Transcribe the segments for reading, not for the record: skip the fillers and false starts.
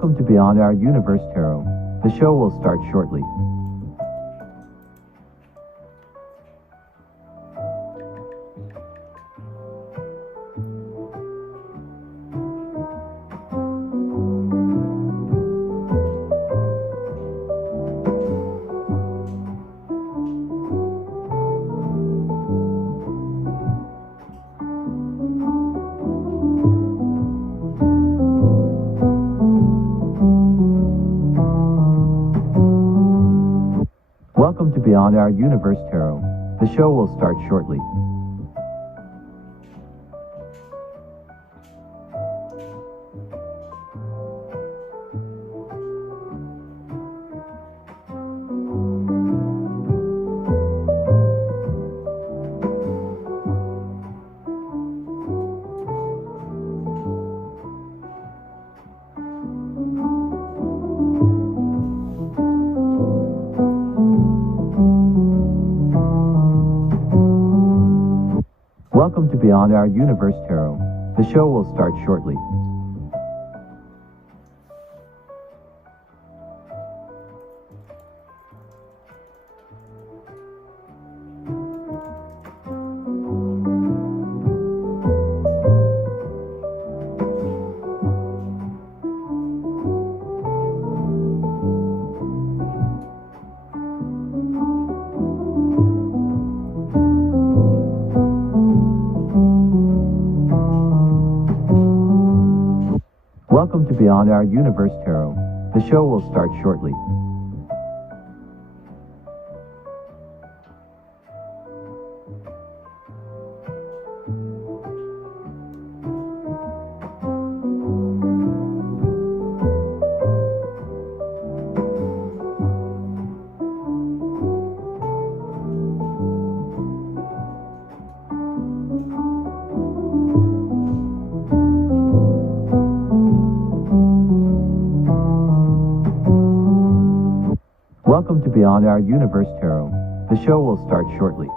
Welcome to Beyond Our Universe Tarot. The show will start shortly. Welcome to Beyond Our Universe Tarot. The show will start shortly. Welcome to Beyond Our Universe Tarot. The show will start shortly. Welcome to Beyond Our Universe Tarot. The show will start shortly. Welcome to Beyond Our Universe Tarot. The show will start shortly.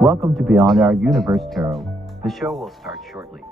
Welcome to Beyond Our Universe Tarot. The show will start shortly.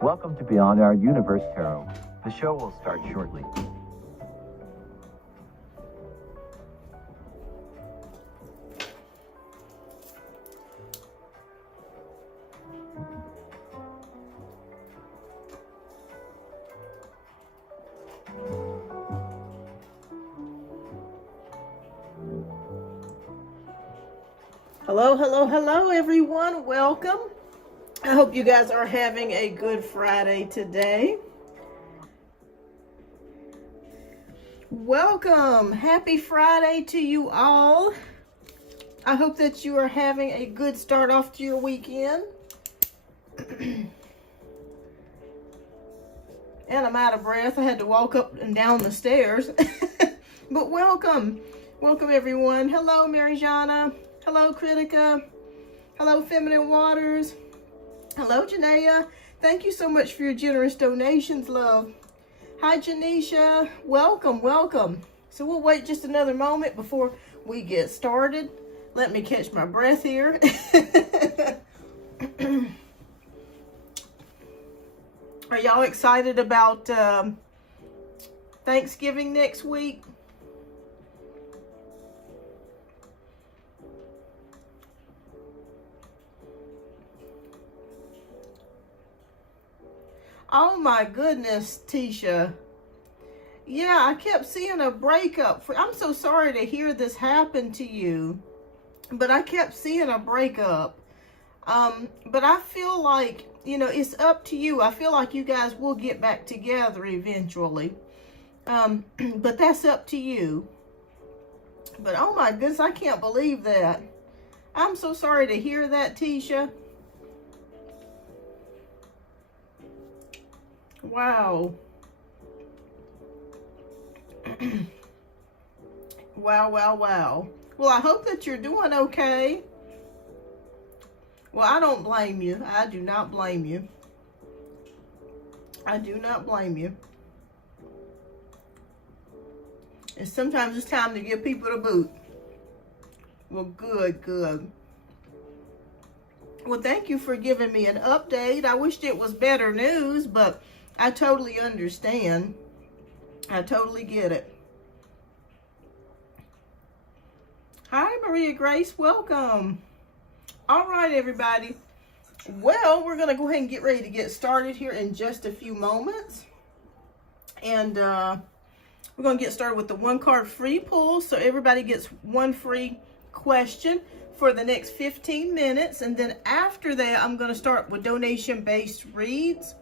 Welcome to Beyond Our Universe Tarot. The show will start shortly. Hello, everyone. Welcome. I hope you guys are having a good Friday today. Welcome. Happy Friday to you all. I hope that you are having a good start off to your weekend. And I'm out of breath. I had to walk up and down the stairs. But welcome. Welcome, everyone. Hello, Marijana. Hello, Kritika. Hello, Feminine Waters. Hello, Janaea. Thank you so much for your generous donations, love. Hi, Janisha. Welcome. So we'll wait just another moment before we get started. Let me catch my breath here. Are y'all excited about Thanksgiving next week? Oh my goodness, Tisha. Yeah, I kept seeing a breakup. I'm so sorry to hear this happen to you, but I kept seeing a breakup. But I feel like, you know, it's up to you. I feel like you guys will get back together eventually. But that's up to you. But oh my goodness, I can't believe that. I'm so sorry to hear that, Tisha. Wow. Wow, wow, wow. Well, I hope that you're doing okay. Well, I don't blame you. I do not blame you. I do not blame you. And sometimes it's time to give people the boot. Well, good, good. Well, thank you for giving me an update. I wished it was better news, but I totally understand. I totally get it. Hi, Maria Grace. Welcome. All right, everybody. Well, we're going to go ahead and get ready to get started here in just a few moments. And we're going to get started with the one card free pull. So everybody gets one free question for the next 15 minutes. And then after that, I'm going to start with donation-based reads.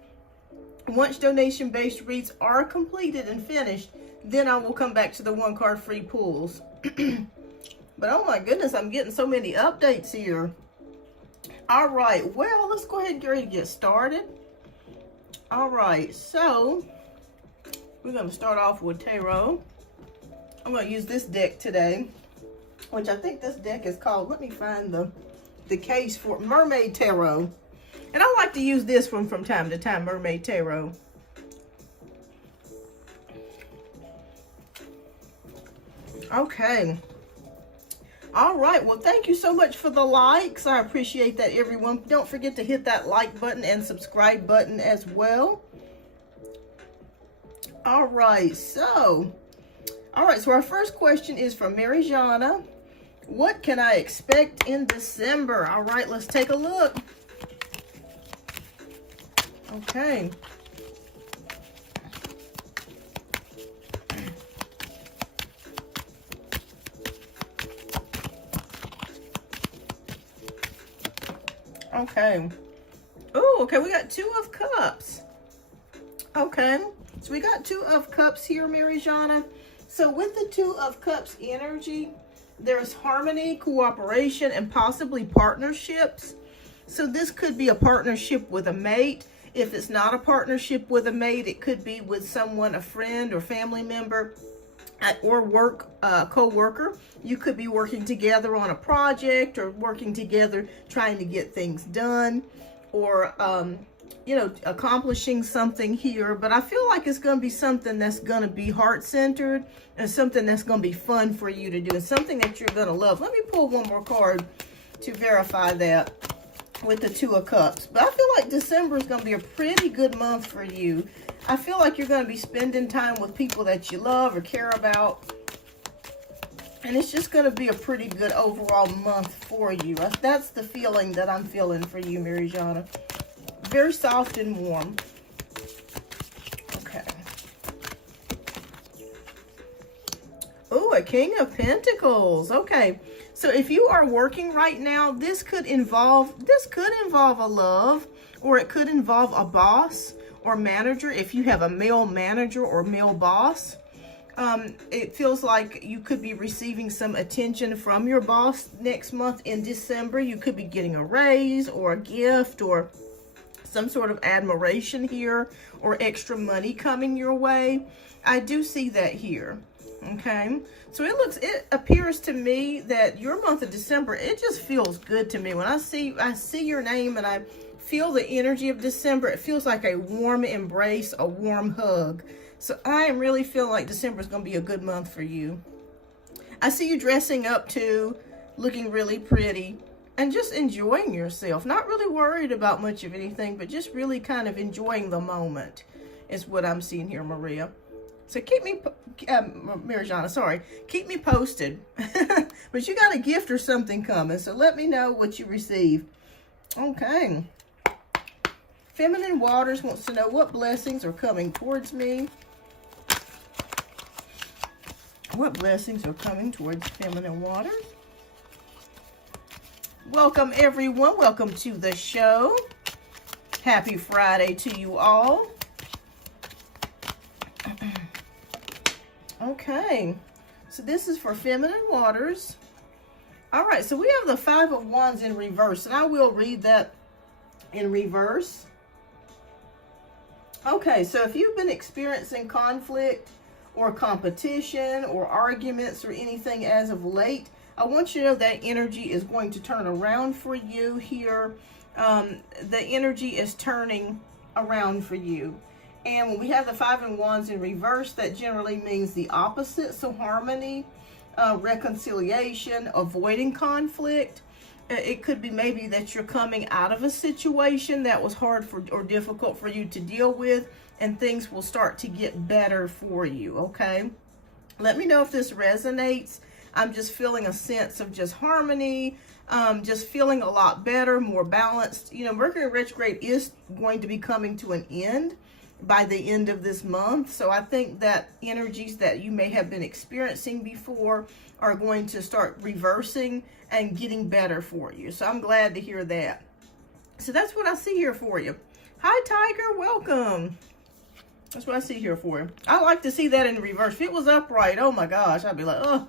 Once donation-based reads are completed and finished, then I will come back to the one card free pulls. But oh my goodness, I'm getting so many updates here. All right, well, let's go ahead and get ready to get started. All right, so we're going to start off with tarot. I'm going to use this deck today, which I think this deck is called, let me find the case for Mermaid Tarot. And I like to use this one from time to time, Mermaid Tarot. Okay. All right. Well, thank you so much for the likes. I appreciate that, everyone. Don't forget to hit that like button and subscribe button as well. All right. So our first question is from Mary Jana. What can I expect in December? All right, let's take a look. Okay. Okay. Oh, okay, we got 2 of Cups. Okay, so we got 2 of Cups here, Mary Jana. So with the 2 of Cups energy, there's harmony, cooperation, and possibly partnerships. So this could be a partnership with a mate. If it's not a partnership with a mate, it could be with someone, a friend or family member, or co-worker. You could be working together on a project or working together trying to get things done, or you know, accomplishing something here. But I feel like it's going to be something that's going to be heart-centered and something that's going to be fun for you to do, and something that you're going to love. Let me pull one more card to verify that with the 2 of Cups. But I feel like December is going to be a pretty good month for you. I feel like you're going to be spending time with people that you love or care about. And it's just going to be a pretty good overall month for you. That's the feeling that I'm feeling for you, Mary Jana. Very soft and warm. Okay. Oh, a King of Pentacles. Okay. So if you are working right now, this could involve a love, or it could involve a boss or manager. If you have a male manager or male boss, it feels like you could be receiving some attention from your boss next month in December. You could be getting a raise or a gift or some sort of admiration here, or extra money coming your way. I do see that here. Okay, so it appears to me that your month of December, it just feels good to me. When I see your name and I feel the energy of December, it feels like a warm embrace, a warm hug. So I am really feeling like December is going to be a good month for you. I see you dressing up too, looking really pretty, and just enjoying yourself. Not really worried about much of anything, but just really kind of enjoying the moment is what I'm seeing here, Maria. So keep me, Mary Jana, sorry, keep me posted. But you got a gift or something coming, so let me know what you receive. Okay. Feminine Waters wants to know what blessings are coming towards me. What blessings are coming towards feminine waters? Welcome, everyone. Welcome to the show. Happy Friday to you all. Okay, so this is for feminine waters. All right, so we have the Five of Wands in reverse, and I will read that in reverse. Okay, so if you've been experiencing conflict or competition or arguments or anything as of late, I want you to know that energy is going to turn around for you here. The energy is turning around for you. And when we have the Five of Wands in reverse, that generally means the opposite. So harmony, reconciliation, avoiding conflict. It could be maybe that you're coming out of a situation that was hard for or difficult for you to deal with, and things will start to get better for you, okay? Let me know if this resonates. I'm just feeling a sense of just harmony, just feeling a lot better, more balanced. You know, Mercury retrograde is going to be coming to an end by the end of this month. So I think that energies that you may have been experiencing before are going to start reversing and getting better for you. So I'm glad to hear that. So that's what I see here for you. Hi, Tiger. Welcome. That's what I see here for you. I like to see that in reverse. If it was upright, oh my gosh, I'd be like, oh,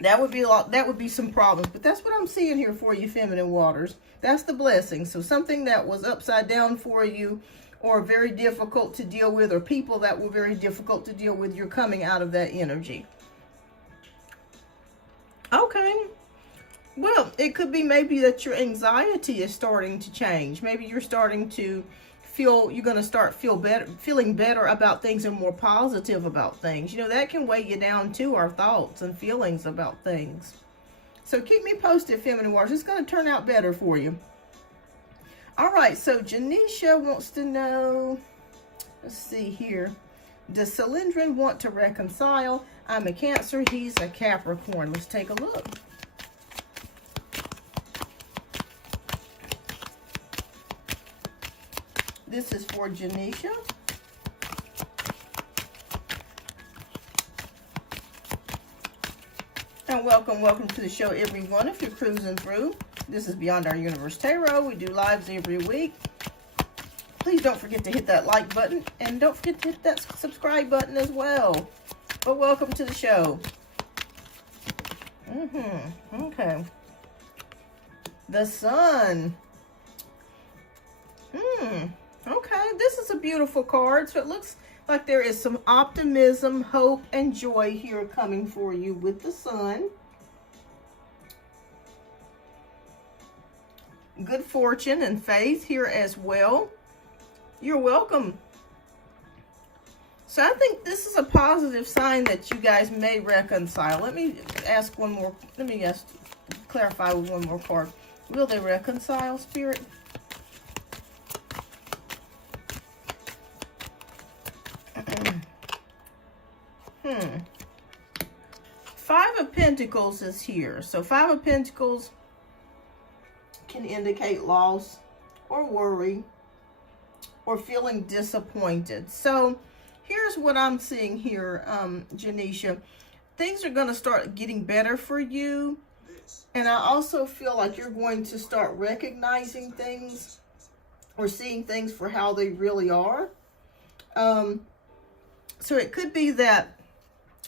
that would be a lot. That would be some problems. But that's what I'm seeing here for you, feminine waters. That's the blessing. So something that was upside down for you, or very difficult to deal with, or people that were very difficult to deal with, you're coming out of that energy. Okay. Well, it could be maybe that your anxiety is starting to change. Maybe you're starting to feel, you're going to start feeling better about things and more positive about things. You know, that can weigh you down too, our thoughts and feelings about things. So keep me posted, feminine waters. It's going to turn out better for you. All right, so Janisha wants to know, let's see here. Does Cylindrin want to reconcile? I'm a Cancer, he's a Capricorn. Let's take a look. This is for Janisha. And welcome to the show, everyone. If you're cruising through, this is Beyond Our Universe Tarot. We do lives every week. Please don't forget to hit that like button, and don't forget to hit that subscribe button as well. But welcome to the show. Okay. The Sun. Okay, this is a beautiful card. So it looks like there is some optimism, hope, and joy here coming for you with the Sun. Good fortune and faith here as well. You're welcome. So I think this is a positive sign that you guys may reconcile. Let me ask one more. Let me clarify with one more card. Will they reconcile, Spirit? Five of Pentacles is here. So Five of Pentacles can indicate loss or worry or feeling disappointed. So here's what I'm seeing here, Janisha. Things are going to start getting better for you. And I also feel like you're going to start recognizing things or seeing things for how they really are. So it could be that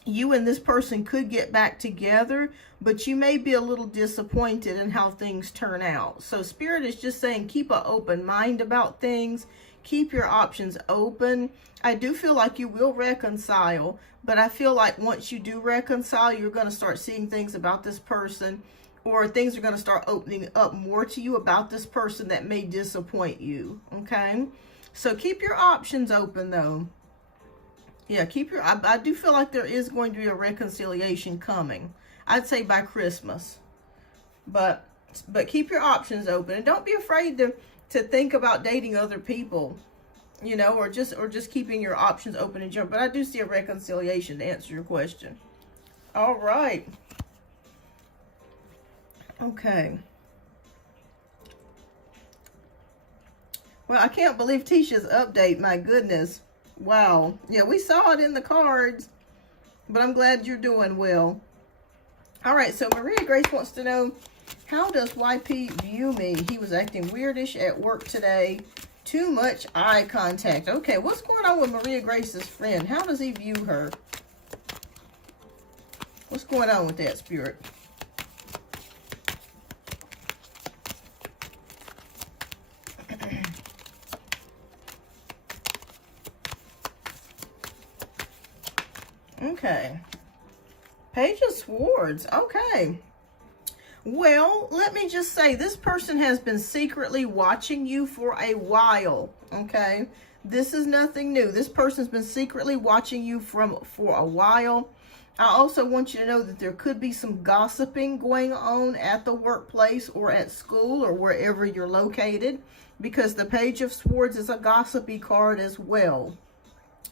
you and this person could get back together, but you may be a little disappointed in how things turn out. So Spirit is just saying keep an open mind about things. Keep your options open. I do feel like you will reconcile, but I feel like once you do reconcile, you're going to start seeing things about this person, or things are going to start opening up more to you about this person that may disappoint you. Okay? So keep your options open though. Yeah, I do feel like there is going to be a reconciliation coming. I'd say by Christmas. But keep your options open, and don't be afraid to think about dating other people, you know, or just keeping your options open and jump. But I do see a reconciliation to answer your question. All right. Okay. Well, I can't believe Tisha's update. My goodness. Wow. Yeah, we saw it in the cards. but I'm glad you're doing well. All right, so Maria Grace wants to know, how does YP view me? He was acting weirdish at work today. Too much eye contact. Okay, what's going on with Maria Grace's friend? How does he view her? What's going on with that, Spirit? Okay. Page of Swords. Okay. Well, let me just say, this person has been secretly watching you for a while. Okay. This is nothing new. This person's been secretly watching you for a while. I also want you to know that there could be some gossiping going on at the workplace or at school or wherever you're located, because the Page of Swords is a gossipy card as well.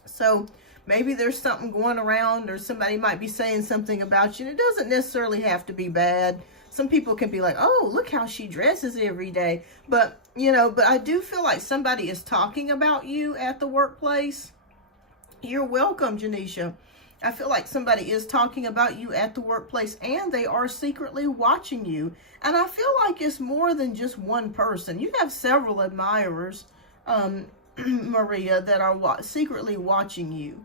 So maybe there's something going around, or somebody might be saying something about you. And it doesn't necessarily have to be bad. Some people can be like, oh, look how she dresses every day. But, you know, but I do feel like somebody is talking about you at the workplace. You're welcome, Janisha. I feel like somebody is talking about you at the workplace, and they are secretly watching you. And I feel like it's more than just one person. You have several admirers, Maria, that are secretly watching you.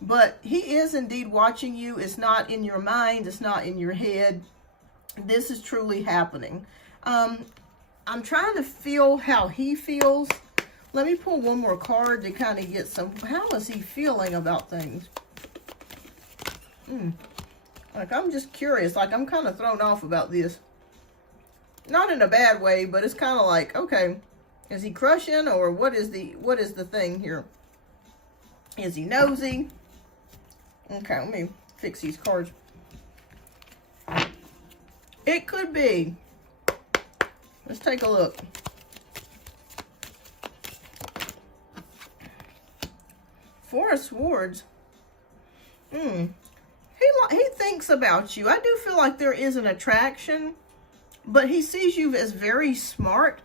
But he is indeed watching you. It's not in your mind. It's not in your head. This is truly happening. I'm trying to feel how he feels. Let me pull one more card to kind of get some, how is he feeling about things? Like, I'm just curious. Like, I'm kind of thrown off about this. Not in a bad way, but it's kind of like, okay, is he crushing, or what is the thing here? Is he nosy? Okay, let me fix these cards. It could be. Let's take a look. Four of Swords. He thinks about you. I do feel like there is an attraction, but he sees you as very smart.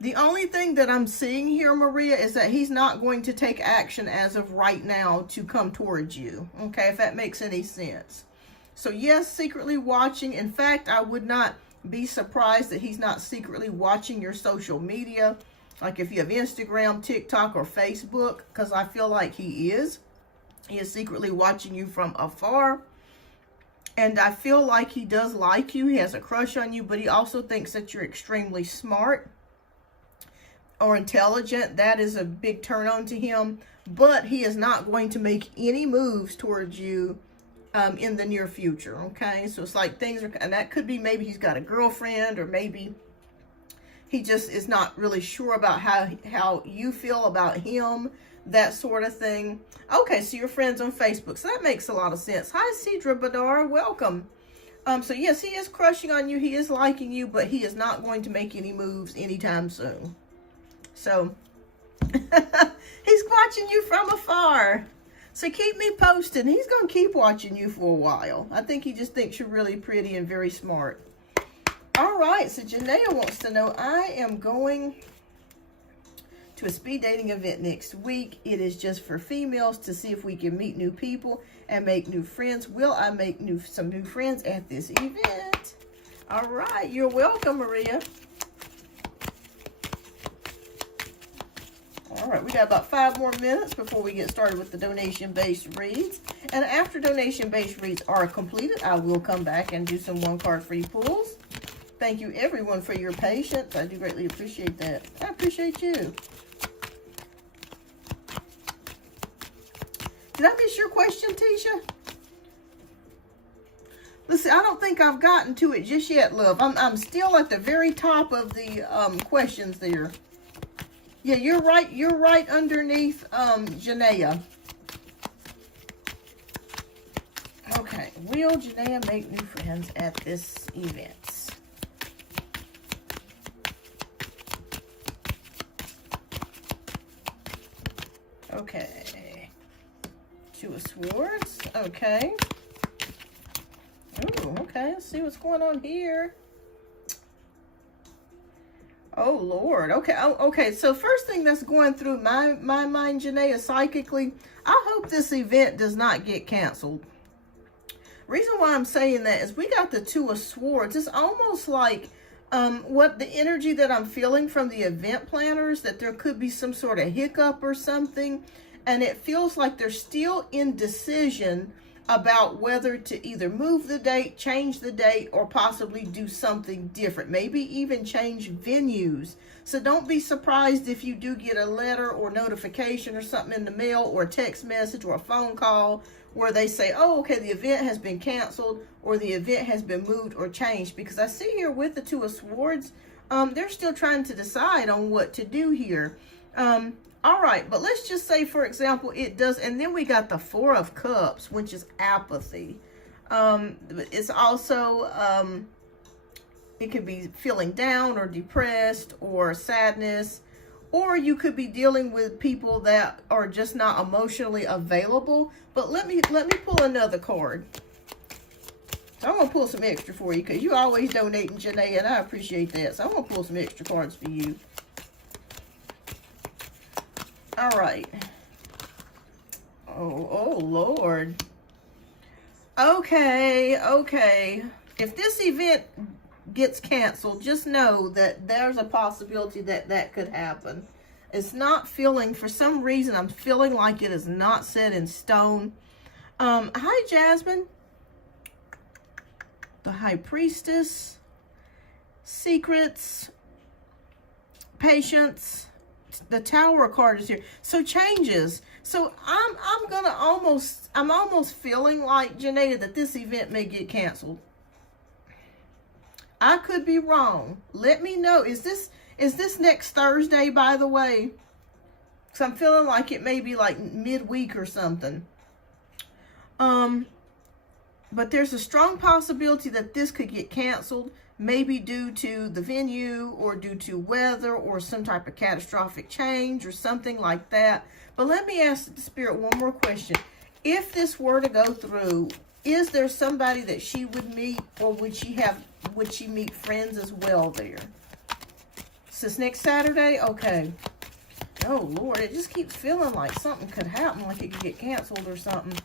The only thing that I'm seeing here, Maria, is that he's not going to take action as of right now to come towards you. Okay, if that makes any sense. So yes, secretly watching. In fact, I would not be surprised that he's not secretly watching your social media. Like if you have Instagram, TikTok, or Facebook, because I feel like he is. He is secretly watching you from afar. And I feel like he does like you. He has a crush on you, but he also thinks that you're extremely smart or intelligent. That is a big turn on to him. But he is not going to make any moves towards you in the near future. Okay, so it's like things are, and that could be maybe he's got a girlfriend, or maybe he just is not really sure about how you feel about him. That sort of thing. Okay, so you're friends on Facebook. So that makes a lot of sense. Hi, Cedra Badar. Welcome. So yes, he is crushing on you. He is liking you, but he is not going to make any moves anytime soon. So he's watching you from afar. So keep me posted. He's going to keep watching you for a while. I think he just thinks you're really pretty and very smart. All right, so Janaea wants to know, I am going to a speed dating event next week. It is just for females to see if we can meet new people and make new friends. Will I make some new friends at this event? All right, you're welcome, Maria. All right, we got about 5 more minutes before we get started with the donation-based reads. And after donation-based reads are completed, I will come back and do some one-card free pulls. Thank you, everyone, for your patience. I do greatly appreciate that. I appreciate you. Did I miss your question, Tisha? Listen, I don't think I've gotten to it just yet, love. I'm still at the very top of the questions there. Yeah, you're right. You're right underneath Janaea. Okay, will Janaea make new friends at this event? Okay. Two of Swords. Okay. Ooh, okay. Let's see what's going on here. Oh, Lord. Okay. Oh, okay. So first thing that's going through my mind, Janaea, psychically, I hope this event does not get canceled. Reason why I'm saying that is we got the Two of Swords. It's almost like what the energy that I'm feeling from the event planners, that there could be some sort of hiccup or something. And it feels like they're still in decision about whether to either move the date, change the date, or possibly do something different. Maybe even change venues. So don't be surprised if you do get a letter or notification or something in the mail or a text message or a phone call where they say, oh, okay, the event has been canceled or the event has been moved or changed. Because I see here with the Two of Swords, they're still trying to decide on what to do here. All right, but let's just say, for example, it does, and then we got the Four of Cups, which is apathy. It's also, it could be feeling down or depressed or sadness, or you could be dealing with people that are just not emotionally available. But let me pull another card. I'm going to pull some extra for you because you always donating, Janae, and I appreciate that. So I'm going to pull some extra cards for you. All right. Oh, Lord. Okay. If this event gets canceled, just know that there's a possibility that that could happen. It's not feeling, for some reason, I'm feeling like it is not set in stone. Hi, Jasmine. The High Priestess. Secrets. Patience. The Tower card is here. So changes. So I'm almost feeling like, Janaea, that this event may get canceled. I could be wrong. Let me know. Is this next Thursday, by the way? Because I'm feeling like it may be like midweek or something. But there's a strong possibility that this could get canceled. Maybe due to the venue or due to weather or some type of catastrophic change or something like that. But let me ask the Spirit one more question. If this were to go through, is there somebody that she would meet, or would she meet friends as well there? Since next Saturday? Okay. Oh, Lord, it just keeps feeling like something could happen, like it could get canceled or something.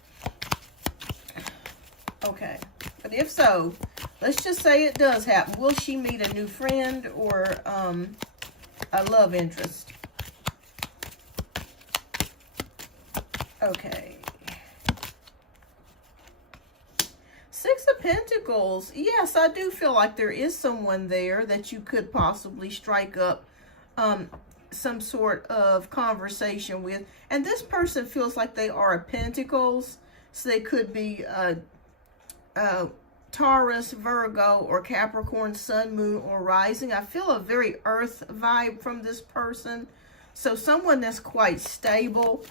Okay. But if so, let's just say it does happen. Will she meet a new friend or a love interest? Okay. Six of Pentacles. Yes, I do feel like there is someone there that you could possibly strike up some sort of conversation with. And this person feels like they are a Pentacles. So they could be Taurus, Virgo, or Capricorn, Sun, Moon, or Rising. I feel a very earth vibe from this person. So someone that's quite stable.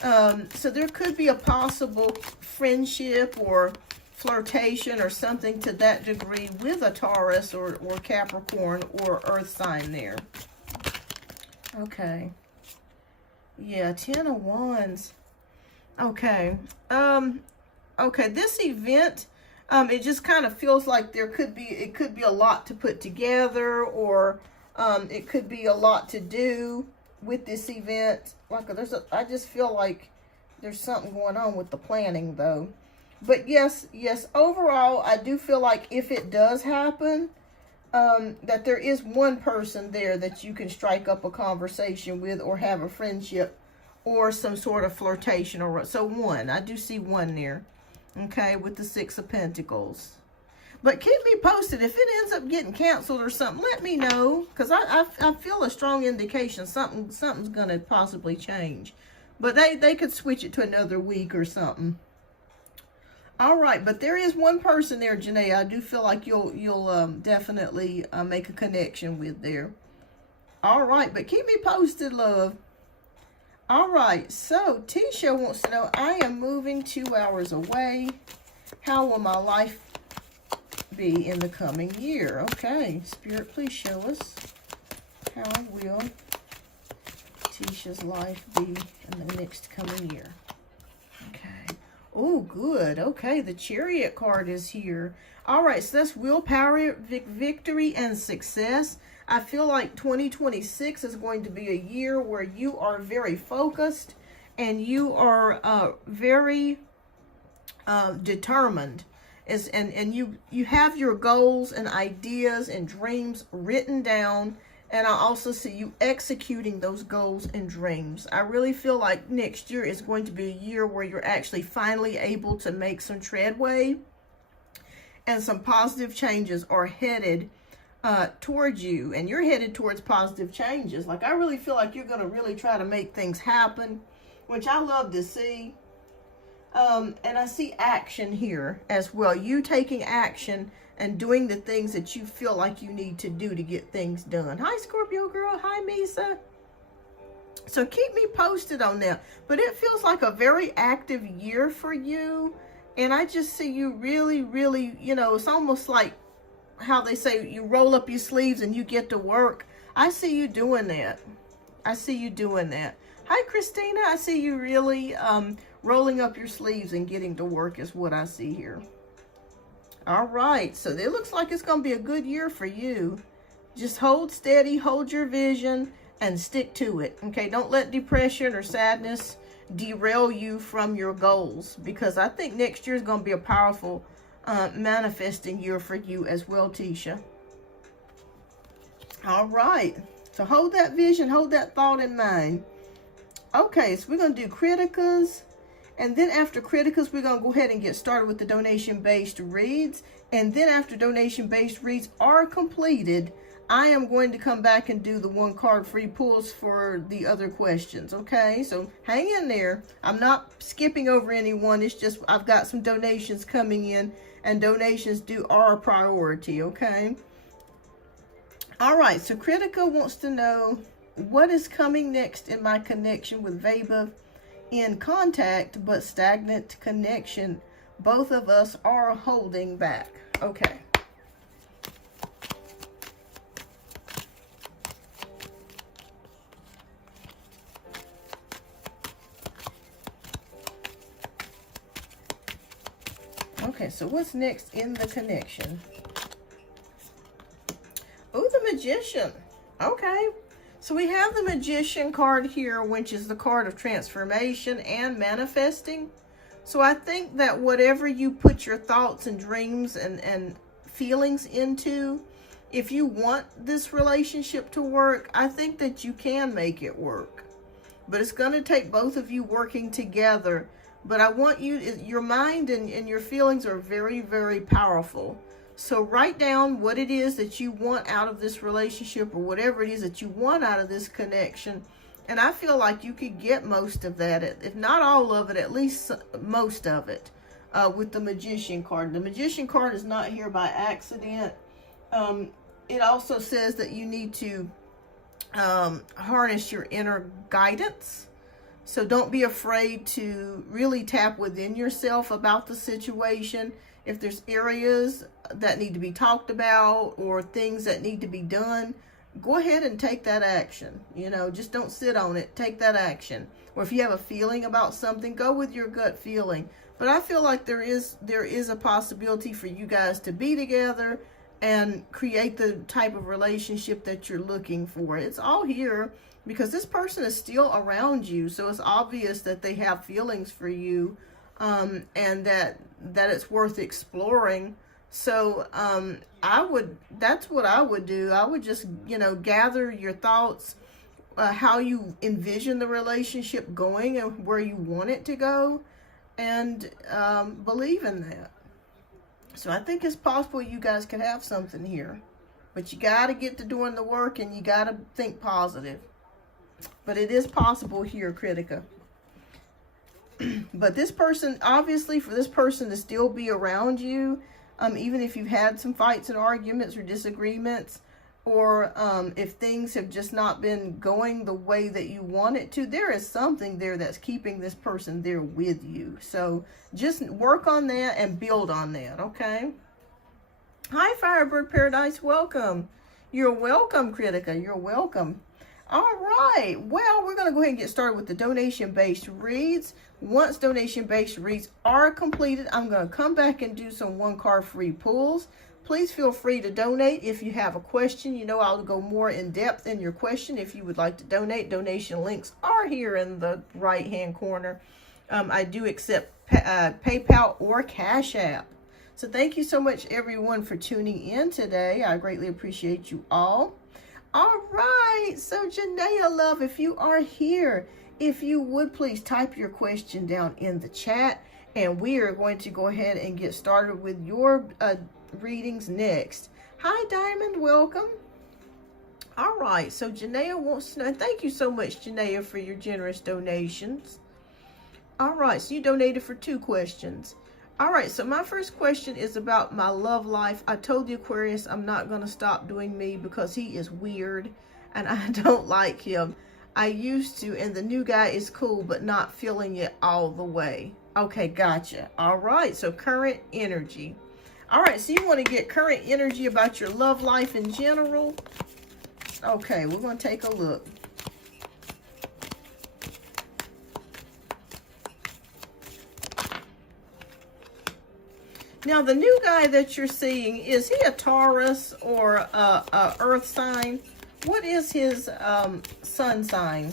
So there could be a possible friendship or flirtation or something to that degree with a Taurus or Capricorn or earth sign there. Okay. Yeah, 10 of Wands. Okay. Okay, this event, it just kind of feels like it could be a lot to put together, or it could be a lot to do with this event. Like I just feel like there's something going on with the planning though. But yes, overall, I do feel like if it does happen, that there is one person there that you can strike up a conversation with or have a friendship or some sort of flirtation. So one, I do see one there. Okay, with the Six of Pentacles. But keep me posted. If it ends up getting canceled or something, let me know. Because I feel a strong indication something's going to possibly change. But they could switch it to another week or something. All right, but there is one person there, Janae, I do feel like you'll definitely make a connection with there. All right, but keep me posted, love. All right, so Tisha wants to know, I am moving 2 hours away. How will my life be in the coming year? Okay, Spirit, please show us how will Tisha's life be in the next coming year. Okay. Oh, good. Okay, the Chariot card is here. All right, so that's willpower, victory, and success. I feel like 2026 is going to be a year where you are very focused and you are very determined. And you have your goals and ideas and dreams written down, and I also see you executing those goals and dreams. I really feel like next year is going to be a year where you're actually finally able to make some treadway, and some positive changes are headed towards you, and you're headed towards positive changes. Like, I really feel like you're going to really try to make things happen, which I love to see. And I see action here as well. You taking action and doing the things that you feel like you need to do to get things done. Hi, Scorpio girl. Hi, Misa. So keep me posted on that. But it feels like a very active year for you. And I just see you really, really, you know, it's almost like how they say you roll up your sleeves and you get to work. I see you doing that. I see you doing that. Hi, Christina. I see you really rolling up your sleeves and getting to work is what I see here. All right. So it looks like it's going to be a good year for you. Just hold steady, hold your vision, and stick to it. Okay. Don't let depression or sadness derail you from your goals, because I think next year is going to be a powerful manifesting year for you as well, Tisha. All right. So hold that vision, hold that thought in mind. Okay, so we're going to do Criticas. And then after Criticas, we're going to go ahead and get started with the donation-based reads. And then after donation-based reads are completed, I am going to come back and do the one card free pulls for the other questions. Okay, so hang in there. I'm not skipping over anyone. It's just I've got some donations coming in, and donations are a priority. Okay. All right, so Critica wants to know, what is coming next in my connection with Veba? In contact, but stagnant connection. Both of us are holding back. Okay. Okay, so what's next in the connection? Oh, the Magician. Okay. So we have the Magician card here, which is the card of transformation and manifesting. So I think that whatever you put your thoughts and dreams and feelings into, if you want this relationship to work, I think that you can make it work. But it's going to take both of you working together. But I want you, your mind and your feelings are very, very powerful. So write down what it is that you want out of this relationship, or whatever it is that you want out of this connection. And I feel like you could get most of that, if not all of it, at least most of it, with the Magician card. The Magician card is not here by accident. It also says that you need to harness your inner guidance. So don't be afraid to really tap within yourself about the situation. If there's areas that need to be talked about or things that need to be done, go ahead and take that action. You know, just don't sit on it. Take that action. Or if you have a feeling about something, go with your gut feeling. But I feel like there is a possibility for you guys to be together and create the type of relationship that you're looking for. It's all here because this person is still around you. So it's obvious that they have feelings for you, and that it's worth exploring. So that's what I would do. I would just, gather your thoughts, how you envision the relationship going and where you want it to go, and believe in that. So I think it's possible you guys could have something here, but you got to get to doing the work and you got to think positive. But it is possible here, Critica. But this person, obviously, for this person to still be around you, even if you've had some fights and arguments or disagreements, or if things have just not been going the way that you want it to, there is something there that's keeping this person there with you. So just work on that and build on that, okay? Hi, Firebird Paradise. Welcome. You're welcome, Critica. You're welcome. All right. Well, we're going to go ahead and get started with the donation-based reads. Once donation-based reads are completed, I'm going to come back and do some one-card free pulls. Please feel free to donate if you have a question. You know, I'll go more in depth in your question if you would like to donate. Donation links are here in the right-hand corner. I do accept PayPal or Cash App. So thank you so much, everyone, for tuning in today. I greatly appreciate you all. All right, so Janaea Love, if you are here, if you would please type your question down in the chat, and we are going to go ahead and get started with your readings next. Hi, Diamond, welcome. All right, so Janaea wants to know, thank you so much, Janaea, for your generous donations. All right, so you donated for 2 questions. All right, so my first question is about my love life. I told the Aquarius I'm not going to stop doing me because he is weird and I don't like him. I used to, and the new guy is cool, but not feeling it all the way. Okay, gotcha. All right, so current energy. All right, so you want to get current energy about your love life in general? Okay, we're going to take a look. Now, the new guy that you're seeing, is he a Taurus or a Earth sign? What is his sun sign?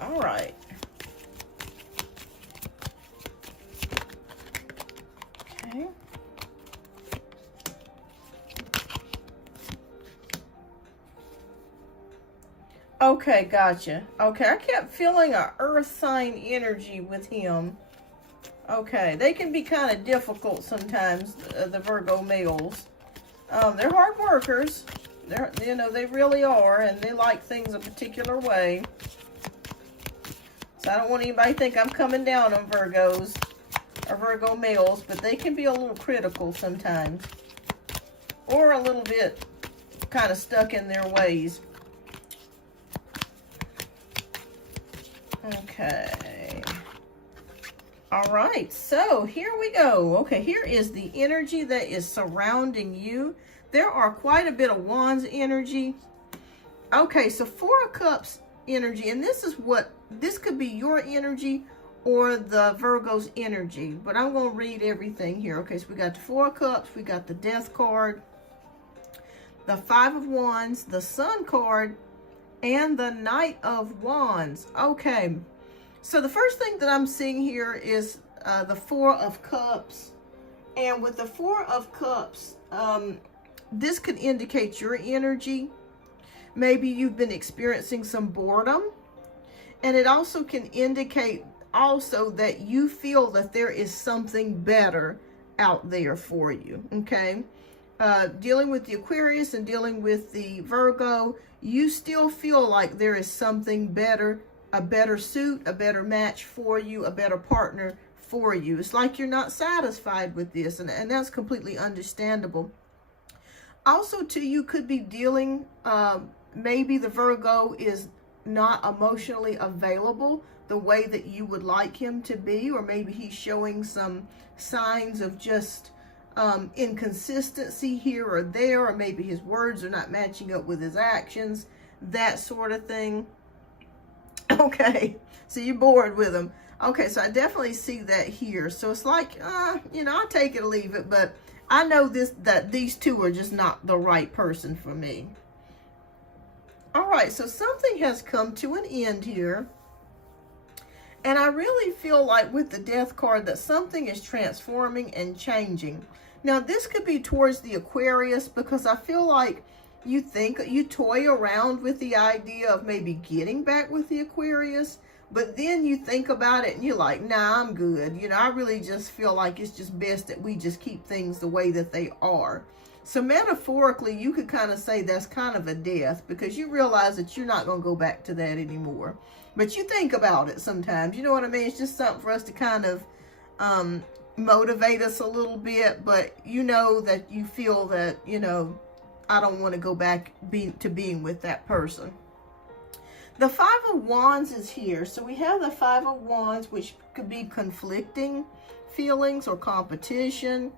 All right. Okay. Okay, gotcha. Okay, I kept feeling a earth sign energy with him. Okay, they can be kind of difficult sometimes, the Virgo males. They're hard workers. They really are, and they like things a particular way. So I don't want anybody to think I'm coming down on Virgos or Virgo males, but they can be a little critical sometimes. Or a little bit kind of stuck in their ways. Okay. All right, so here we go. Okay, here is the energy that is surrounding you. There are quite a bit of Wands energy. Okay, so 4 of Cups energy, and this could be your energy or the Virgo's energy, but I'm going to read everything here. Okay, so we got the 4 of Cups, we got the Death card, the 5 of Wands, the Sun card, and the Knight of Wands. Okay, so the first thing that I'm seeing here is the 4 of Cups, and with the 4 of Cups, this could indicate your energy. Maybe you've been experiencing some boredom, and it also can indicate also that you feel that there is something better out there for you, okay? Dealing with the Aquarius and dealing with the Virgo, you still feel like there is something better, a better suit, a better match for you, a better partner for you. It's like you're not satisfied with this, and that's completely understandable. Also, too, you could be dealing, maybe the Virgo is not emotionally available the way that you would like him to be, or maybe he's showing some signs of just inconsistency here or there, or maybe his words are not matching up with his actions, that sort of thing. Okay, so you're bored with him. Okay, so I definitely see that here. So it's like, I'll take it or leave it, but I know that these two are just not the right person for me. All right, so something has come to an end here. And I really feel like with the Death card that something is transforming and changing. Now, this could be towards the Aquarius, because I feel like you toy around with the idea of maybe getting back with the Aquarius, but then you think about it and you're like, nah, I'm good. I really just feel like it's just best that we just keep things the way that they are. So metaphorically, you could kind of say that's kind of a death, because you realize that you're not going to go back to that anymore. But you think about it sometimes, you know what I mean? It's just something for us to kind of motivate us a little bit, but you know that you feel that, I don't want to go back to being with that person. The Five of Wands is here. So we have the Five of Wands, which could be conflicting feelings or competition.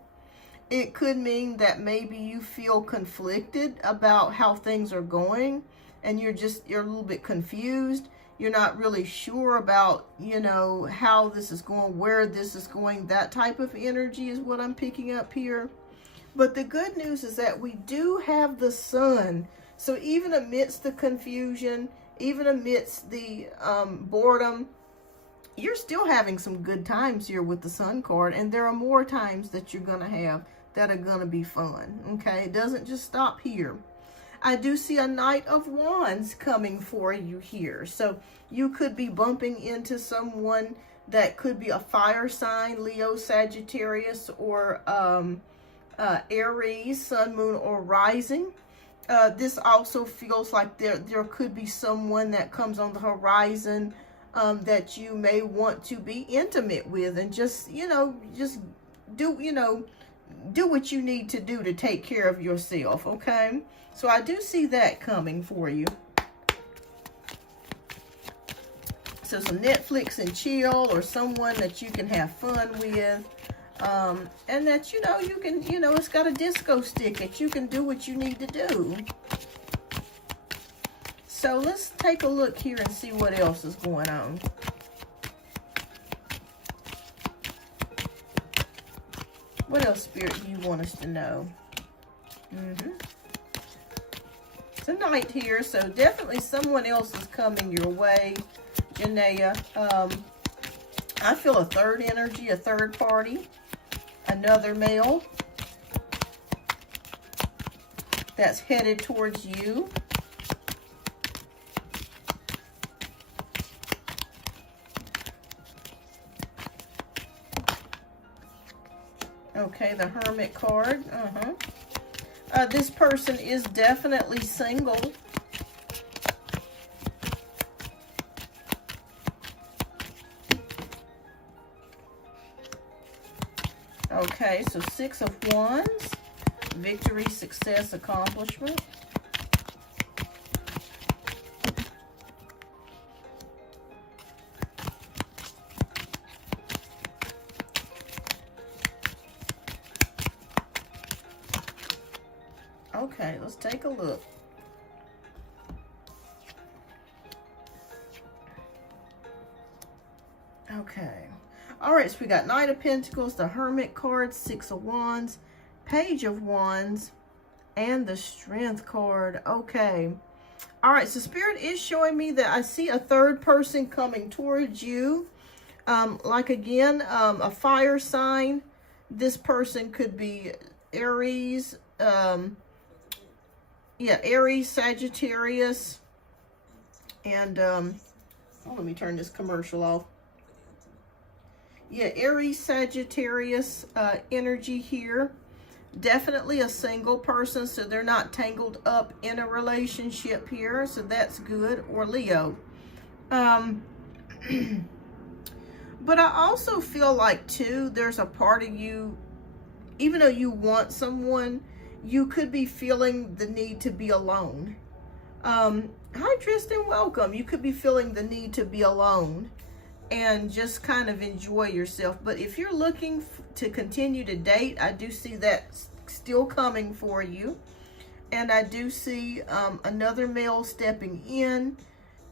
It could mean that maybe you feel conflicted about how things are going, and you're a little bit confused. You're not really sure about, you know, how this is going, where this is going. That type of energy is what I'm picking up here. But the good news is that we do have the Sun. So even amidst the confusion, even amidst the boredom, you're still having some good times here with the Sun card. And there are more times that you're going to have that are going to be fun. Okay, it doesn't just stop here. I do see a Knight of Wands coming for you here. So you could be bumping into someone that could be a fire sign, Leo, Sagittarius, or Aries, Sun, Moon, or Rising. This also feels like there could be someone that comes on the horizon that you may want to be intimate with, and just, you know, just do what you need to do to take care of yourself, okay? So I do see that coming for you. So some Netflix and chill, or someone that you can have fun with. And that, you know, you can, you know, it's got a disco stick that you can do what you need to do. So let's take a look here and see what else is going on. What else, Spirit, do you want us to know? It's a Knight here, so definitely someone else is coming your way, Janaea. I feel a third energy, a third party, another male that's headed towards you. Okay, the Hermit card. This person is definitely single. Okay, so Six of Wands, victory, success, accomplishment. Okay, let's take a look. Okay. All right, so we got Knight of Pentacles, the Hermit card, Six of Wands, Page of Wands, and the Strength card. Okay. All right, so Spirit is showing me that I see a third person coming towards you. Like, again, a fire sign. This person could be Aries, Aries, Sagittarius, and, let me turn this commercial off. Yeah, Aries, Sagittarius energy here. Definitely a single person, so they're not tangled up in a relationship here, so that's good. Or Leo. But I also feel like, too, there's a part of you, even though you want someone, you could be feeling the need to be alone. Hi, Tristan, welcome. You could be feeling the need to be alone and just kind of enjoy yourself. But if you're looking to continue to date, I do see that still coming for you. And I do see another male stepping in.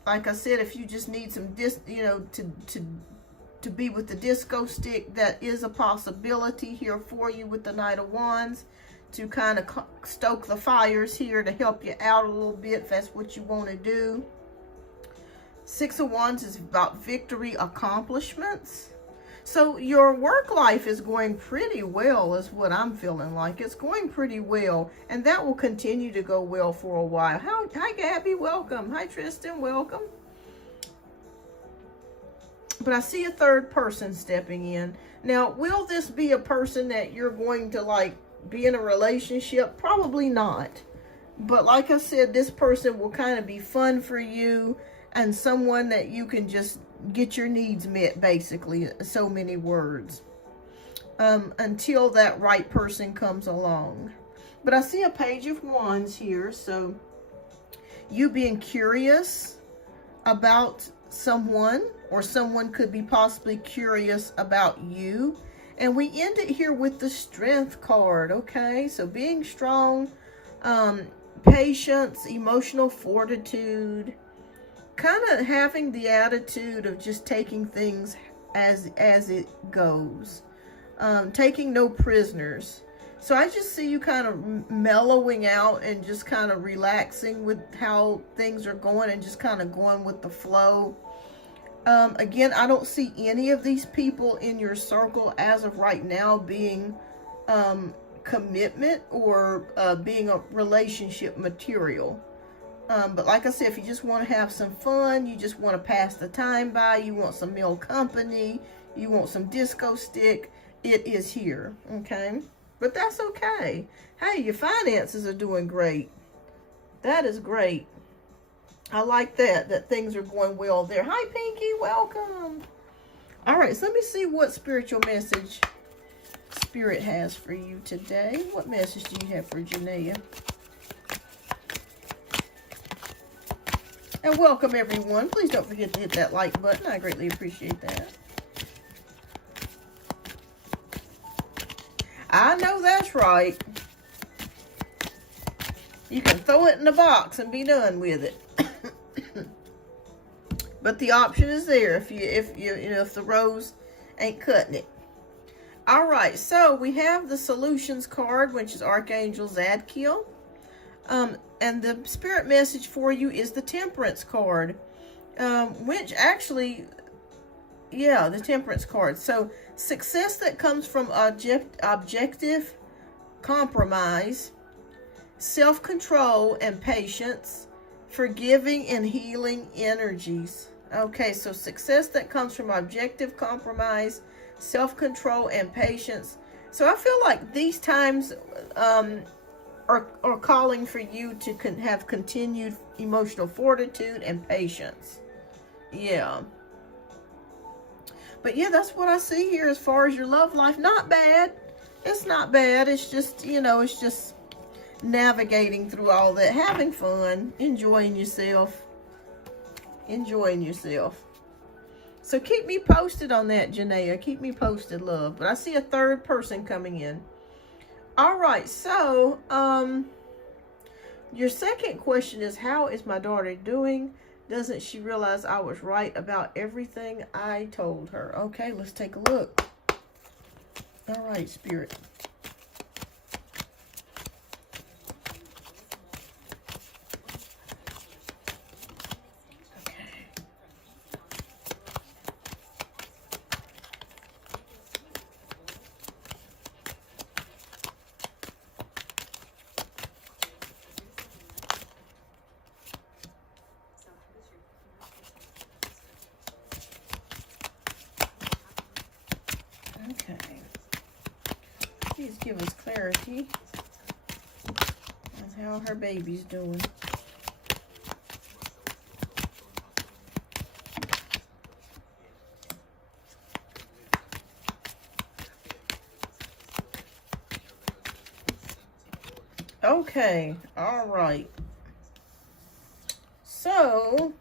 Like I said, if you just need some to be with the disco stick, that is a possibility here for you with the Knight of Wands, to kind of stoke the fires here, to help you out a little bit if that's what you want to do. Six of Wands is about victory, accomplishments. So your work life is going pretty well, is what I'm feeling like. It's going pretty well, and that will continue to go well for a while. Hi, Gabby, welcome. Hi, Tristan, welcome. But I see a third person stepping in. Now, will this be a person that you're going to, like, be in a relationship? Probably not. But like I said, this person will kind of be fun for you, and someone that you can just get your needs met, basically. So many words. Until that right person comes along. But I see a Page of Wands here. So you being curious about someone, or someone could be possibly curious about you. And we end it here with the Strength card. Okay, so being strong, patience, emotional fortitude, kind of having the attitude of just taking things as it goes, taking no prisoners. So I just see you kind of mellowing out and just kind of relaxing with how things are going and just kind of going with the flow. Again, I don't see any of these people in your circle as of right now being commitment or being a relationship material. But like I said, if you just want to have some fun, you just want to pass the time by, you want some male company, you want some disco stick, it is here, okay? But that's okay. Hey, your finances are doing great. That is great. I like that things are going well there. Hi, Pinky, welcome. All right, so let me see what spiritual message Spirit has for you today. What message do you have for Janaea? And welcome, everyone. Please don't forget to hit that like button. I greatly appreciate that. I know that's right. You can throw it in the box and be done with it. But the option is there if the rose ain't cutting it. All right, so we have the Solutions card, which is Archangel Zadkiel. And the spirit message for you is the Temperance card, which actually, yeah, the Temperance card. So success that comes from objective compromise, self-control and patience, forgiving and healing energies. Okay, so success that comes from objective compromise, self-control and patience. So I feel like these times are calling for you to have continued emotional fortitude and patience. Yeah. But yeah, that's what I see here as far as your love life. Not bad. It's not bad. It's just, it's just navigating through all that, having fun, enjoying yourself. Enjoying yourself. So keep me posted on that, Janaea. Keep me posted, love. But I see a third person coming in. All right, so your second question is, how is my daughter doing? Doesn't she realize I was right about everything I told her? Okay, let's take a look. All right, Spirit. Okay. Please give us clarity on how her baby's doing. Okay, all right. So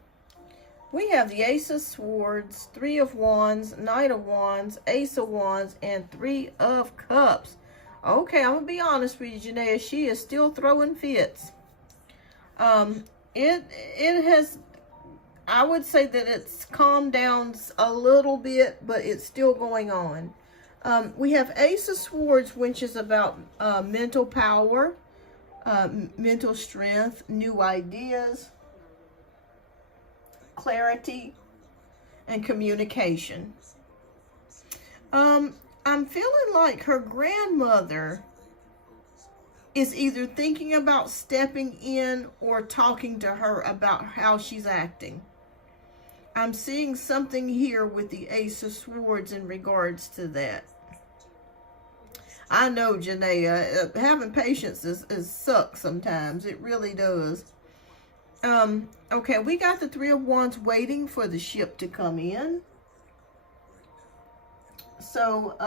we have the Ace of Swords, Three of Wands, Knight of Wands, Ace of Wands, and Three of Cups. Okay, I'm gonna be honest with you, Janaea. She is still throwing fits. It has, I would say that it's calmed down a little bit, but it's still going on. We have Ace of Swords, which is about mental power, mental strength, new ideas, clarity, and communication. I'm feeling like her grandmother is either thinking about stepping in or talking to her about how she's acting. I'm seeing something here with the Ace of Swords in regards to that. I know, Janaea, having patience is sucks sometimes. It really does. Okay, we got the Three of Wands waiting for the ship to come in. So,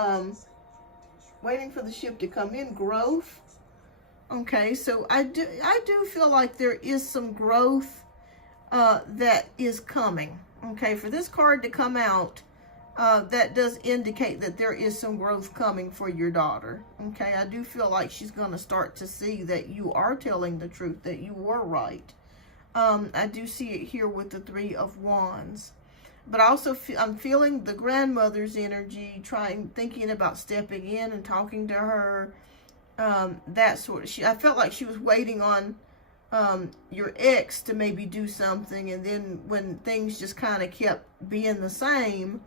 waiting for the ship to come in, growth, Okay, so I do feel like there is some growth that is coming. Okay, for this card to come out, that does indicate that there is some growth coming for your daughter. Okay, I do feel like she's going to start to see that you are telling the truth, that you were right. I do see it here with the Three of Wands. But I also I'm feeling the grandmother's energy, thinking about stepping in and talking to her. That sort of, I felt like she was waiting on your ex to maybe do something, and then when things just kind of kept being the same,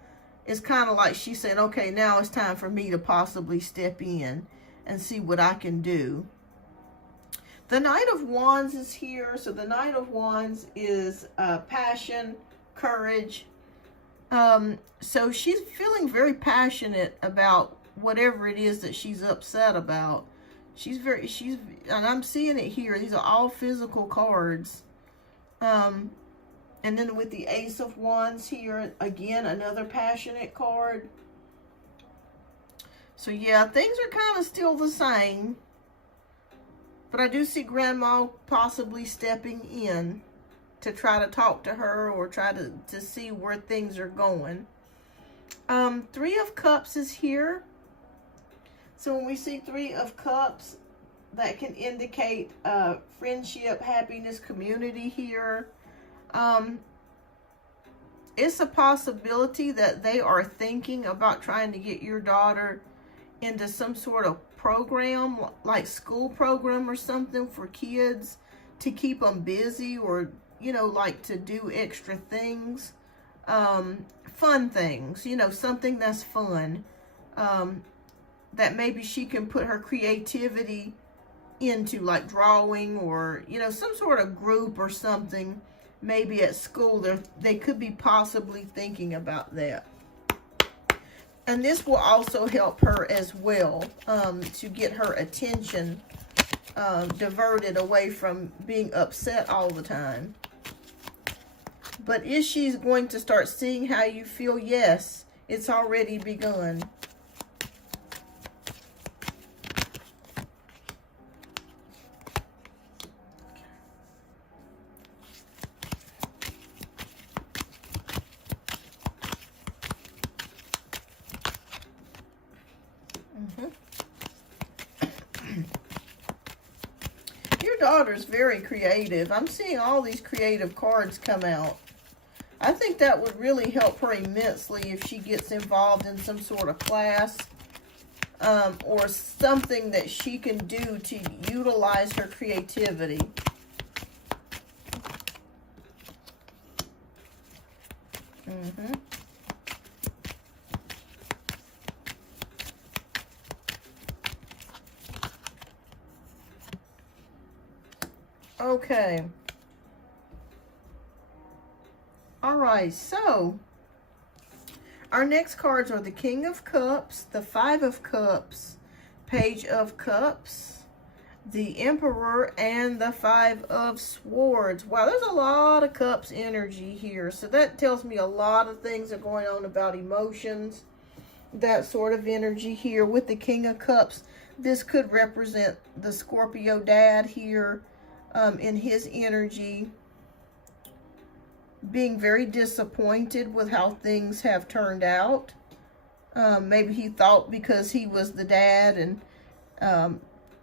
it's kind of like she said, okay, now it's time for me to possibly step in and see what I can do. The Knight of Wands is here. So the Knight of Wands is passion, courage. So she's feeling very passionate about whatever it is that she's upset about. And I'm seeing it here. These are all physical cards. And then with the Ace of Wands here, again, another passionate card. So yeah, things are kind of still the same. But I do see Grandma possibly stepping in to try to talk to her or try to see where things are going. Three of Cups is here. So when we see Three of Cups, that can indicate friendship, happiness, community here. It's a possibility that they are thinking about trying to get your daughter into some sort of program, like school program or something for kids to keep them busy, or, you know, like to do extra things, fun things, you know, something that's fun, that maybe she can put her creativity into, like drawing, or, you know, some sort of group or something. Maybe at school they could be possibly thinking about that. And this will also help her as well, to get her attention diverted away from being upset all the time. But is she going to start seeing how you feel? Yes, it's already begun. Your daughter's very creative. I'm seeing all these creative cards come out. I think that would really help her immensely if she gets involved in some sort of class, or something that she can do to utilize her creativity. Okay. All right, so our next cards are the King of Cups, the Five of Cups, Page of Cups, the Emperor, and the Five of Swords. Wow, there's a lot of cups energy here. So that tells me a lot of things are going on about emotions, that sort of energy here. With the King of Cups, this could represent the Scorpio dad here, in his energy, being very disappointed with how things have turned out. Maybe he thought because he was the dad, and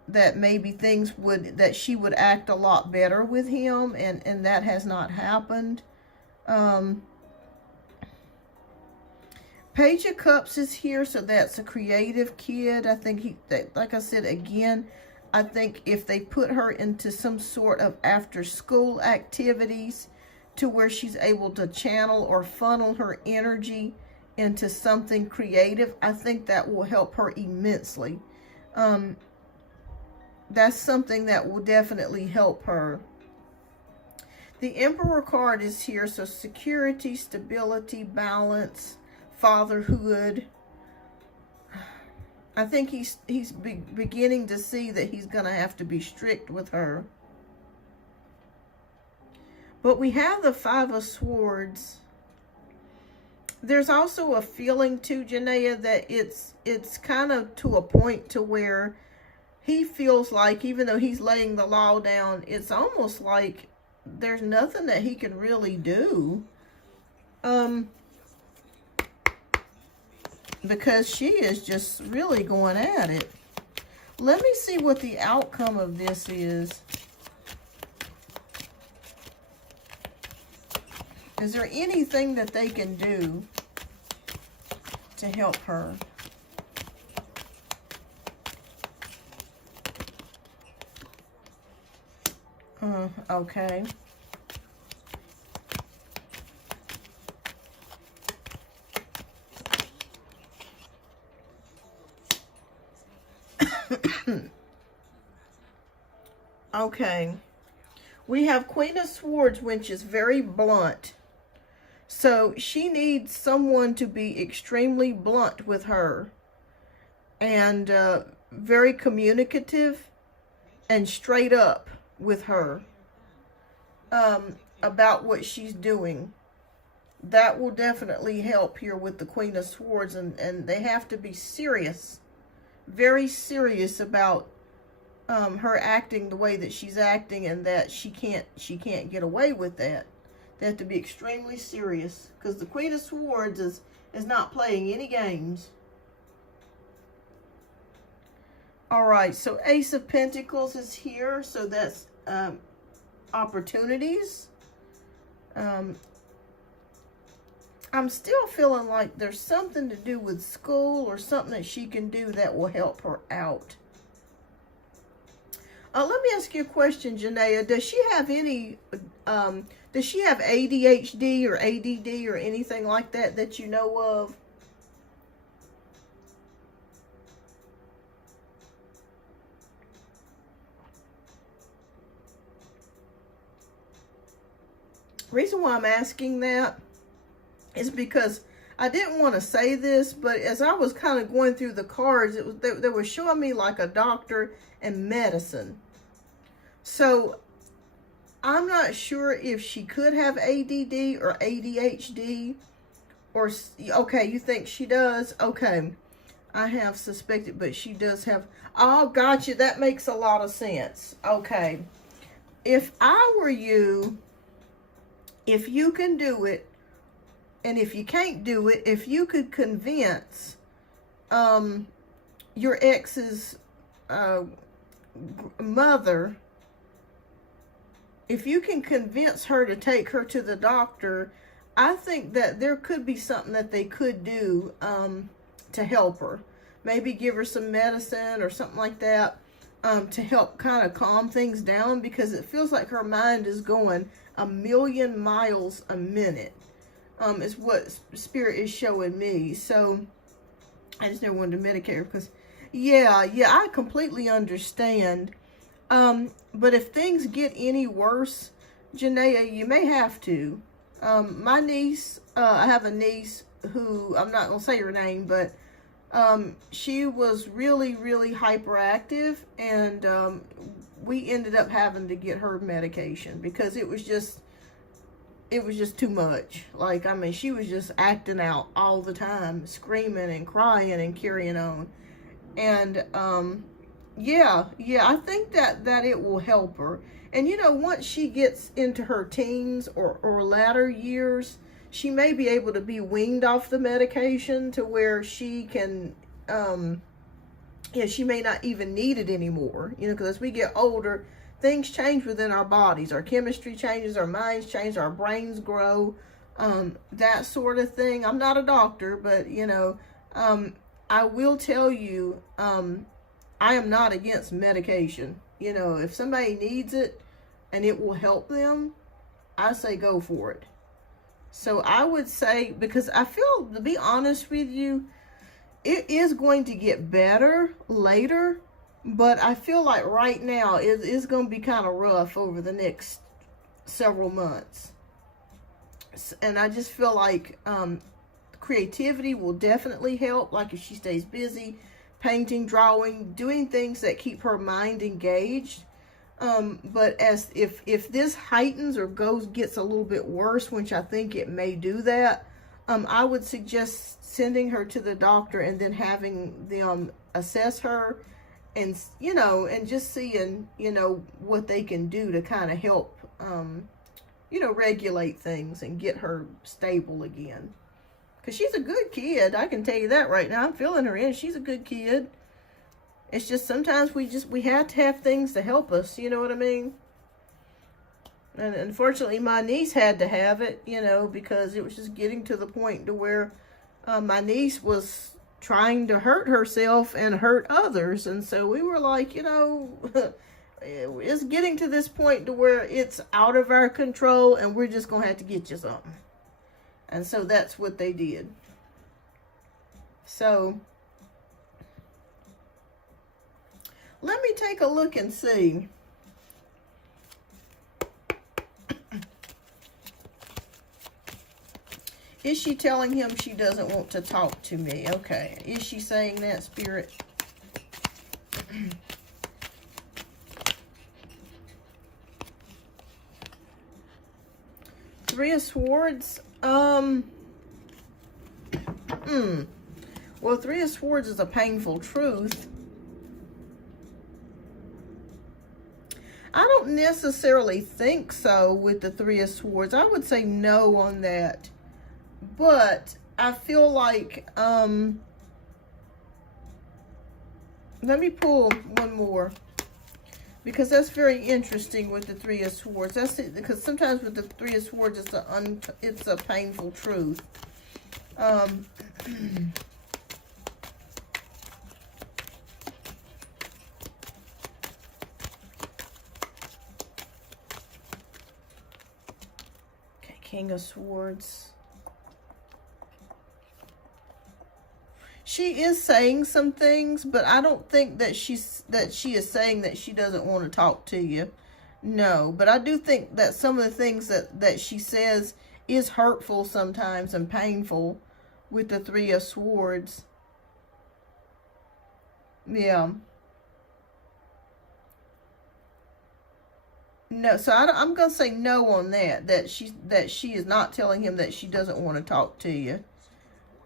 that maybe that she would act a lot better with him, and that has not happened. Page of Cups is here, so that's a creative kid. I think like I said again, I think if they put her into some sort of after school activities to where she's able to channel or funnel her energy into something creative, I think that will help her immensely. That's something that will definitely help her. The Emperor card is here, so security, stability, balance, fatherhood. I think he's beginning to see that he's going to have to be strict with her. But we have the Five of Swords. There's also a feeling too, Janaea, that it's kind of to a point to where he feels like, even though he's laying the law down, it's almost like there's nothing that he can really do. Because she is just really going at it. Let me see what the outcome of this is. Is there anything that they can do to help her? Okay. Okay. We have Queen of Swords, which is very blunt. So she needs someone to be extremely blunt with her and very communicative and straight up with her about what she's doing. That will definitely help here with the Queen of Swords, and they have to be serious, very serious about her acting the way that she's acting, and that she can't get away with that. They have to be extremely serious, because the Queen of Swords is not playing any games. All right, so Ace of Pentacles is here, so that's opportunities. I'm still feeling like there's something to do with school or something that she can do that will help her out. Let me ask you a question, Janaea. Does she have any, does she have ADHD or ADD or anything like that that you know of? Reason why I'm asking that is because I didn't want to say this, but as I was kind of going through the cards, they were showing me like a doctor and medicine. So I'm not sure if she could have ADD or ADHD, or, okay, you think she does? Okay, I have suspected, but she does have, oh, gotcha, that makes a lot of sense. Okay, if I were you, if you can do it, and if you can't do it, if you could convince your ex's mother, if you can convince her to take her to the doctor, I think that there could be something that they could do to help her. Maybe give her some medicine or something like that to help kind of calm things down, because it feels like her mind is going 1,000,000 miles a minute. Is what Spirit is showing me. So I just never wanted to medicate her because, yeah, I completely understand. But if things get any worse, Janaea, you may have to. My niece, I have a niece who, I'm not going to say her name, but she was really, really hyperactive, and we ended up having to get her medication because it was just too much. Like, I mean, she was just acting out all the time, screaming and crying and carrying on. And yeah, I think that it will help her. And you know, once she gets into her teens or latter years, she may be able to be weaned off the medication to where she can, she may not even need it anymore. You know, because as we get older, things change within our bodies. Our chemistry changes, our minds change, our brains grow, that sort of thing. I'm not a doctor, but, you know, I will tell you, I am not against medication. You know, if somebody needs it and it will help them, I say go for it. So I would say, because I feel, to be honest with you, it is going to get better later. But I feel like right now it is going to be kind of rough over the next several months. And I just feel like creativity will definitely help. Like if she stays busy, painting, drawing, doing things that keep her mind engaged. But as if this heightens or gets a little bit worse, which I think it may do that, I would suggest sending her to the doctor and then having them assess her and, you know, and just seeing, you know, what they can do to kind of help, you know, regulate things and get her stable again. Because she's a good kid. I can tell you that right now. I'm feeling her in. She's a good kid. It's just sometimes we have to have things to help us. You know what I mean? And unfortunately, my niece had to have it, you know, because it was just getting to the point to where my niece was trying to hurt herself and hurt others. And so we were like, you know, it's getting to this point to where it's out of our control and we're just going to have to get you something. And so that's what they did. So let me take a look and see. Is she telling him she doesn't want to talk to me? Okay. Is she saying that, Spirit? Three of Swords. Well, Three of Swords is a painful truth. I don't necessarily think so with the Three of Swords. I would say no on that. But I feel like, let me pull one more, because that's very interesting with the Three of Swords. That's it, because sometimes with the Three of Swords, it's a painful truth. Okay, King of Swords. She is saying some things, but I don't think that she is saying that she doesn't want to talk to you. No, but I do think that some of the things that she says is hurtful sometimes and painful with the Three of Swords. Yeah. No, so I'm going to say no on that. That she is not telling him that she doesn't want to talk to you.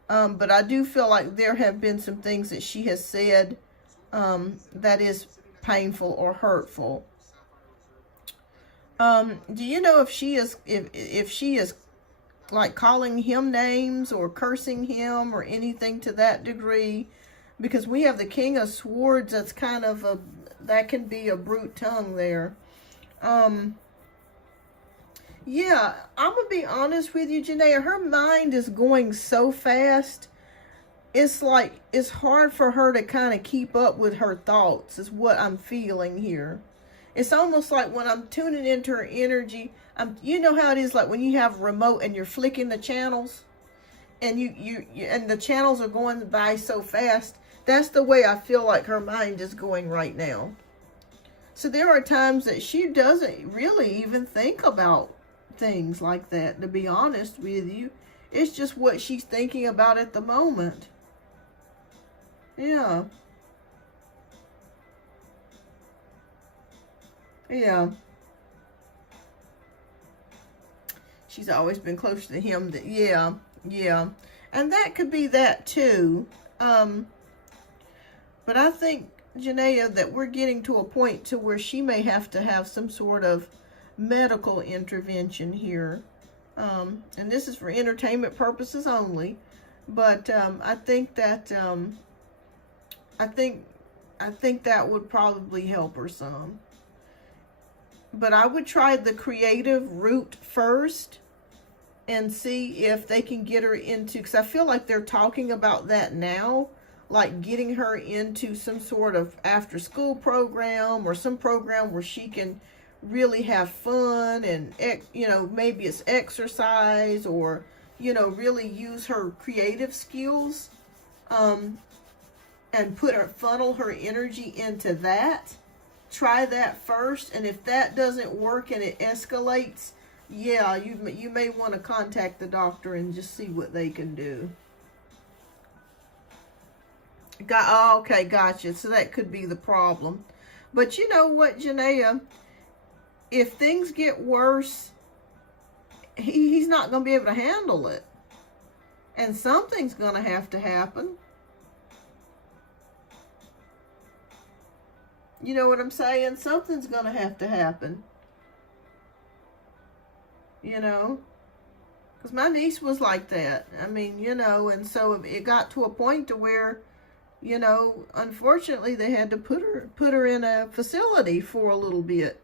But I do feel like there have been some things that she has said that is painful or hurtful. Do you know if she is like calling him names or cursing him or anything to that degree? Because we have the King of Swords. That's kind of that can be a brute tongue there. Yeah, I'm going to be honest with you, Janaea. Her mind is going so fast. It's like, it's hard for her to kind of keep up with her thoughts, is what I'm feeling here. It's almost like when I'm tuning into her energy, you know how it is like when you have a remote and you're flicking the channels and and the channels are going by so fast. That's the way I feel like her mind is going right now. So there are times that she doesn't really even think about things like that, to be honest with you. It's just what she's thinking about at the moment. Yeah. Yeah. She's always been close to him. Yeah. And that could be that too. But I think, Janaea, that we're getting to a point to where she may have to have some sort of medical intervention here. And this is for entertainment purposes only. But I think that I think that would probably help her some. But I would try the creative route first and see if they can get her into, because I feel like they're talking about that now, like getting her into some sort of after school program or some program where she can really have fun and, you know, maybe it's exercise or, you know, really use her creative skills and funnel her energy into that. Try that first, and if that doesn't work and it escalates, yeah, you may want to contact the doctor and just see what they can do. Okay, gotcha. So that could be the problem. But you know what, Janaea? If things get worse, he's not going to be able to handle it. And something's going to have to happen. You know what I'm saying? Something's going to have to happen. You know? Because my niece was like that. I mean, you know, and so it got to a point to where, you know, unfortunately they had to put her in a facility for a little bit,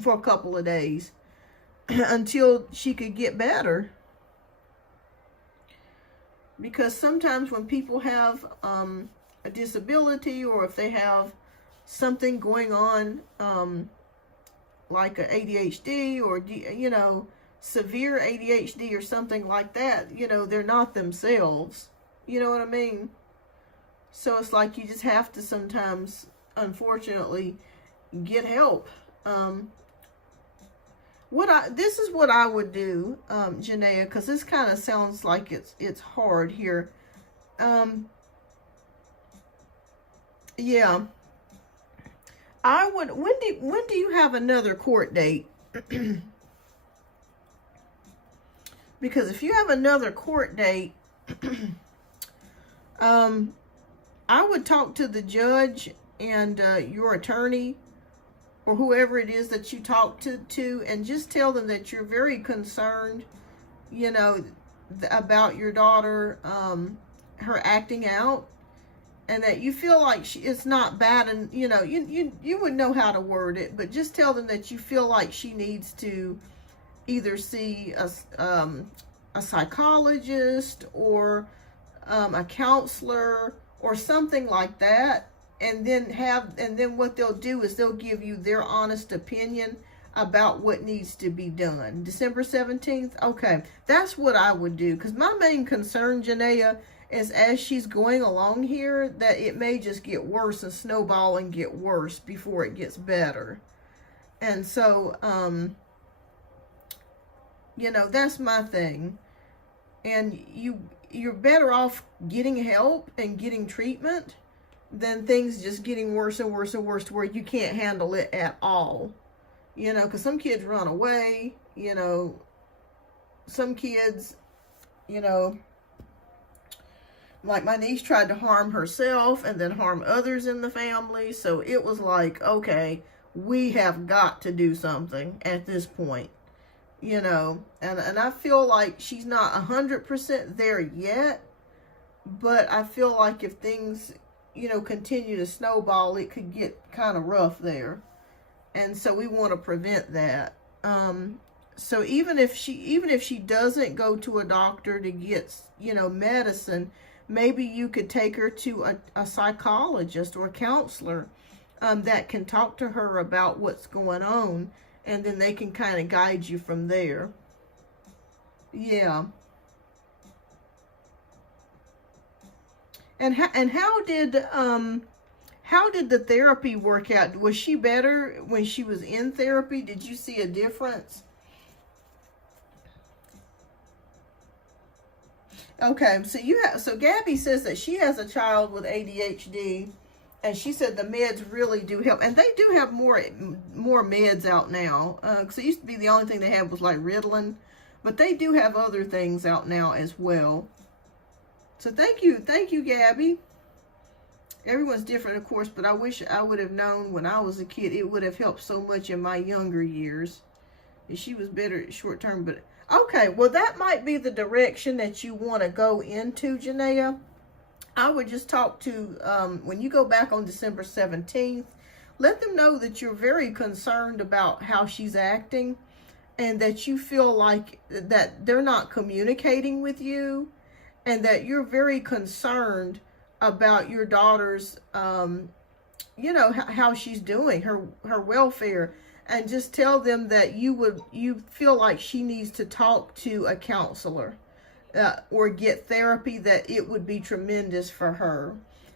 for a couple of days, until she could get better. Because sometimes when people have a disability, or if they have something going on, like a ADHD, or, you know, severe ADHD or something like that, you know, they're not themselves. You know what I mean? So it's like you just have to sometimes, unfortunately, get help. This is what I would do, Janaea, because this kind of sounds like it's hard here. Yeah. I would, when do you have another court date? Because if you have another court date, I would talk to the judge and your attorney, or whoever it is that you talk to, and just tell them that you're very concerned, you know, about your daughter, her acting out, and that you feel like it's not bad, and you know, you would know how to word it, but just tell them that you feel like she needs to either see a psychologist or a counselor or something like that, and then what they'll do is they'll give you their honest opinion about what needs to be done. December 17th? Okay, that's what I would do, because my main concern, Janaea, is as she's going along here, that it may just get worse and snowball and get worse before it gets better. And so, you know, that's my thing. And you're better off getting help and getting treatment than things just getting worse and worse and worse to where you can't handle it at all. You know, because some kids run away, you know, some kids, you know, like my niece tried to harm herself and then harm others in the family. So it was like, okay, we have got to do something at this point. You know, and I feel like she's not 100% there yet, but I feel like if things, you know, continue to snowball, it could get kind of rough there. And so we want to prevent that. So even if she doesn't go to a doctor to get, you know, medicine, maybe you could take her to a psychologist or a counselor that can talk to her about what's going on. And then they can kind of guide you from there. Yeah. And how did the therapy work out? Was she better when she was in therapy? Did you see a difference? Okay, so Gabby says that she has a child with ADHD. And she said the meds really do help. And they do have more meds out now. Because it used to be the only thing they had was like Ritalin. But they do have other things out now as well. So thank you, Gabby. Everyone's different, of course. But I wish I would have known when I was a kid. It would have helped so much in my younger years. And she was better short term. But okay, well that might be the direction that you want to go into, Janaea. I would just talk to, when you go back on December 17th, let them know that you're very concerned about how she's acting and that you feel like that they're not communicating with you and that you're very concerned about your daughter's, you know, how she's doing, her welfare, and just tell them that you feel like she needs to talk to a counselor. Or get therapy, that it would be tremendous for her.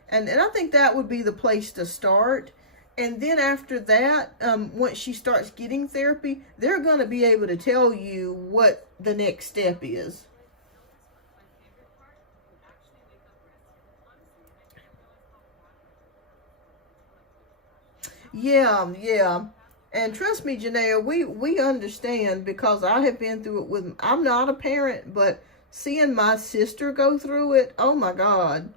And I think that would be the place to start. And then after that, once she starts getting therapy, they're going to be able to tell you what the next step is. Yeah. And trust me, Janaea, we understand, because I have been through it with, I'm not a parent, but seeing my sister go through it, oh my God.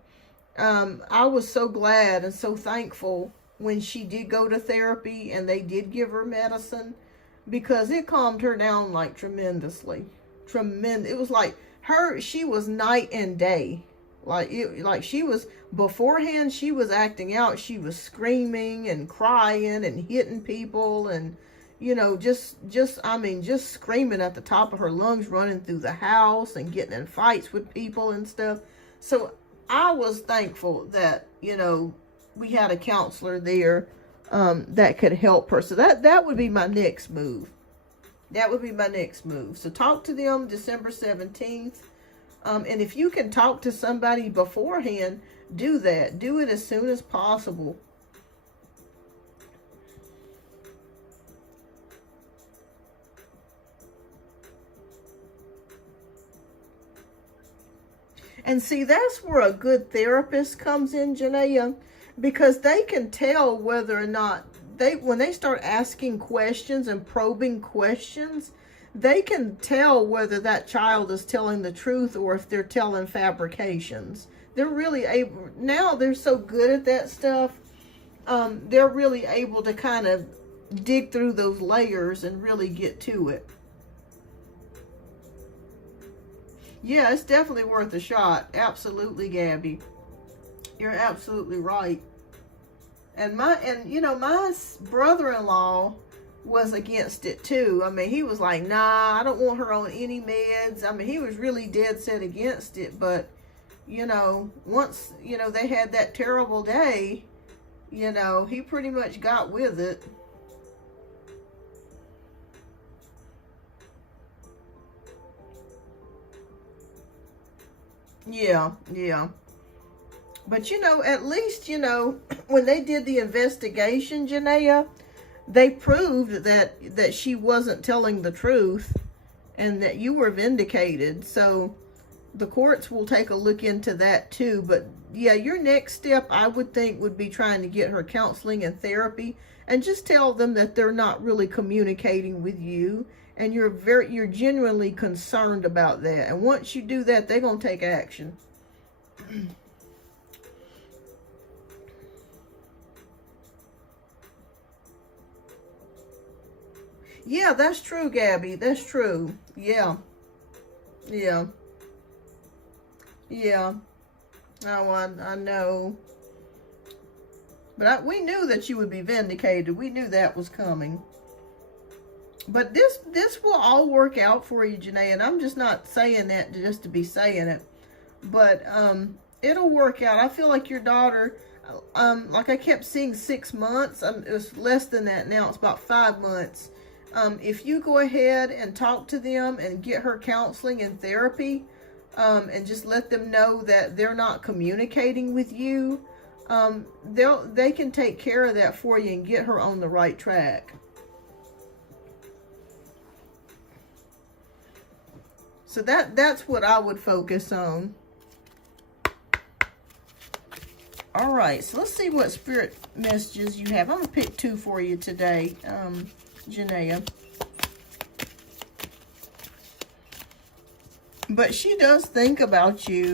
I was so glad and so thankful when she did go to therapy and they did give her medicine, because it calmed her down like tremendously. It was like she was night and day. Like she was, beforehand she was acting out. She was screaming and crying and hitting people and, you know, just screaming at the top of her lungs, running through the house and getting in fights with people and stuff. So I was thankful that, you know, we had a counselor there that could help her. So that would be my next move. That would be my next move. So talk to them December 17th. And if you can talk to somebody beforehand, do that. Do it as soon as possible. And see, that's where a good therapist comes in, Janaea, because they can tell whether or not when they start asking questions and probing questions, they can tell whether that child is telling the truth or if they're telling fabrications. They're really able, now they're so good at that stuff, they're really able to kind of dig through those layers and really get to it. Yeah, it's definitely worth a shot. Absolutely, Gabby. You're absolutely right. And you know, my brother-in-law was against it too. I mean, he was like, nah, I don't want her on any meds. I mean, he was really dead set against it. But, you know, once, you know, they had that terrible day, you know, he pretty much got with it. Yeah, yeah. But, you know, at least, you know, when they did the investigation, Janaea, they proved that she wasn't telling the truth and that you were vindicated. So the courts will take a look into that too. But yeah, your next step, I would think, would be trying to get her counseling and therapy, and just tell them that they're not really communicating with you, and you're genuinely concerned about that. And once you do that, they're going to take action. Yeah, that's true, Gabby. That's true. Yeah. Yeah. Yeah. Oh, I know. But we knew that you would be vindicated. We knew that was coming. But this will all work out for you, Janae. And I'm just not saying that just to be saying it. But it'll work out. I feel like your daughter, like I kept seeing 6 months. It was less than that now. It's about 5 months. If you go ahead and talk to them and get her counseling and therapy, and just let them know that they're not communicating with you, they can take care of that for you and get her on the right track. So that's what I would focus on. All right, so let's see what spirit messages you have. I'm gonna pick 2 for you today, Janaea. But she does think about you.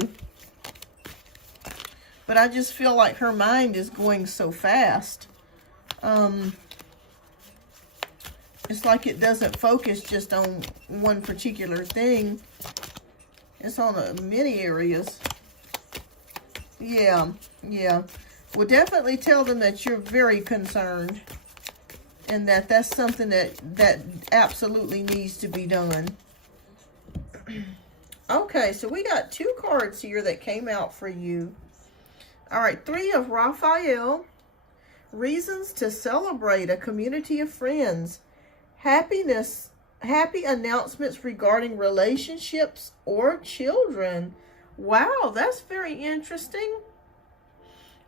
But I just feel like her mind is going so fast. It's like it doesn't focus just on one particular thing. It's on many areas. Yeah, yeah. Well, definitely tell them that you're very concerned. And that's something that absolutely needs to be done. Okay, so we got 2 cards here that came out for you. All right, 3 of Raphael. Reasons to celebrate a community of friends. Happiness, happy announcements regarding relationships or children. Wow, that's very interesting.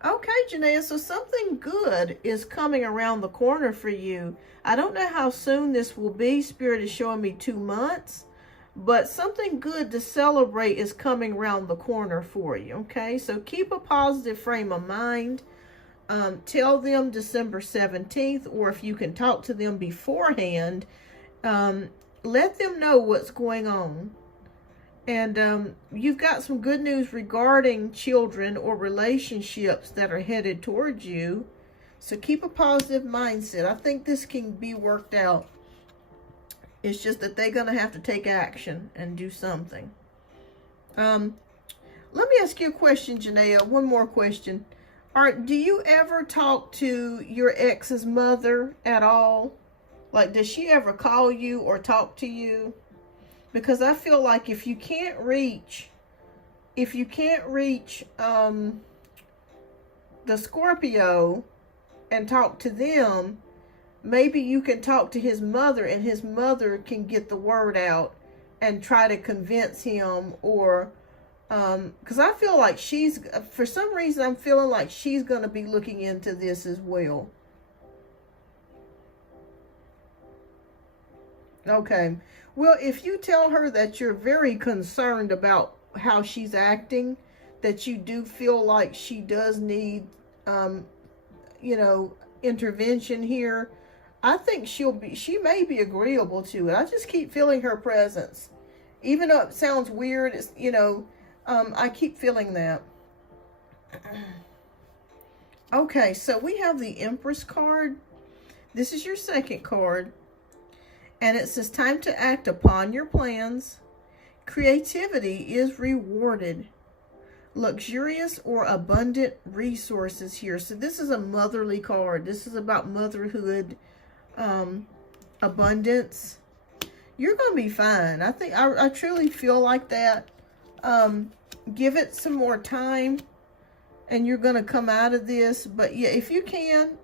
Okay, Janaea, so something good is coming around the corner for you. I don't know how soon this will be. Spirit is showing me 2 months. But something good to celebrate is coming around the corner for you, okay? So keep a positive frame of mind. Tell them December 17th, or if you can talk to them beforehand, let them know what's going on. And you've got some good news regarding children or relationships that are headed towards you. So keep a positive mindset. I think this can be worked out. It's just that they're going to have to take action and do something. Let me ask you a question, Janaea. One more question. Do you ever talk to your ex's mother at all? Like, does she ever call you or talk to you? Because I feel like if you can't reach the Scorpio and talk to them, maybe you can talk to his mother, and his mother can get the word out and try to convince him, or because I feel like for some reason, I'm feeling like she's going to be looking into this as well. Okay. Well, if you tell her that you're very concerned about how she's acting, that you do feel like she does need, intervention here, I think she may be agreeable to it. I just keep feeling her presence. Even though it sounds weird, it's, I keep feeling that. Okay, so we have the Empress card. This is your second card. And it says, time to act upon your plans. Creativity is rewarded. Luxurious or abundant resources here. So this is a motherly card. This is about motherhood, abundance. You're going to be fine. I truly feel like that. Give it some more time and you're going to come out of this. But yeah, if you can,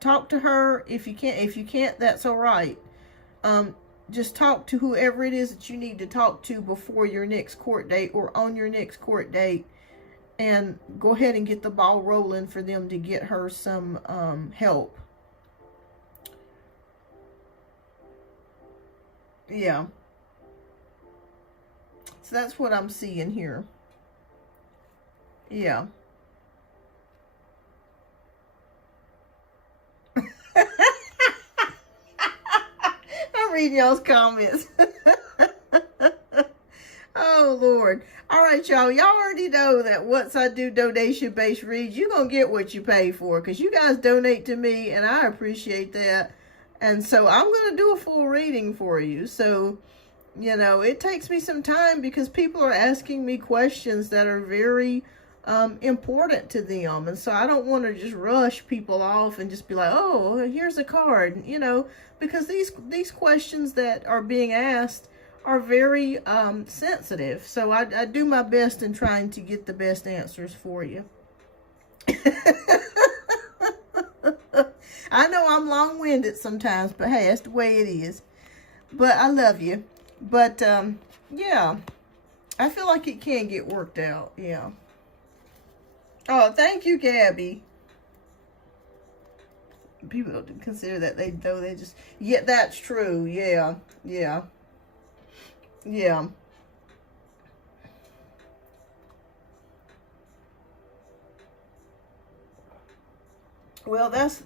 talk to her. If you can't, that's all right. Just talk to whoever it is that you need to talk to before your next court date or on your next court date, and go ahead and get the ball rolling for them to get her some help. Yeah. So that's what I'm seeing here. Yeah. I'm reading y'all's comments. Oh, Lord. All right, y'all. Y'all already know that once I do donation-based reads, you're going to get what you pay for, because you guys donate to me, and I appreciate that. And so I'm going to do a full reading for you. So, it takes me some time because people are asking me questions that are very important to them. And so I don't want to just rush people off and just be like, oh, here's a card, because these questions that are being asked are very sensitive. So I do my best in trying to get the best answers for you. I know I'm long-winded sometimes, but hey, that's the way it is. But I love you. But yeah, I feel like it can get worked out. Yeah. Oh, thank you, Gabby. People don't consider that they just, yeah, that's true. Yeah. Yeah. Yeah. Well, that's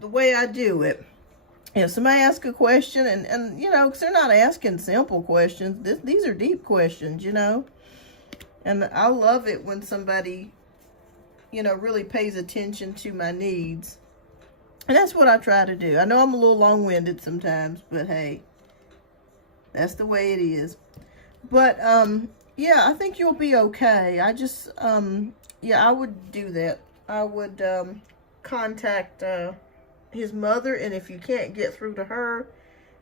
the way I do it. If somebody asks a question, and because they're not asking simple questions. These are deep questions, And I love it when somebody, really pays attention to my needs. And that's what I try to do. I know I'm a little long-winded sometimes, but hey, that's the way it is. But, yeah, I think you'll be okay. I just, yeah, I would do that. I would, contact, his mother, and if you can't get through to her,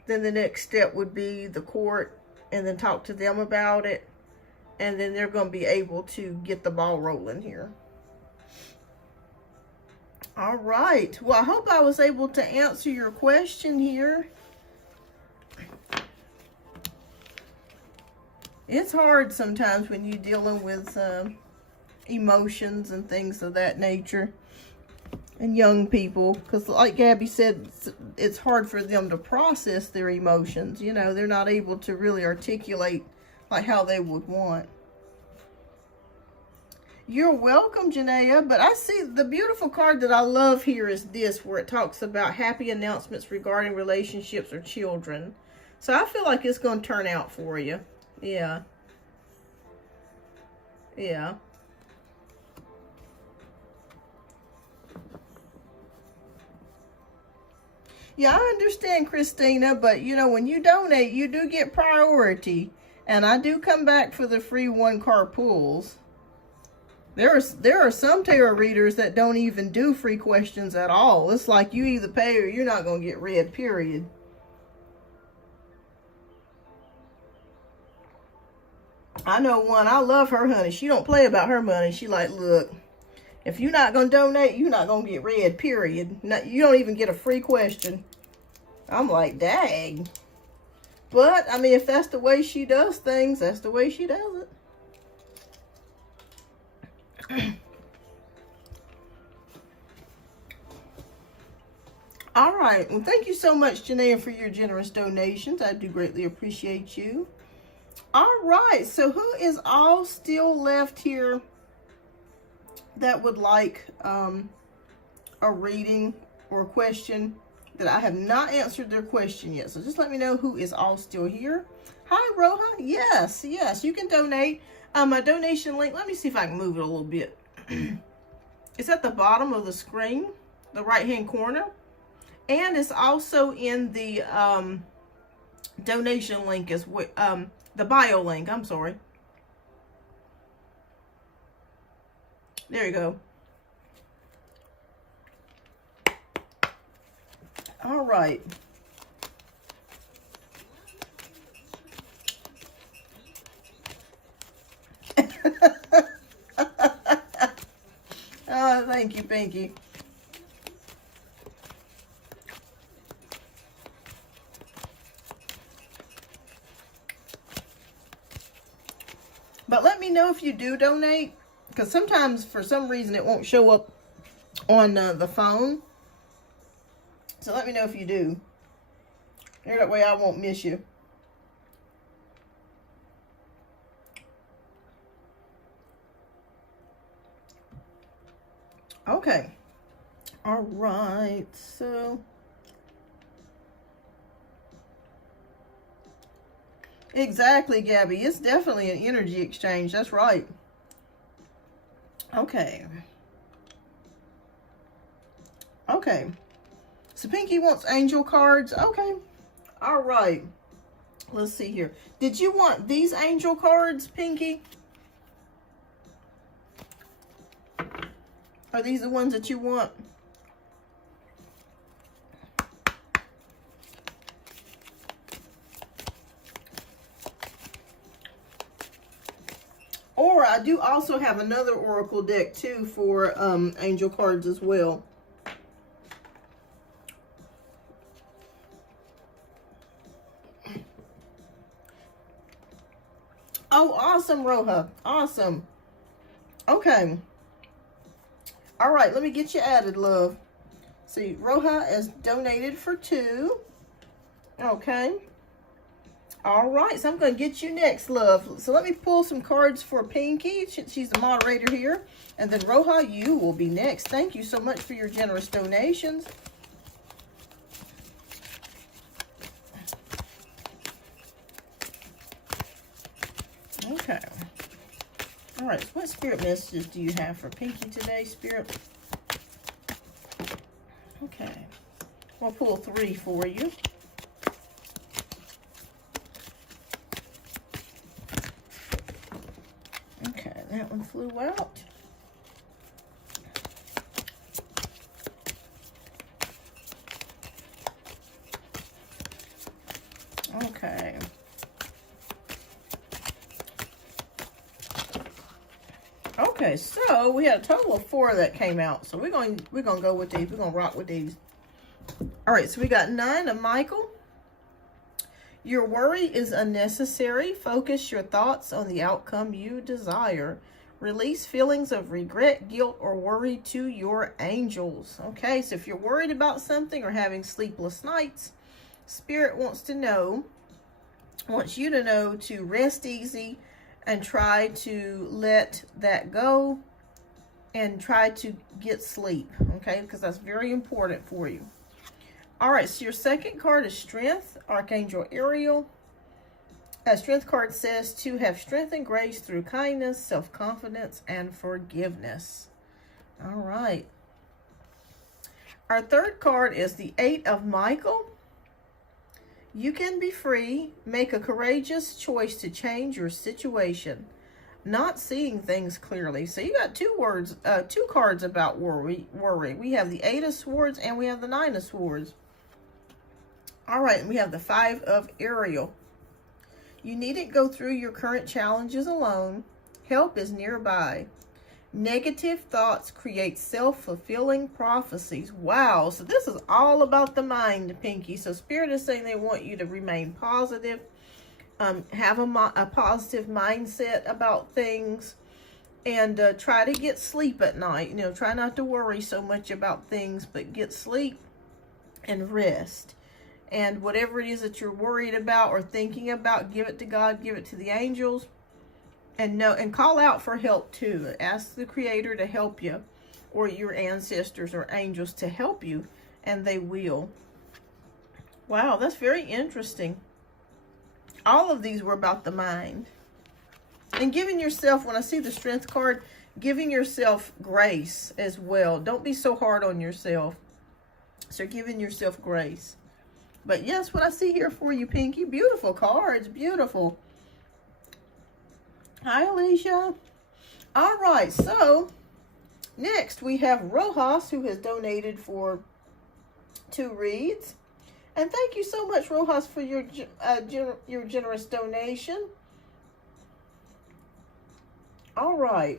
then the next step would be the court, and then talk to them about it, and then they're going to be able to get the ball rolling here. All right. Well, I hope I was able to answer your question here. It's hard sometimes when you're dealing with emotions and things of that nature. And young people, because like Gabby said, it's hard for them to process their emotions. They're not able to really articulate like how they would want. You're welcome, Janaea. But I see the beautiful card that I love here is this, where it talks about happy announcements regarding relationships or children. So I feel like it's going to turn out for you. Yeah. Yeah. Yeah, I understand, Christina, but you know, when you donate, you do get priority. And I do come back for the free 1-card pulls. There are some tarot readers that don't even do free questions at all. It's like you either pay or you're not going to get read, period. I know one. I love her, honey. She don't play about her money. She like, look, if you're not going to donate, you're not going to get read, period. You don't even get a free question. I'm like, dang. But, I mean, if that's the way she does things, that's the way she does it. All right. Well, thank you so much, Janae, for your generous donations. I do greatly appreciate you. All right. So who is all still left here that would like a reading or a question that I have not answered their question yet? So just let me know who is all still here. Hi, Roha. Yes, you can donate. My donation link, let me see if I can move it a little bit. It's at the bottom of the screen, the right-hand corner. And it's also in the donation link as well, the bio link, I'm sorry. There you go. All right. Oh, thank you, Pinky. But let me know if you do donate, because sometimes for some reason it won't show up on the phone. So let me know if you do. That way I won't miss you. Okay. All right. So exactly, Gabby. It's definitely an energy exchange. That's right. Okay. Okay. So Pinky wants angel cards. Okay. All right. Let's see here. Did you want these angel cards, Pinky? Are these the ones that you want? Or I do also have another oracle deck too for angel cards as well. Oh, awesome, Roha. Awesome. Okay. All right, let me get you added, love. See, Roha has donated for 2. Okay. All right, so I'm going to get you next, love. So let me pull some cards for Pinky. She's the moderator here. And then Roha, you will be next. Thank you so much for your generous donations. Okay. All right, so what spirit messages do you have for Pinky today, Spirit? Okay. We'll pull 3 for you. Okay, that one flew out. Okay. Okay, so we had a total of 4 that came out. So we're gonna go with these. We're gonna rock with these. All right, so we got 9 of Michael. Your worry is unnecessary. Focus your thoughts on the outcome you desire. Release feelings of regret, guilt, or worry to your angels. Okay, so if you're worried about something or having sleepless nights, Spirit wants you to know to rest easy and try to let that go and try to get sleep, okay? Because that's very important for you. All right, so your second card is Strength, Archangel Ariel. A Strength card says to have strength and grace through kindness, self-confidence, and forgiveness. All right. Our third card is the Eight of Michael. You can be free. Make a courageous choice to change your situation. Not seeing things clearly. So you got two cards about worry. We have the Eight of Swords and we have the Nine of Swords. All right, and we have the Five of Ariel. You needn't go through your current challenges alone. Help is nearby. Negative thoughts create self-fulfilling prophecies. Wow, so this is all about the mind, Pinky. So Spirit is saying they want you to remain positive, have a positive mindset about things, and try to get sleep at night. You know, try not to worry so much about things, but get sleep and rest. And whatever it is that you're worried about or thinking about, give it to God, give it to the angels. And call out for help too. Ask the Creator to help you, or your ancestors or angels to help you, and they will. Wow, that's very interesting. All of these were about the mind. And giving yourself, when I see the Strength card, giving yourself grace as well. Don't be so hard on yourself. So giving yourself grace. But yes, what I see here for you, Pinky. Beautiful cards, beautiful. Hi, Alicia. All right, so next we have Rojas, who has donated for 2 reads. And thank you so much, Rojas, for your generous donation. All right.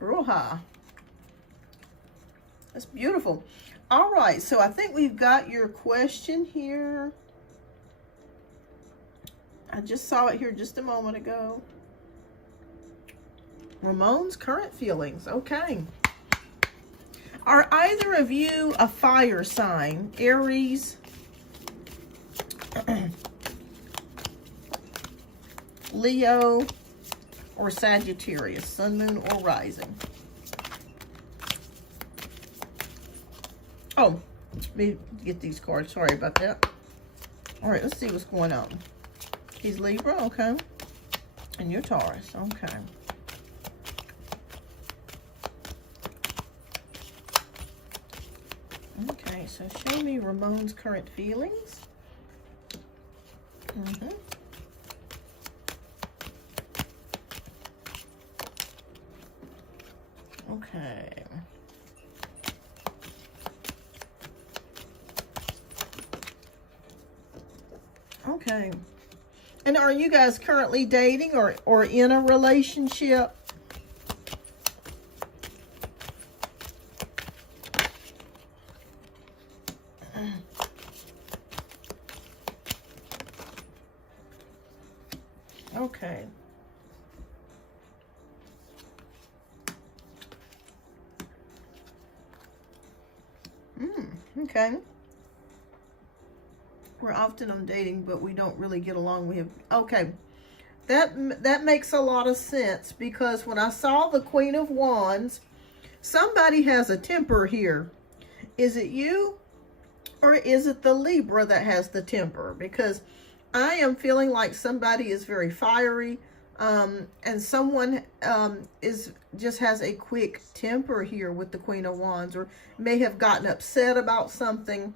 Roja. That's beautiful. All right, so I think we've got your question here. I just saw it here just a moment ago. Ramon's current feelings. Okay. Are either of you a fire sign? Aries, Leo, or Sagittarius? Sun, moon, or rising? Oh, let me get these cards. Sorry about that. All right, let's see what's going on. He's Libra, okay. And you're Taurus, okay. Okay, so show me Ramon's current feelings. Okay. Okay. And are you guys currently dating or in a relationship? Okay. Okay. We're often on dating, but we don't really get along. We have, okay. That makes a lot of sense, because when I saw the Queen of Wands, somebody has a temper here. Is it you, or is it the Libra that has the temper? Because I am feeling like somebody is very fiery, and someone just has a quick temper here with the Queen of Wands, or may have gotten upset about something,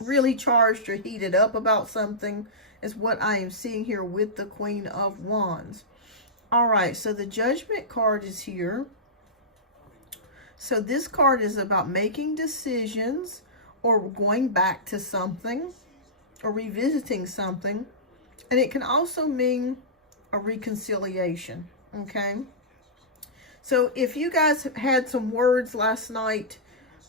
really charged or heated up about something, is what I am seeing here with the Queen of Wands. All right, so the Judgment card is here. So this card is about making decisions, or going back to something, or revisiting something. And it can also mean a reconciliation, okay? So if you guys had some words last night,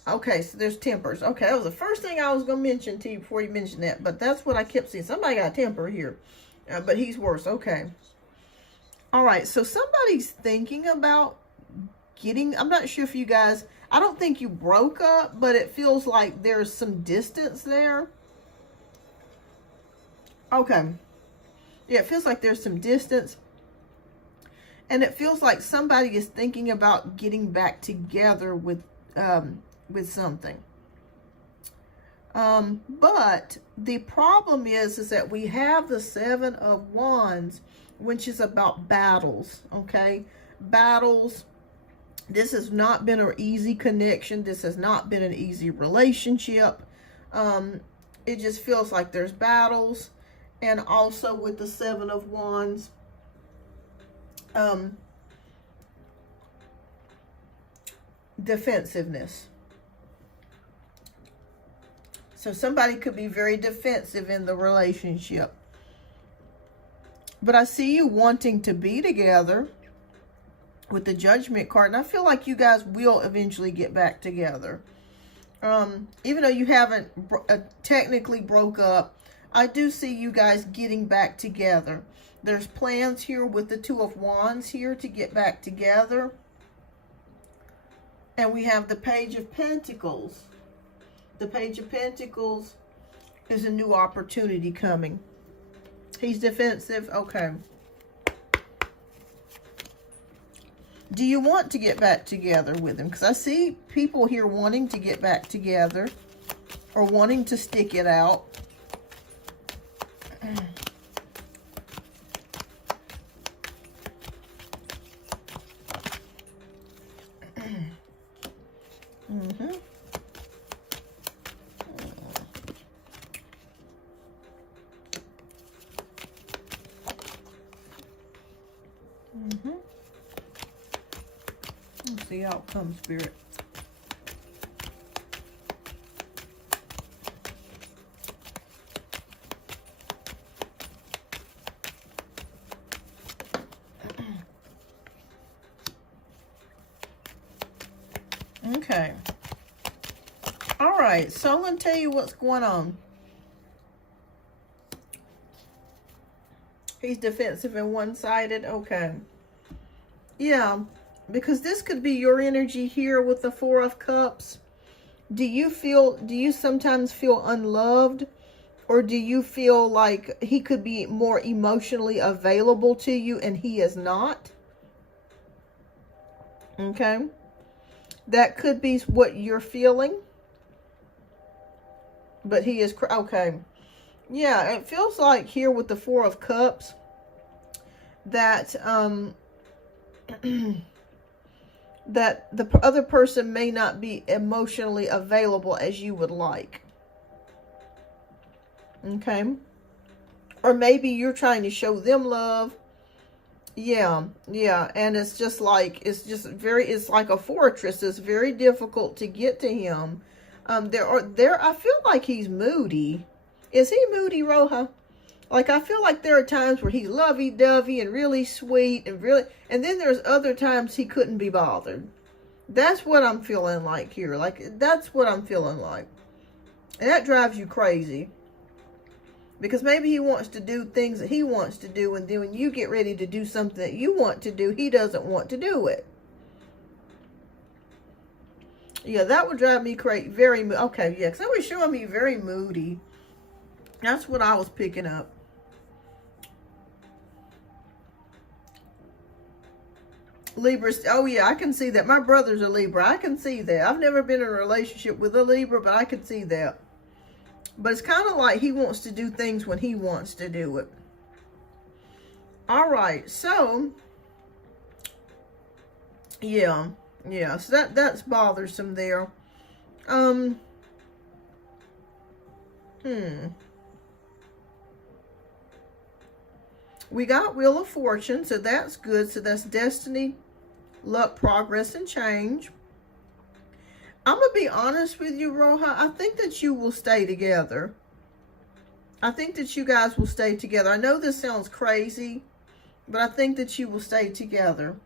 okay, so there's tempers. Okay, that was the first thing I was going to mention to you before you mentioned that. But that's what I kept seeing. Somebody got a temper here. But he's worse. Okay. All right, so somebody's thinking about getting... I'm not sure if you guys... I don't think you broke up, but it feels like there's some distance there. Okay. Yeah, it feels like there's some distance. And it feels like somebody is thinking about getting back together with something. But the problem is that we have the Seven of Wands, which is about battles, okay? Battles, This has not been an easy connection. This has not been an easy relationship. It just feels like there's battles. And also with the Seven of Wands, defensiveness. So somebody could be very defensive in the relationship. But I see you wanting to be together with the Judgment card. And I feel like you guys will eventually get back together. Even though you haven't technically broke up, I do see you guys getting back together. There's plans here with the Two of Wands here to get back together. And we have the Page of Pentacles. The Page of Pentacles is a new opportunity coming. He's defensive. Okay. Do you want to get back together with him? Because I see people here wanting to get back together or wanting to stick it out. Let's see outcome, Spirit. Okay. All right. So I'm going to tell you what's going on. He's defensive and one-sided. Okay. Yeah. Because this could be your energy here with the Four of Cups. Do you sometimes feel unloved? Or do you feel like he could be more emotionally available to you and he is not? Okay. That could be what you're feeling. But he is, okay. Yeah, it feels like here with the Four of Cups that, that the other person may not be emotionally available as you would like. Okay. Or maybe you're trying to show them love. Yeah. And it's just like, it's like a fortress. It's very difficult to get to him. I feel like he's moody. Is he moody, Roja? Like, I feel like there are times where he's lovey-dovey and really sweet and then there's other times he couldn't be bothered. That's what I'm feeling like here. Like, that's what I'm feeling like. And that drives you crazy. Because maybe he wants to do things that he wants to do, and then when you get ready to do something that you want to do, he doesn't want to do it. Yeah, that would drive me crazy. Okay, yeah, because that was showing me very moody. That's what I was picking up. Libras, oh yeah, I can see that. My brother's a Libra. I can see that. I've never been in a relationship with a Libra, but I can see that. But it's kind of like he wants to do things when he wants to do it. All right, so yeah, so that's bothersome there. We got Wheel of Fortune, so that's good. So that's destiny, luck, progress, and change. I'm going to be honest with you, Roja. I think that you will stay together. I think that you guys will stay together. I know this sounds crazy, but I think that you will stay together.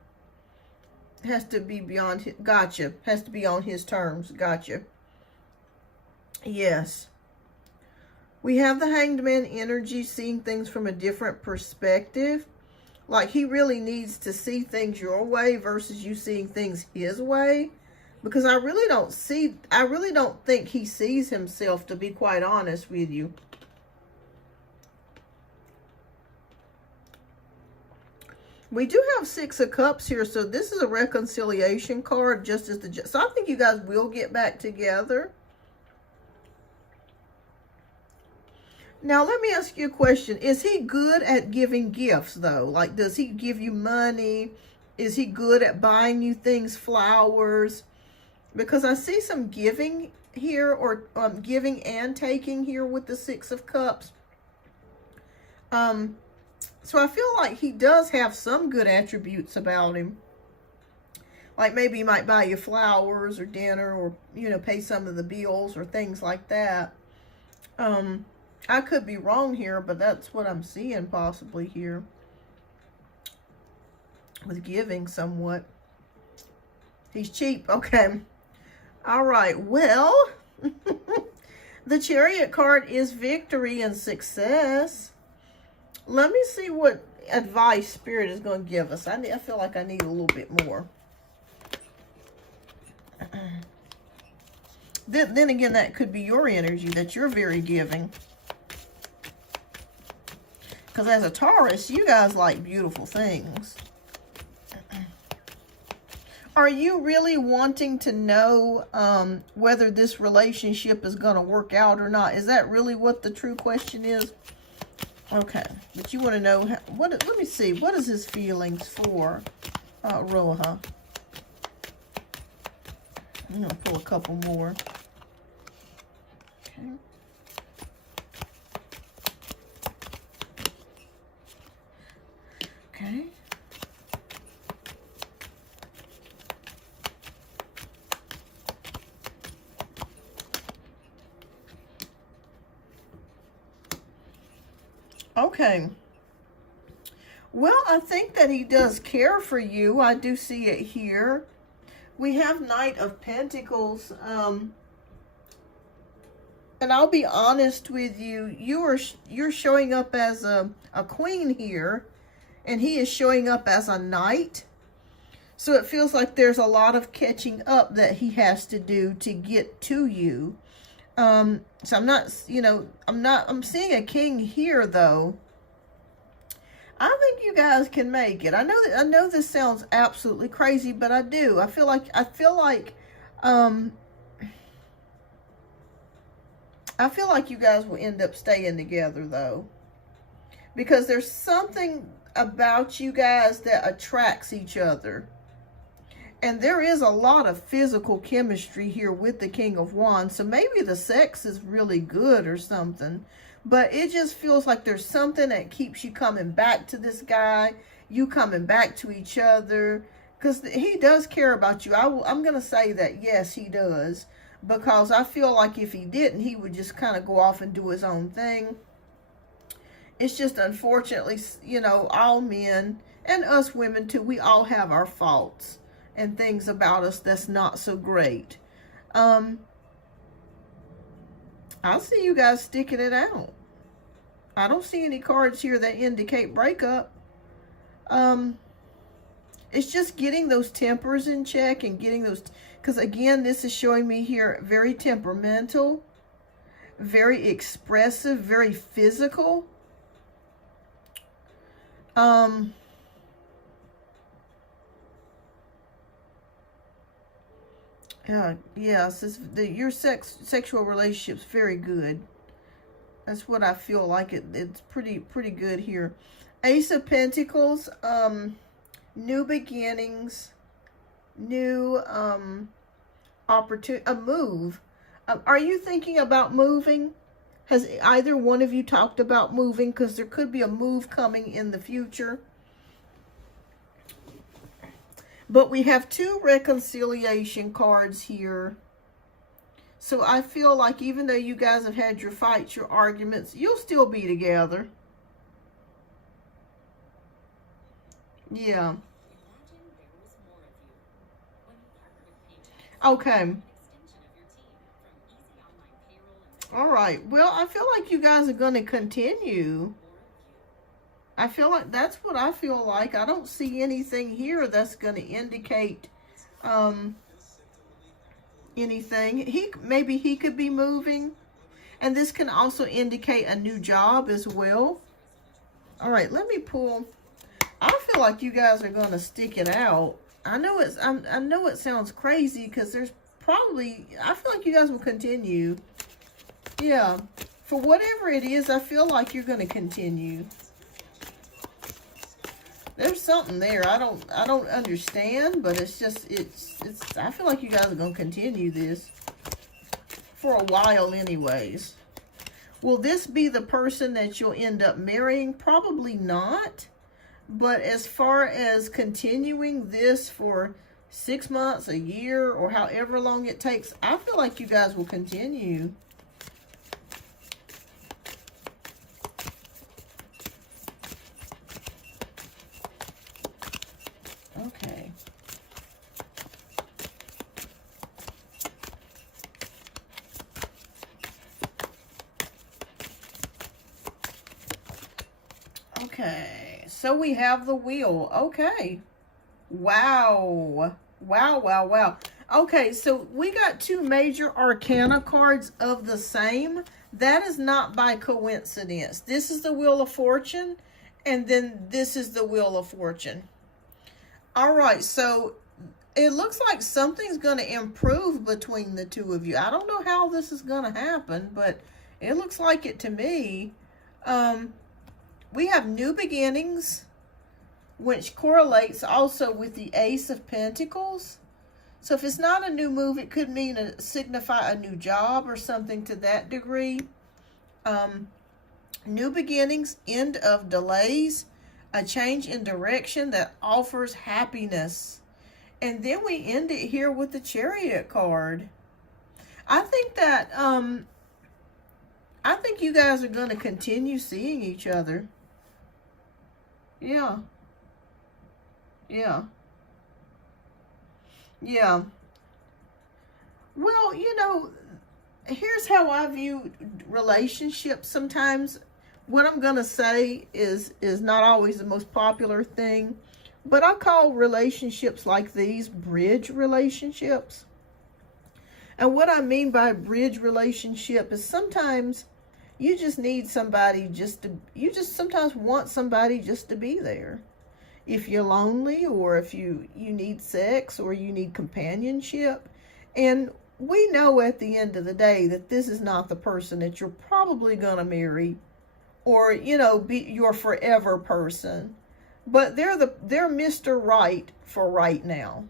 It has to be beyond, gotcha. Has to be on his terms, gotcha. Yes. We have the Hanged Man energy, seeing things from a different perspective. Like he really needs to see things your way versus you seeing things his way. Because I really don't think he sees himself, to be quite honest with you. We do have Six of Cups here, so this is a reconciliation card, just as so I think you guys will get back together. Now, let me ask you a question. Is he good at giving gifts, though? Like, does he give you money? Is he good at buying you things, flowers? Because I see some giving here, or giving and taking here with the Six of Cups. So I feel like he does have some good attributes about him. Like maybe he might buy you flowers or dinner, or, you know, pay some of the bills or things like that. I could be wrong here, but that's what I'm seeing possibly here. With giving somewhat. He's cheap. Okay. All right. Well, the Chariot card is victory and success. Let me see what advice Spirit is going to give us. I feel like I need a little bit more. Then again, that could be your energy, that you're very giving. Because as a Taurus, you guys like beautiful things. Are you really wanting to know whether this relationship is going to work out or not? Is that really what the true question is? Okay, but you want to know, let me see, what is his feelings for Roja? I'm going to pull a couple more. Okay. Okay. Okay. Well, I think that he does care for you. I do see it here. We have Knight of Pentacles. And I'll be honest with you. You're showing up as a queen here. And he is showing up as a knight. So it feels like there's a lot of catching up that he has to do to get to you. So I'm not, you know, I'm seeing a king here though. I think you guys can make it. I know this sounds absolutely crazy, but I do. I feel like you guys will end up staying together though. Because there's something about you guys that attracts each other. And there is a lot of physical chemistry here with the King of Wands. So maybe the sex is really good or something. But it just feels like there's something that keeps you coming back to this guy. You coming back to each other. Because he does care about you. I'm going to say that, yes, he does. Because I feel like if he didn't, he would just kind of go off and do his own thing. It's just unfortunately, you know, all men and us women too, we all have our faults and things about us that's not so great. I see you guys sticking it out. I don't see any cards here that indicate breakup. It's just getting those tempers in check and getting those, because again, this is showing me here very temperamental, very expressive, very physical. Yes, your sexual relationship's very good. That's what I feel like. It's pretty good here. Ace of Pentacles, new beginnings, new opportunity, a move. Are you thinking about moving? Has either one of you talked about moving? Because there could be a move coming in the future. But we have two reconciliation cards here. So I feel like even though you guys have had your fights, your arguments, you'll still be together. Yeah. Okay. All right. Well, I feel like you guys are going to continue. I feel like that's what I feel like. I don't see anything here that's going to indicate anything. Maybe he could be moving. And this can also indicate a new job as well. All right, let me pull. I feel like you guys are going to stick it out. I know it sounds crazy because there's probably, I feel like you guys will continue. Yeah. For whatever it is, I feel like you're going to continue. There's something there. I don't understand, but it's I feel like you guys are going to continue this for a while anyways. Will this be the person that you'll end up marrying? Probably not. But as far as continuing this for 6 months, a year, or however long it takes, I feel like you guys will continue. Okay. Okay, so we have the wheel. Okay. Wow. Wow, wow, wow. Okay, so we got 2 major arcana cards of the same. That is not by coincidence. This is the Wheel of Fortune, and then this is the Wheel of Fortune. All right, so it looks like something's going to improve between the two of you. I don't know how this is going to happen, but it looks like it to me. We have new beginnings, which correlates also with the Ace of Pentacles. So if it's not a new move, it could mean signify a new job or something to that degree. New beginnings, end of delays, a change in direction that offers happiness. And then we end it here with the Chariot card. I think that, I think you guys are going to continue seeing each other. Yeah. Yeah. Yeah. Well, you know, here's how I view relationships sometimes. What I'm going to say is not always the most popular thing, but I call relationships like these bridge relationships. And what I mean by bridge relationship is sometimes you just need somebody you just sometimes want somebody just to be there. If you're lonely, or if you need sex, or you need companionship. And we know at the end of the day that this is not the person that you're probably going to marry, or, you know, be your forever person. But they're Mr. Right for right now.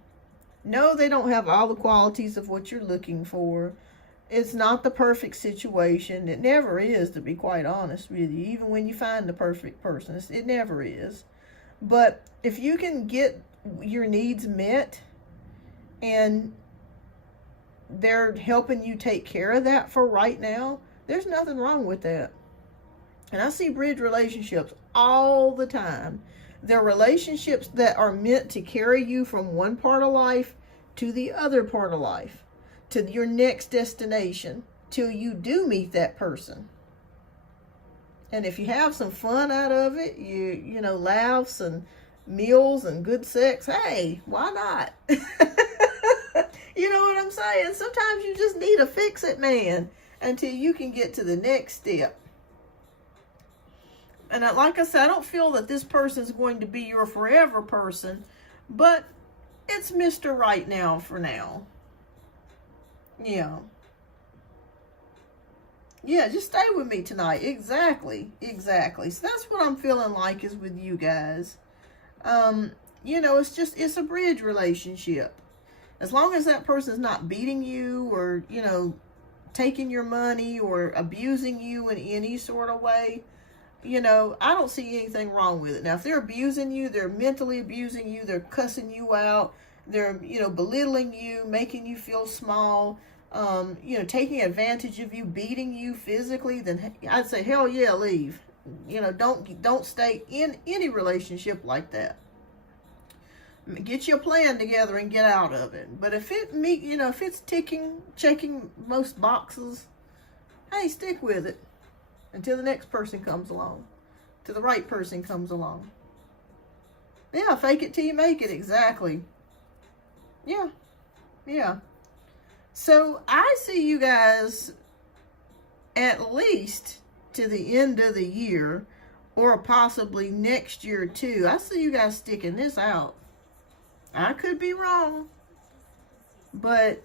No, they don't have all the qualities of what you're looking for. It's not the perfect situation. It never is, to be quite honest with you. Even when you find the perfect person, it never is. But if you can get your needs met and they're helping you take care of that for right now, there's nothing wrong with that. And I see bridge relationships all the time. They're relationships that are meant to carry you from one part of life to the other part of life, to your next destination, till you do meet that person. And if you have some fun out of it, you know, laughs and meals and good sex, hey, why not? You know what I'm saying? Sometimes you just need a fix-it man until you can get to the next step. And like I said, I don't feel that this person is going to be your forever person, but it's Mr. Right now for now. Yeah. Yeah, just stay with me tonight. Exactly. Exactly. So that's what I'm feeling like is with you guys. You know, it's a bridge relationship. As long as that person's not beating you or, you know, taking your money or abusing you in any sort of way, you know, I don't see anything wrong with it. Now, if they're abusing you, they're mentally abusing you, they're cussing you out, they're, you know, belittling you, making you feel small, you know, taking advantage of you, beating you physically, then I'd say, hell yeah, leave. You know, don't stay in any relationship like that. Get your plan together and get out of it. But if if it's checking most boxes, hey, stick with it until the next person comes along, till the right person comes along. Yeah, fake it till you make it. Exactly. Yeah. Yeah. So I see you guys at least to the end of the year, or possibly next year too. I see you guys sticking this out. I could be wrong, but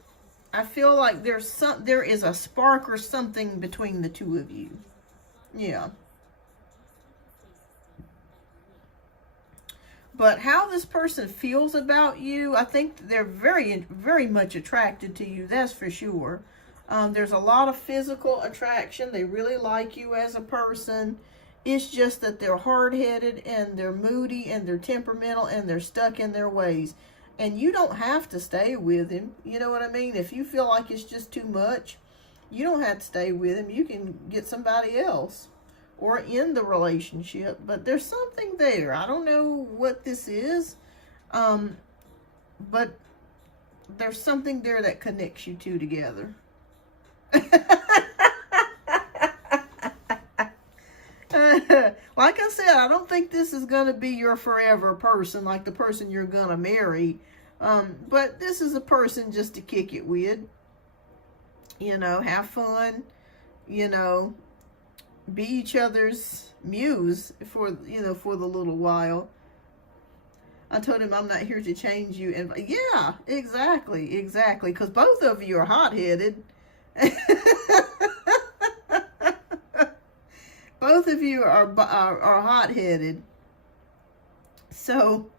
I feel like there is a spark or something between the two of you. Yeah. But how this person feels about you, I think they're very, very much attracted to you. That's for sure. There's a lot of physical attraction. They really like you as a person. It's just that they're hard-headed and they're moody and they're temperamental and they're stuck in their ways. And you don't have to stay with him. You know what I mean? If you feel like it's just too much, you don't have to stay with him. You can get somebody else or end the relationship. But there's something there. I don't know what this is. But there's something there that connects you two together. Like I said, I don't think this is going to be your forever person, like the person you're going to marry. But this is a person just to kick it with. You know, have fun. You know, be each other's muse for, you know, for the little while. I told him I'm not here to change you. And yeah, exactly. Because both of you are hot-headed. Both of you are hot-headed. So,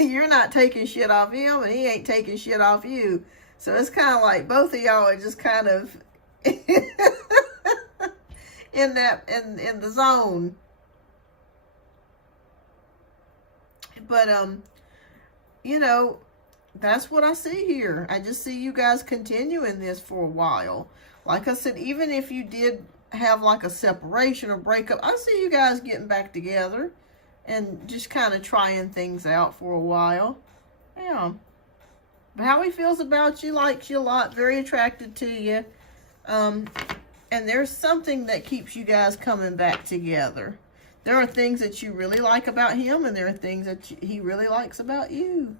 you're not taking shit off him, and he ain't taking shit off you. So it's kind of like both of y'all are just kind of in the zone. But you know, that's what I see here. I just see you guys continuing this for a while. Like I said, even if you did have like a separation or breakup, I see you guys getting back together and just kind of trying things out for a while. Yeah. But how he feels about you, likes you a lot, very attracted to you. And there's something that keeps you guys coming back together. There are things that you really like about him, and there are things that he really likes about you.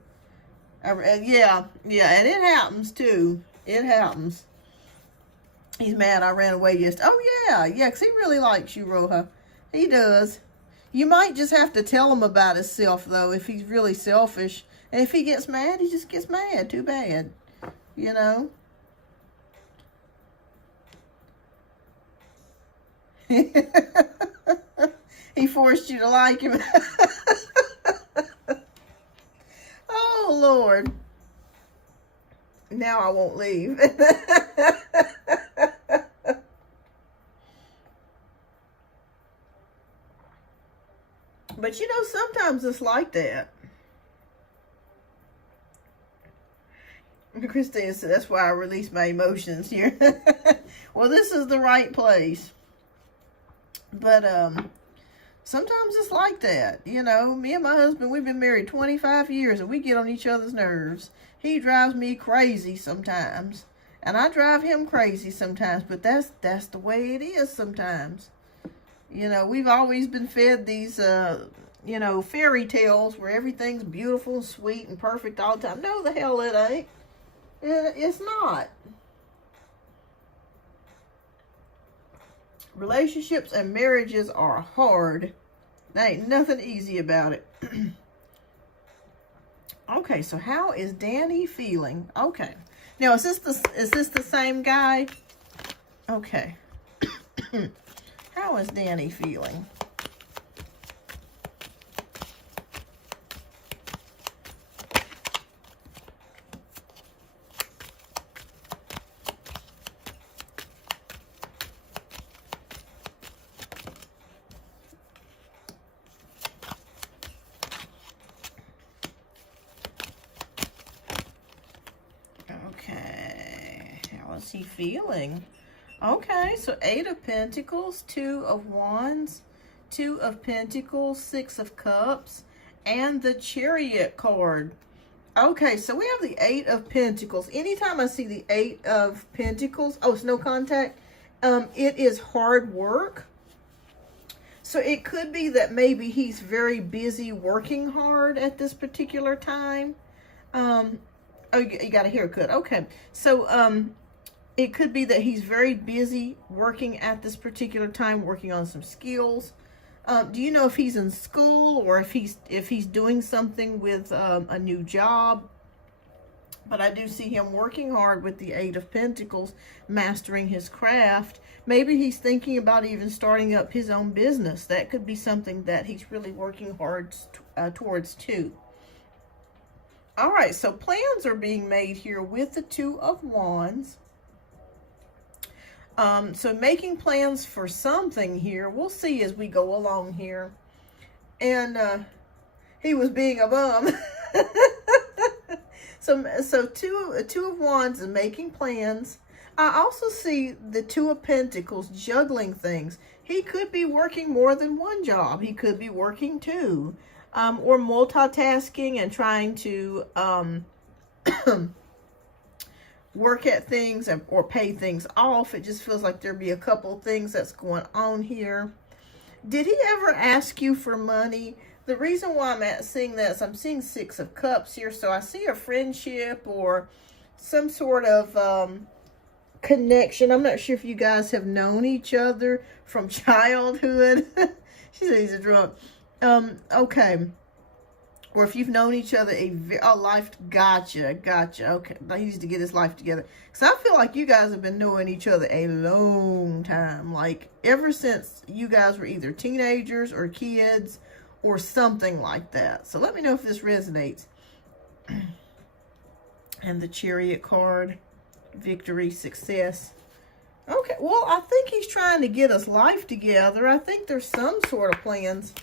Yeah, and it happens too. It happens. He's mad I ran away yesterday. Oh, yeah, because he really likes you, Roja. He does. You might just have to tell him about himself, though, if he's really selfish. And if he gets mad, he just gets mad. Too bad. You know? He forced you to like him. Oh, Lord. Now I won't leave. But you know, sometimes it's like that. Christine said, that's why I release my emotions here. Well, this is the right place. But sometimes it's like that. You know, me and my husband, we've been married 25 years and we get on each other's nerves. He drives me crazy sometimes. And I drive him crazy sometimes. But that's the way it is sometimes. You know, we've always been fed these, you know, fairy tales where everything's beautiful and sweet and perfect all the time. No, the hell it ain't. It's not. Relationships and marriages are hard. There ain't nothing easy about it. Okay, so how is Danny feeling? Okay. Now, is this the same guy? Okay. How is Danny feeling? Okay, how is he feeling? Okay, so 8 of Pentacles, 2 of Wands, 2 of Pentacles, 6 of Cups, and the Chariot card. Okay, so we have the 8 of Pentacles. Anytime I see the 8 of Pentacles, oh, it's no contact, it is hard work. So it could be that maybe he's very busy working hard at this particular time. Oh, you got a haircut. Okay, so it could be that he's very busy working at this particular time, working on some skills. Do you know if he's in school or if he's doing something with a new job? But I do see him working hard with the Eight of Pentacles, mastering his craft. Maybe he's thinking about even starting up his own business. That could be something that he's really working hard towards too. All right, so plans are being made here with the Two of Wands. So making plans for something here. We'll see as we go along here. And he was being a bum. So two of Wands is making plans. I also see the Two of Pentacles juggling things. He could be working more than one job. He could be working two. Or multitasking and trying to work at things or pay things off. It just feels like there'd be a couple things that's going on here. Did he ever ask you for money? The reason why I'm seeing this, I'm seeing Six of Cups here. So I see a friendship or some sort of connection. I'm not sure if you guys have known each other from childhood. She said he's a drunk. Okay. Or if you've known each other gotcha. Okay. He needs to get his life together. Because I feel like you guys have been knowing each other a long time. Like ever since you guys were either teenagers or kids or something like that. So let me know if this resonates. And the Chariot card, victory, success. Okay, well, I think he's trying to get us life together. I think there's some sort of plans.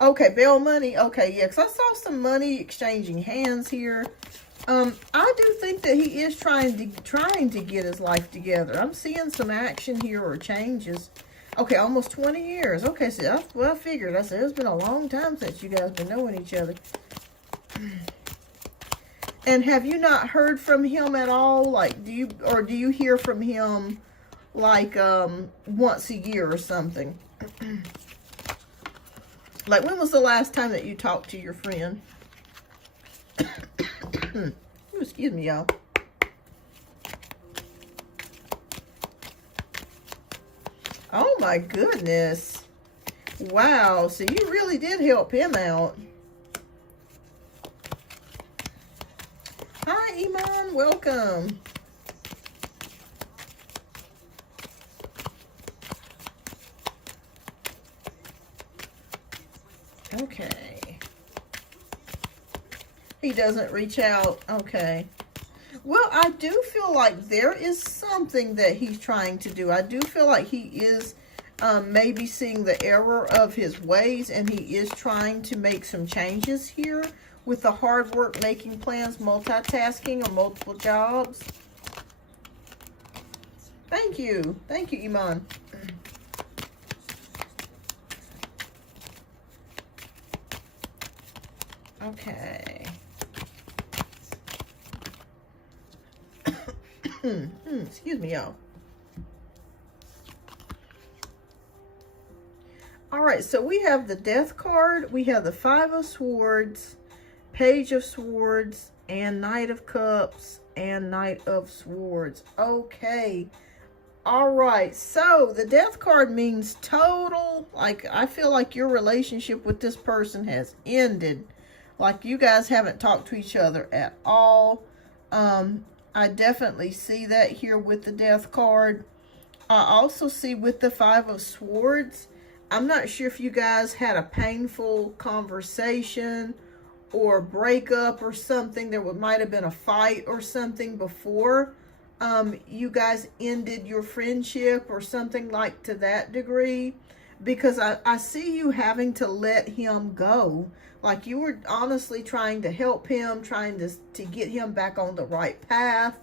Okay, bail money. Okay, yeah, because I saw some money exchanging hands here. I do think that he is trying to get his life together. I'm seeing some action here or changes. Okay, almost 20 years. Okay, so that's what I figured. I said it's been a long time since you guys been knowing each other. And have you not heard from him at all? Like, do you hear from him like once a year or something? Like, when was the last time that you talked to your friend? Ooh, excuse me, y'all. Oh my goodness. Wow, so you really did help him out. Hi, Iman, welcome. Okay. He doesn't reach out. Okay. Well, I do feel like there is something that he's trying to do. I do feel like he is maybe seeing the error of his ways, and he is trying to make some changes here with the hard work, making plans, multitasking, or multiple jobs. Thank you. Thank you, Iman. Okay. Excuse me, y'all. All right, so we have the Death card. We have the Five of Swords, Page of Swords, and Knight of Cups, and Knight of Swords. Okay. All right, so the Death card means total, like, I feel like your relationship with this person has ended. Like, you guys haven't talked to each other at all. I definitely see that here with the Death card. I also see with the Five of Swords, I'm not sure if you guys had a painful conversation or breakup or something. There might have been a fight or something before you guys ended your friendship or something like to that degree. Because I see you having to let him go. Like, you were honestly trying to help him, trying to get him back on the right path.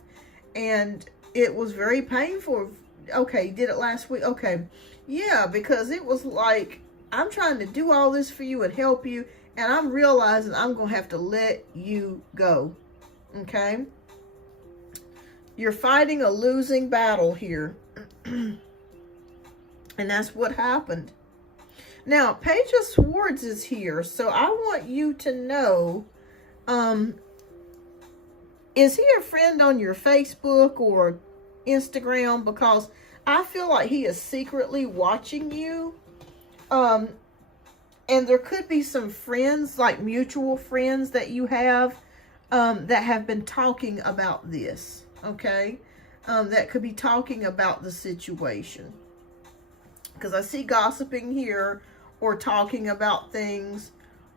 And it was very painful. Okay, you did it last week. Okay. Yeah, because it was like, I'm trying to do all this for you and help you. And I'm realizing I'm going to have to let you go. Okay? You're fighting a losing battle here. And that's what happened. Now, Page of Swords is here, so I want you to know, is he a friend on your Facebook or Instagram? Because I feel like he is secretly watching you. And there could be some friends, like mutual friends that you have, that have been talking about this, okay? That could be talking about the situation. Because I see gossiping here, or talking about things,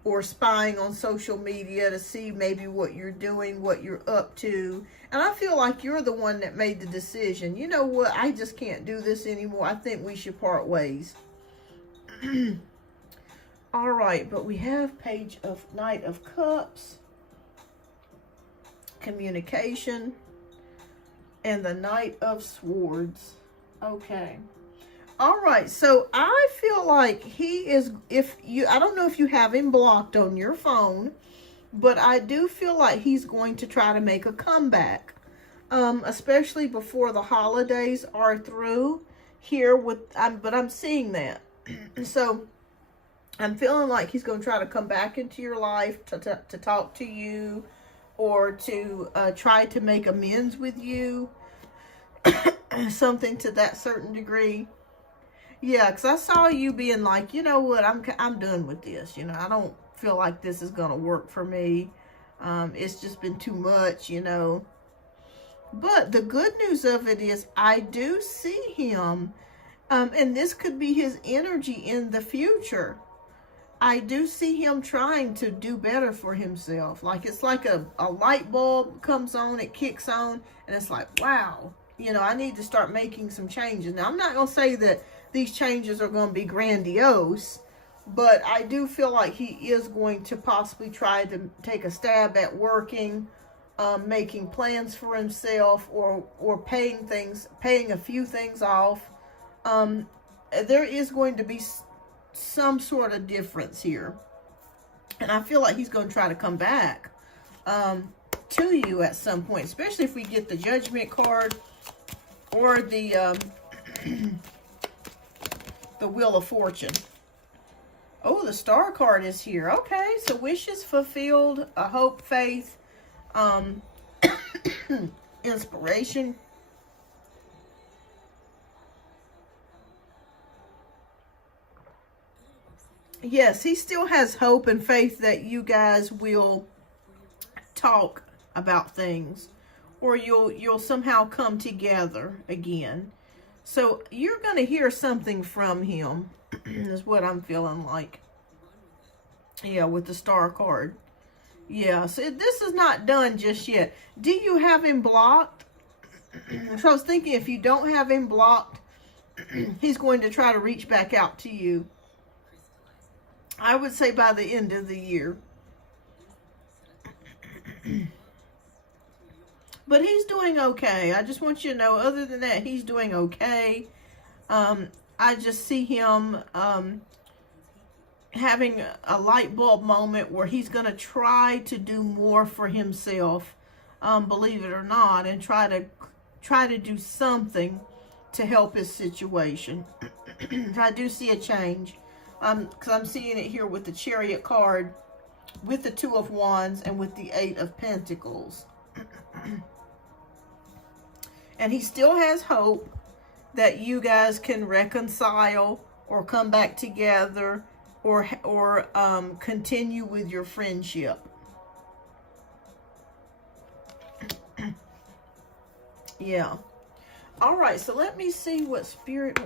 or spying on social media to see maybe what you're doing, what you're up to. And I feel like you're the one that made the decision. You know what? I just can't do this anymore. I think we should part ways. All right, but we have Knight of Cups, communication, and the Knight of Swords. Okay. All right, so I feel like he is, I don't know if you have him blocked on your phone, but I do feel like he's going to try to make a comeback, especially before the holidays are through here but I'm seeing that. So I'm feeling like he's going to try to come back into your life to talk to you, or to try to make amends with you, something to that certain degree. Yeah, because I saw you being like, you know what, I'm done with this. You know, I don't feel like this is going to work for me. It's just been too much, you know. But the good news of it is I do see him, and this could be his energy in the future. I do see him trying to do better for himself. Like, it's like a light bulb comes on, it kicks on, and it's like, wow, you know, I need to start making some changes. Now, I'm not going to say that these changes are going to be grandiose, but I do feel like he is going to possibly try to take a stab at working, making plans for himself, or paying a few things off. There is going to be some sort of difference here, and I feel like he's going to try to come back to you at some point, especially if we get the Judgment card, or the the Wheel of Fortune. Oh, the Star card is here. Okay, so wishes fulfilled, a hope, faith, inspiration. Yes, he still has hope and faith that you guys will talk about things, or you'll somehow come together again. So you're going to hear something from him, is what I'm feeling like. Yeah, with the Star card. Yeah, so this is not done just yet. Do you have him blocked? So I was thinking, if you don't have him blocked, he's going to try to reach back out to you. I would say by the end of the year. But he's doing okay. I just want you to know, other than that, he's doing okay. I just see him having a light bulb moment where he's going to try to do more for himself, believe it or not, and try to do something to help his situation. I do see a change, because I'm seeing it here with the Chariot card, with the Two of Wands, and with the Eight of Pentacles. And he still has hope that you guys can reconcile, or come back together, or continue with your friendship. Yeah. All right, so let me see what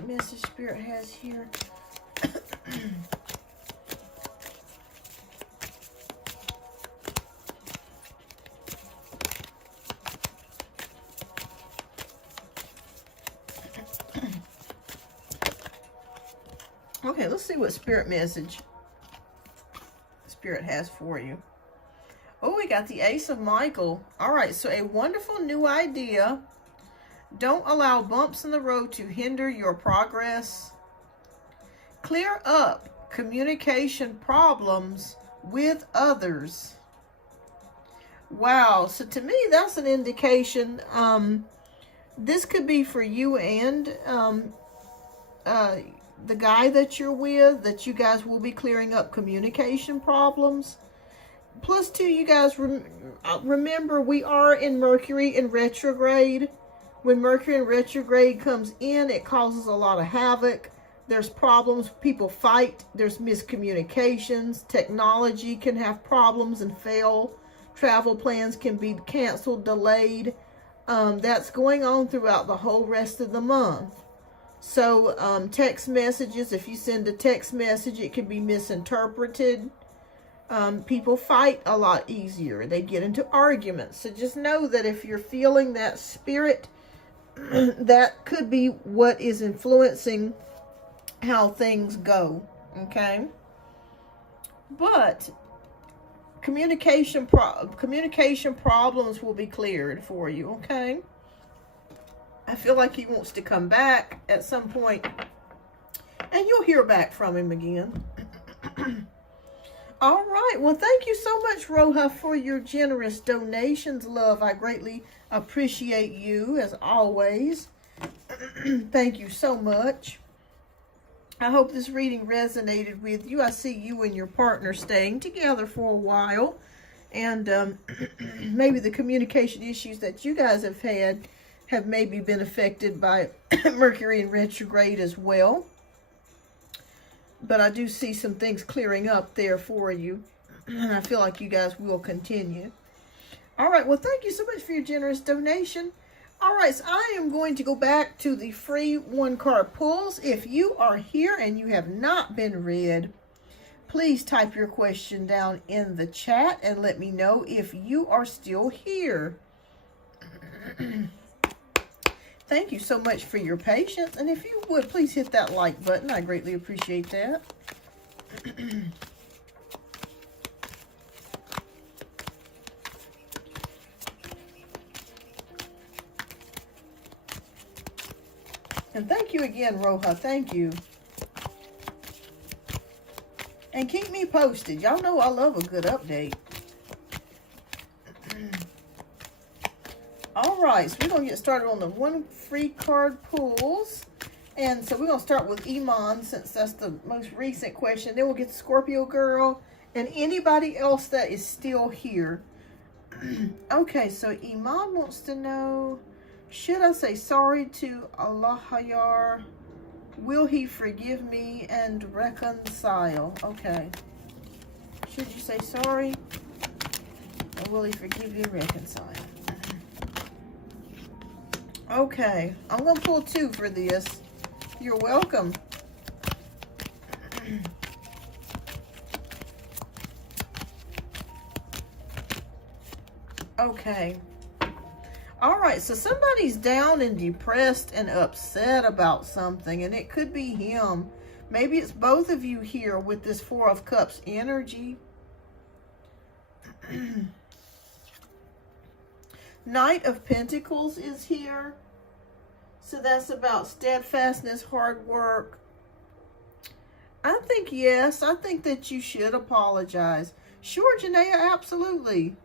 message Spirit has here. Okay, let's see what Spirit message Spirit has for you. Oh, we got the Ace of Michael. All right, so a wonderful new idea. Don't allow bumps in the road to hinder your progress. Clear up communication problems with others. Wow, so to me, that's an indication. This could be for you and the guy that you're with, that you guys will be clearing up communication problems. Plus, too, you guys remember, we are in Mercury in retrograde. When Mercury in retrograde comes in, it causes a lot of havoc. There's problems, people fight, there's miscommunications, technology can have problems and fail. Travel plans can be canceled, delayed. That's going on throughout the whole rest of the month. So text messages, if you send a text message, it can be misinterpreted. People fight a lot easier. They get into arguments. So just know that if you're feeling that spirit, that could be what is influencing how things go. Okay? But communication problems will be cleared for you. Okay? I feel like he wants to come back at some point, and you'll hear back from him again. All right. Well, thank you so much, Roja, for your generous donations, love. I greatly appreciate you, as always. Thank you so much. I hope this reading resonated with you. I see you and your partner staying together for a while, and maybe the communication issues that you guys have had have maybe been affected by Mercury in retrograde as well. But I do see some things clearing up there for you. And I feel like you guys will continue. All right. Well, thank you so much for your generous donation. All right. So I am going to go back to the free 1-card pulls. If you are here and you have not been read, please type your question down in the chat and let me know if you are still here. Thank you so much for your patience. And if you would, please hit that like button. I greatly appreciate that. And thank you again, Roja. Thank you. And keep me posted. Y'all know I love a good update. All right, so we're going to get started on the 1 free card pulls. And so we're going to start with Iman, since that's the most recent question. Then we'll get the Scorpio girl and anybody else that is still here. Okay, so Iman wants to know, should I say sorry to Allahayar? Will he forgive me and reconcile? Okay. Should you say sorry? Or will he forgive you and reconcile? Okay, I'm going to pull 2 for this. You're welcome. Okay. All right, so somebody's down and depressed and upset about something, and it could be him. Maybe it's both of you here with this 4 of Cups energy. Knight of Pentacles is here. So that's about steadfastness, hard work. I think yes. I think that you should apologize. Sure, Janaea, absolutely.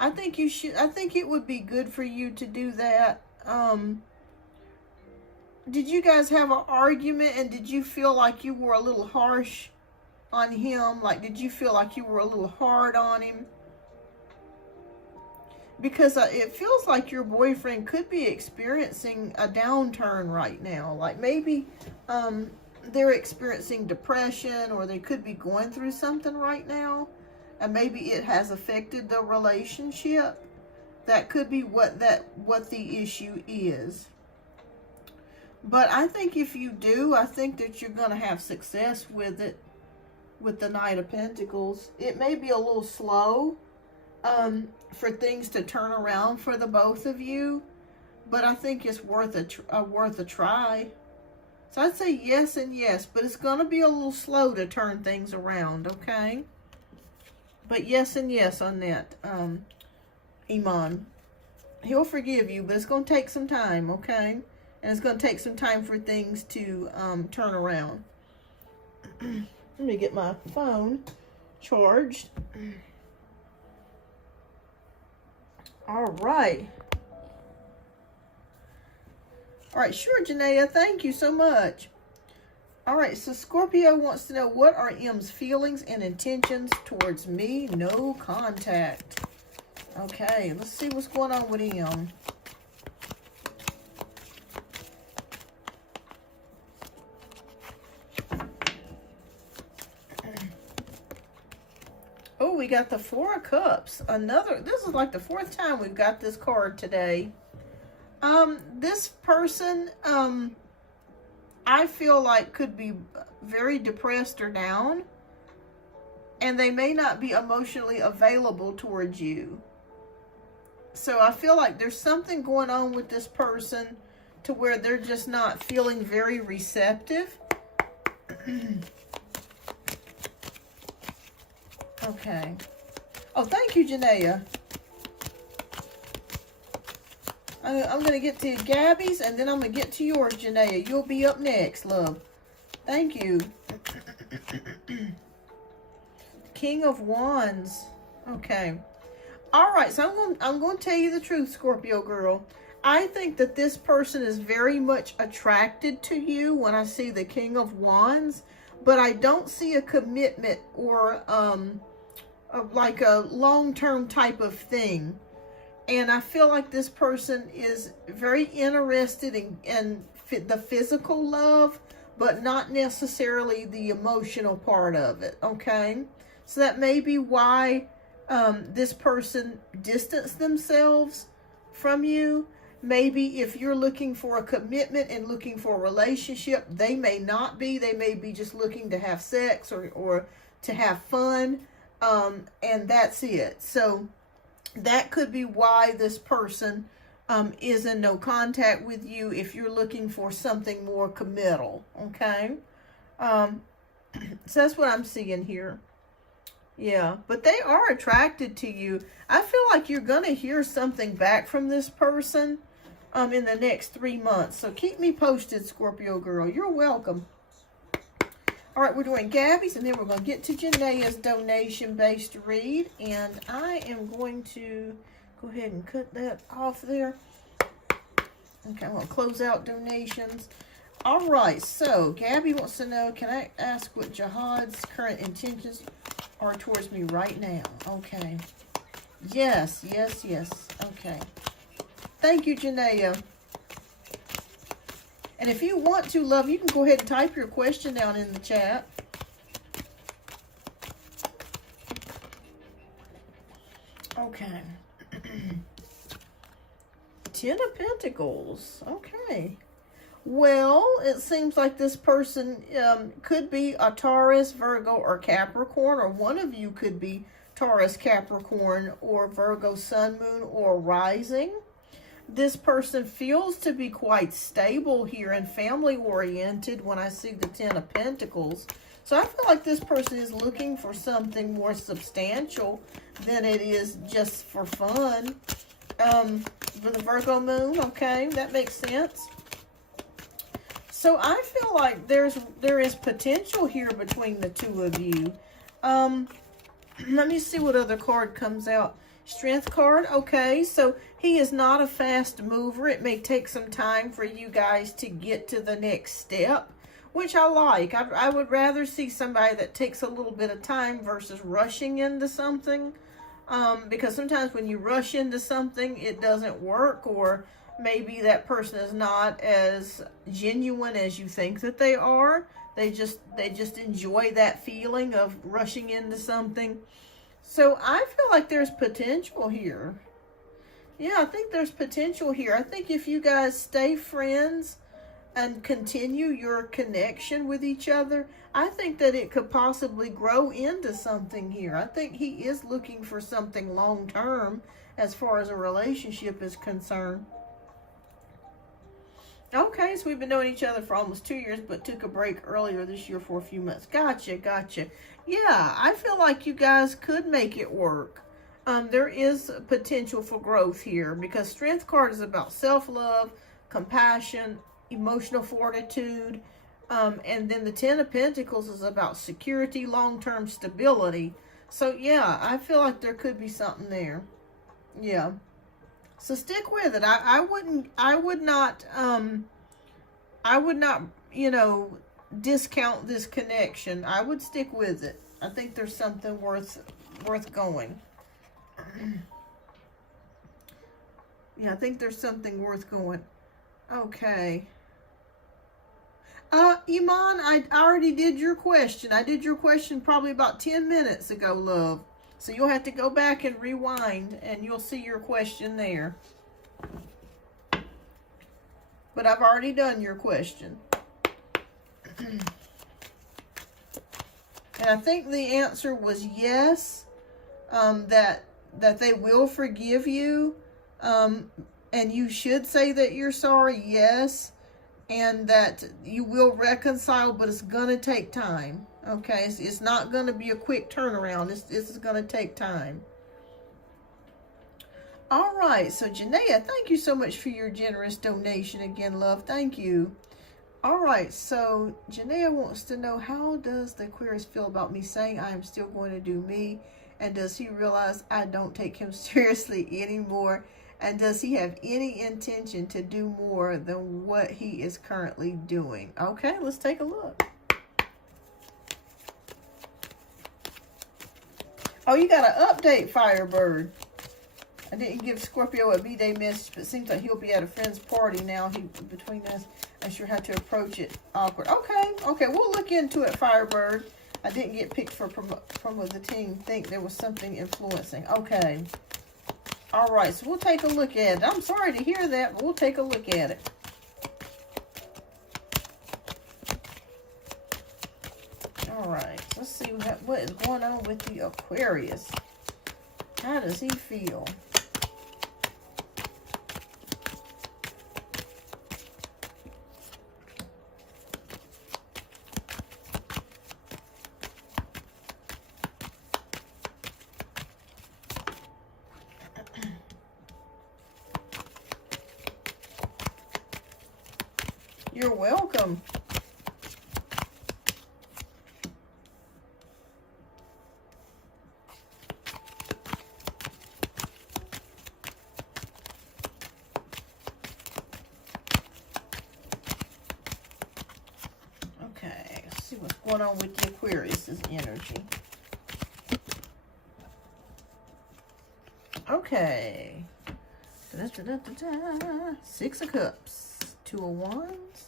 I think you should. I think it would be good for you to do that. Did you guys have an argument, and did you feel like you were a little harsh on him? Like, did you feel like you were a little hard on him? Because it feels like your boyfriend could be experiencing a downturn right now. Like maybe they're experiencing depression, or they could be going through something right now. And maybe it has affected the relationship. That could be what the issue is. But I think if you do, I think that you're going to have success with it, with the Knight of Pentacles. It may be a little slow for things to turn around for the both of you, but I think it's worth a try. So I'd say yes and yes, but it's going to be a little slow to turn things around, okay? But yes and yes on that, Iman. He'll forgive you, but it's going to take some time, okay? And it's going to take some time for things to turn around. Let me get my phone charged. All right. All right, sure, Janaea. Thank you so much. All right, so Scorpio wants to know, what are M's feelings and intentions towards me? No contact. Okay, let's see what's going on with M. Oh, we got the Four of Cups. This is like the fourth time we've got this card today. This person, I feel like could be very depressed or down, and they may not be emotionally available towards you. So I feel like there's something going on with this person to where they're just not feeling very receptive. Okay. Oh, thank you, Janaea. I'm going to get to Gabby's, and then I'm going to get to yours, Janaea. You'll be up next, love. Thank you. King of Wands. Okay. All right, so I'm going to tell you the truth, Scorpio girl. I think that this person is very much attracted to you when I see the King of Wands, but I don't see a commitment or like a long-term type of thing. And I feel like this person is very interested in the physical love, but not necessarily the emotional part of it, okay? So that may be why this person distanced themselves from you. Maybe if you're looking for a commitment and looking for a relationship, they may not be. They may be just looking to have sex or to have fun, and that's it. So that could be why this person is in no contact with you if you're looking for something more committal, okay? So that's what I'm seeing here. Yeah, but they are attracted to you. I feel like you're going to hear something back from this person in the next 3 months. So keep me posted, Scorpio girl. You're welcome. All right, we're doing Gabby's, and then we're going to get to Janaea's donation-based read. And I am going to go ahead and cut that off there. Okay, I'm going to close out donations. All right, so Gabby wants to know, can I ask what Jihad's current intentions are towards me right now? Okay. Yes. Okay. Thank you, Janaea. And if you want to, love, you can go ahead and type your question down in the chat. Okay. 10 of Pentacles. Okay. Well, it seems like this person could be a Taurus, Virgo, or Capricorn, or one of you could be Taurus, Capricorn, or Virgo, Sun, Moon, or Rising. This person feels to be quite stable here and family-oriented when I see the 10 of Pentacles. So I feel like this person is looking for something more substantial than it is just for fun. For the Virgo Moon, okay, that makes sense. So I feel like there is potential here between the two of you. Let me see what other card comes out. Strength card, okay, so he is not a fast mover. It may take some time for you guys to get to the next step, which I like. I would rather see somebody that takes a little bit of time versus rushing into something, because sometimes when you rush into something, it doesn't work, or maybe that person is not as genuine as you think that they are. They just enjoy that feeling of rushing into something. So I feel like there's potential here. Yeah, I think there's potential here. I think if you guys stay friends and continue your connection with each other, I think that it could possibly grow into something here. I think he is looking for something long-term as far as a relationship is concerned. Okay, so we've been knowing each other for almost 2 years, but took a break earlier this year for a few months. Gotcha. Yeah, I feel like you guys could make it work. There is potential for growth here because Strength card is about self-love, compassion, emotional fortitude, and then the 10 of Pentacles is about security, long-term stability. So yeah, I feel like there could be something there. Yeah. So stick with it. I would not, you know, discount this connection. I would stick with it. I think there's something worth going. Yeah, I think there's something worth going. Okay. Iman, I already did your question. I did your question probably about 10 minutes ago, love. So you'll have to go back and rewind, and you'll see your question there. But I've already done your question. And I think the answer was yes, that they will forgive you. And you should say that you're sorry, yes. And that you will reconcile, but it's going to take time. Okay, it's not going to be a quick turnaround. This is going to take time. All right, so Janaea, thank you so much for your generous donation again, love. Thank you. All right, so Janaea wants to know, how does the Aquarius feel about me saying I am still going to do me? And does he realize I don't take him seriously anymore? And does he have any intention to do more than what he is currently doing? Okay, let's take a look. Oh, you got an update, Firebird. I didn't give Scorpio a B-Day message, but it seems like he'll be at a friend's party now. Between us, I sure had to approach it awkward. Okay, we'll look into it, Firebird. I didn't get picked from the team. Think there was something influencing. Okay. All right, so we'll take a look at it. I'm sorry to hear that, but we'll take a look at it. All right, let's see what is going on with the Aquarius. How does he feel? You're welcome. Okay, let's see what's going on with the Aquarius's energy. Okay. Da-da-da-da-da. 6 of Cups, 2 of Wands,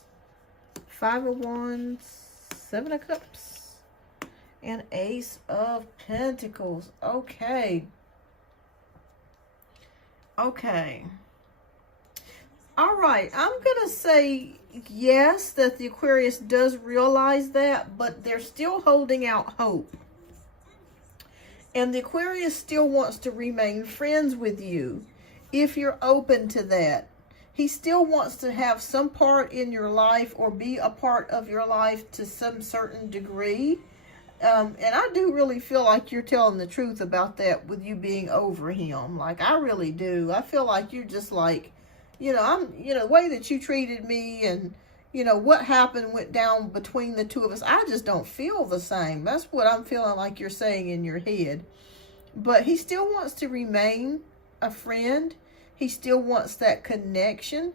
5 of Wands, 7 of Cups, and Ace of Pentacles. Okay. Okay. All right. I'm going to say yes, that the Aquarius does realize that, but they're still holding out hope. And the Aquarius still wants to remain friends with you if you're open to that. He still wants to have some part in your life or be a part of your life to some certain degree. And I do really feel like you're telling the truth about that with you being over him. Like, I really do. I feel like you're just like, the way that you treated me and, what happened went down between the two of us. I just don't feel the same. That's what I'm feeling like you're saying in your head. But he still wants to remain a friend. He still wants that connection.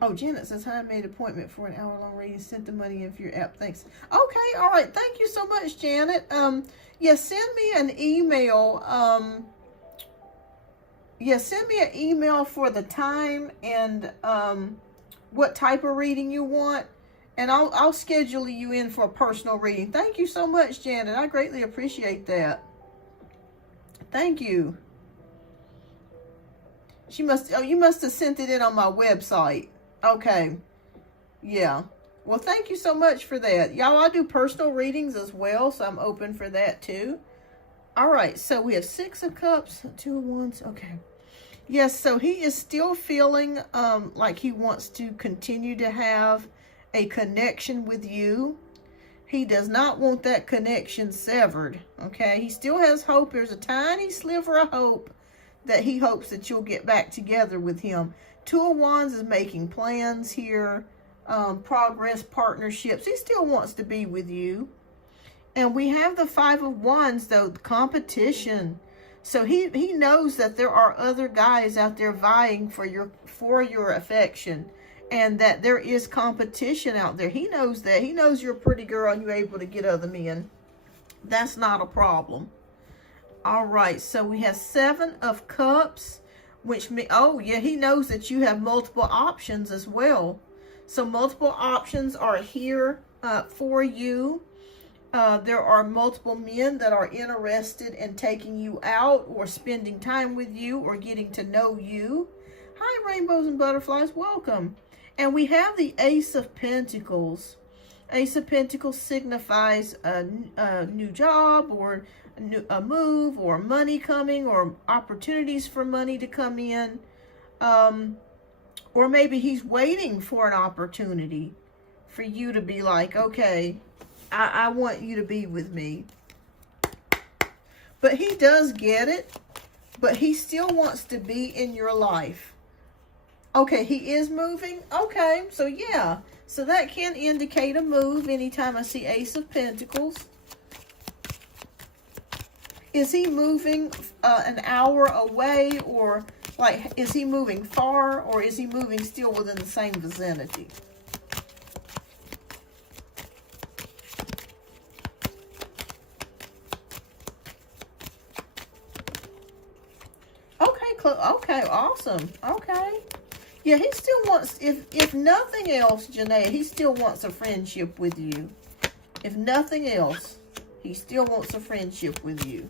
Oh, Janet says, hi, I made an appointment for an hour-long reading. Sent the money in for your app. Thanks. Okay, all right. Thank you so much, Janet. Yeah, send me an email. Send me an email for the time and what type of reading you want. And I'll schedule you in for a personal reading. Thank you so much, Janet. I greatly appreciate that. Thank you. You must have sent it in on my website. Okay. Yeah. Well, thank you so much for that. Y'all, I do personal readings as well, so I'm open for that too. All right. So we have 6 of Cups, 2 of Wands. Okay. Yes, so he is still feeling like he wants to continue to have a connection with you. He does not want that connection severed. Okay. He still has hope. There's a tiny sliver of hope that he hopes that you'll get back together with him. 2 of Wands is making plans here, progress, partnerships. He still wants to be with you. And we have the 5 of Wands, though, the competition. So he knows that there are other guys out there vying for your affection, and that there is competition out there. He knows that. He knows you're a pretty girl and you're able to get other men. That's not a problem. All right, so we have 7 of Cups, which means, oh yeah, he knows that you have multiple options as well. So multiple options are here for you. There are multiple men that are interested in taking you out or spending time with you or getting to know you. Hi, rainbows and butterflies. Welcome. And we have the Ace of Pentacles. Ace of Pentacles signifies a new job or a move or money coming or opportunities for money to come in. Or maybe he's waiting for an opportunity for you to be like, okay, I want you to be with me. But he does get it, but he still wants to be in your life. Okay, he is moving. Okay, so yeah. So that can indicate a move anytime I see Ace of Pentacles. Is he moving an hour away, or like, is he moving far, or is he moving still within the same vicinity? Okay, awesome. Okay. Yeah, he still wants, if nothing else, Janae, he still wants a friendship with you. If nothing else, he still wants a friendship with you.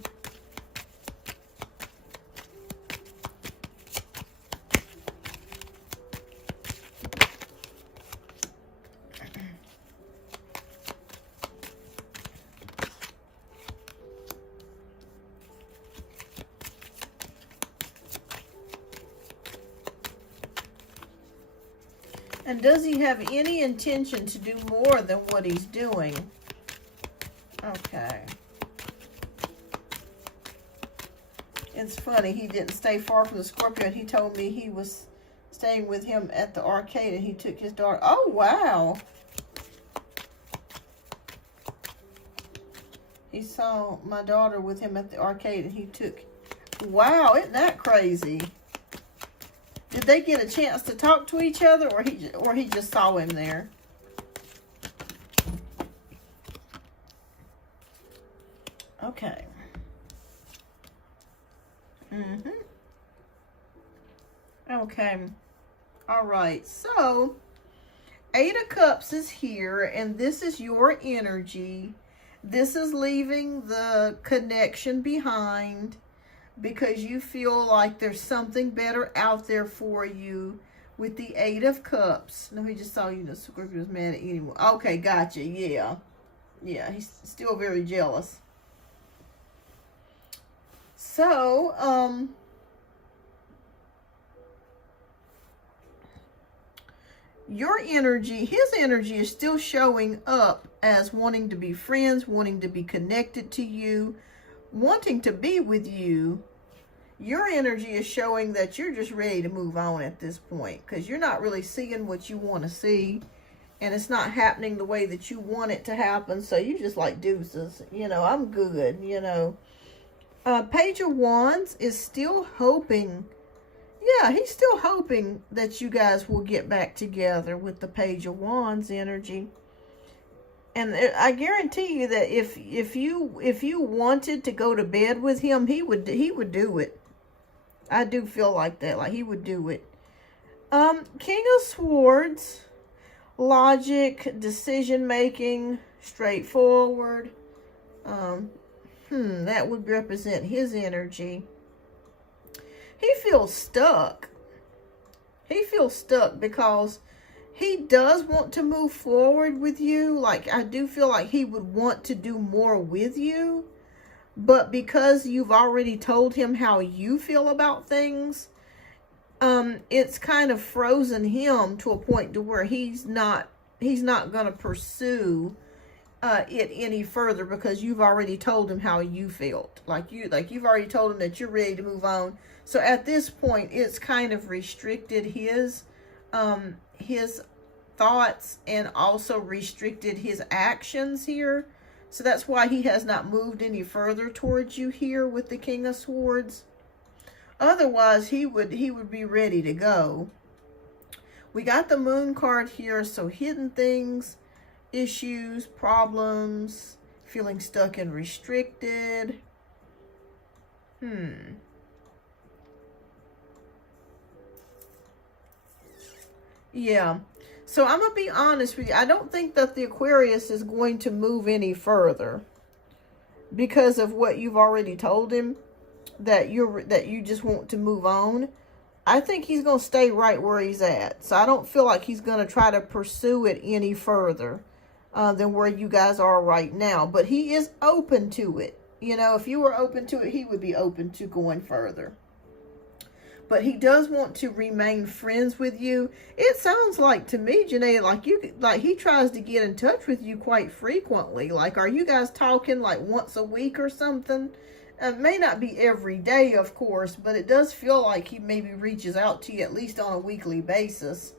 And does he have any intention to do more than what he's doing? Okay. It's funny, he didn't stay far from the Scorpio. He told me he was staying with him at the arcade and he took his daughter. Oh, wow. He saw my daughter with him at the arcade and he took... Wow, isn't that crazy? Did they get a chance to talk to each other, or he just saw him there? Okay. Okay. All right. So, Eight of Cups is here, and this is your energy. This is leaving the connection behind, because you feel like there's something better out there for you with the Eight of Cups. No, he just saw you. The Scorpio was mad at you anymore. Okay, gotcha. Yeah. Yeah, he's still very jealous. So, your energy, his energy is still showing up as wanting to be friends, wanting to be connected to you, wanting to be with you. Your energy is showing that you're just ready to move on at this point, because you're not really seeing what you want to see, and it's not happening the way that you want it to happen. So you just like, deuces, you know, I'm good, you know. Page of Wands is still hoping, yeah, he's still hoping that you guys will get back together with the Page of Wands energy. And I guarantee you that if you wanted to go to bed with him, he would do it. I do feel like that, like he would do it. King of Swords, logic, decision making, straightforward. That would represent his energy. He feels stuck. He feels stuck because he does want to move forward with you. Like, I do feel like he would want to do more with you. But because you've already told him how you feel about things, it's kind of frozen him to a point to where he's not going to pursue it any further, because you've already told him how you felt. You've already told him that you're ready to move on. So at this point, it's kind of restricted his thoughts and also restricted his actions here. So that's why he has not moved any further towards you here with the King of Swords. Otherwise, he would be ready to go. We got the Moon card here, so hidden things, issues, problems, feeling stuck and restricted. Yeah. So I'm going to be honest with you. I don't think that the Aquarius is going to move any further because of what you've already told him, that you just want to move on. I think he's going to stay right where he's at. So I don't feel like he's going to try to pursue it any further than where you guys are right now. But he is open to it. You know, if you were open to it, he would be open to going further. But he does want to remain friends with you. It sounds like to me, Janae, like he tries to get in touch with you quite frequently. Like, are you guys talking like once a week or something? It may not be every day, of course, but it does feel like he maybe reaches out to you at least on a weekly basis,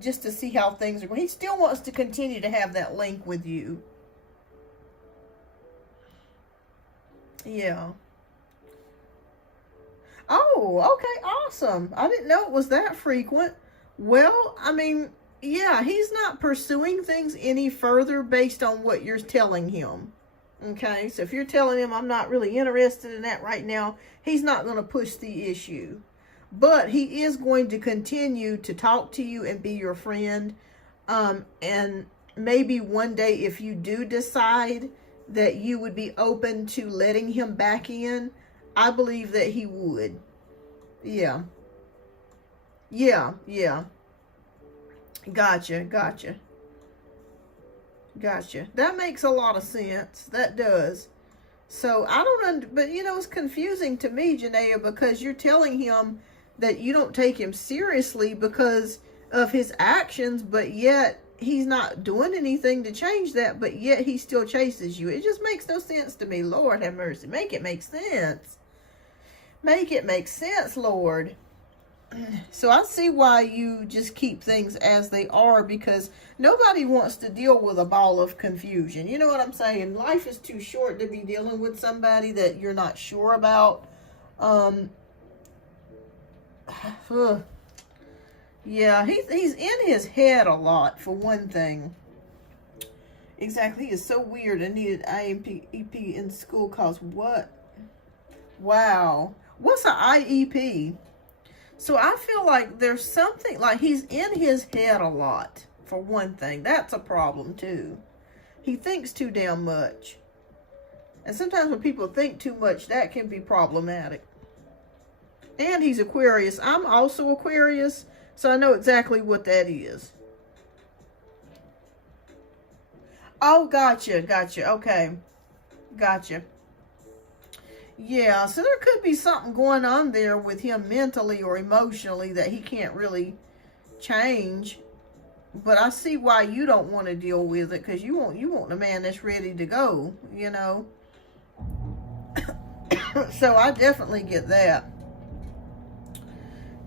just to see how things are going. He still wants to continue to have that link with you. Yeah. Oh, okay, awesome. I didn't know it was that frequent. Well, I mean, yeah, he's not pursuing things any further based on what you're telling him. Okay, so if you're telling him I'm not really interested in that right now, he's not going to push the issue. But he is going to continue to talk to you and be your friend. And maybe one day if you do decide that you would be open to letting him back in, I believe that he would. Yeah. Yeah. Gotcha. That makes a lot of sense. That does. So, I don't but you know, it's confusing to me, Janaea, because you're telling him that you don't take him seriously because of his actions, but yet he's not doing anything to change that, but yet he still chases you. It just makes no sense to me. Lord have mercy. Make it make sense. Make it make sense, Lord. So I see why you just keep things as they are, because nobody wants to deal with a ball of confusion. You know what I'm saying? Life is too short to be dealing with somebody that you're not sure about. Yeah, he's in his head a lot, for one thing. Exactly. He is so weird and needed IEP in school cause what? Wow. What's an IEP? So I feel like there's something, like he's in his head a lot, for one thing. That's a problem too. He thinks too damn much. And sometimes when people think too much, that can be problematic. And he's Aquarius. I'm also Aquarius, so I know exactly what that is. Oh, gotcha. Okay. Gotcha. Yeah, so there could be something going on there with him mentally or emotionally that he can't really change. But I see why you don't want to deal with it, because you want a man that's ready to go, you know. So I definitely get that.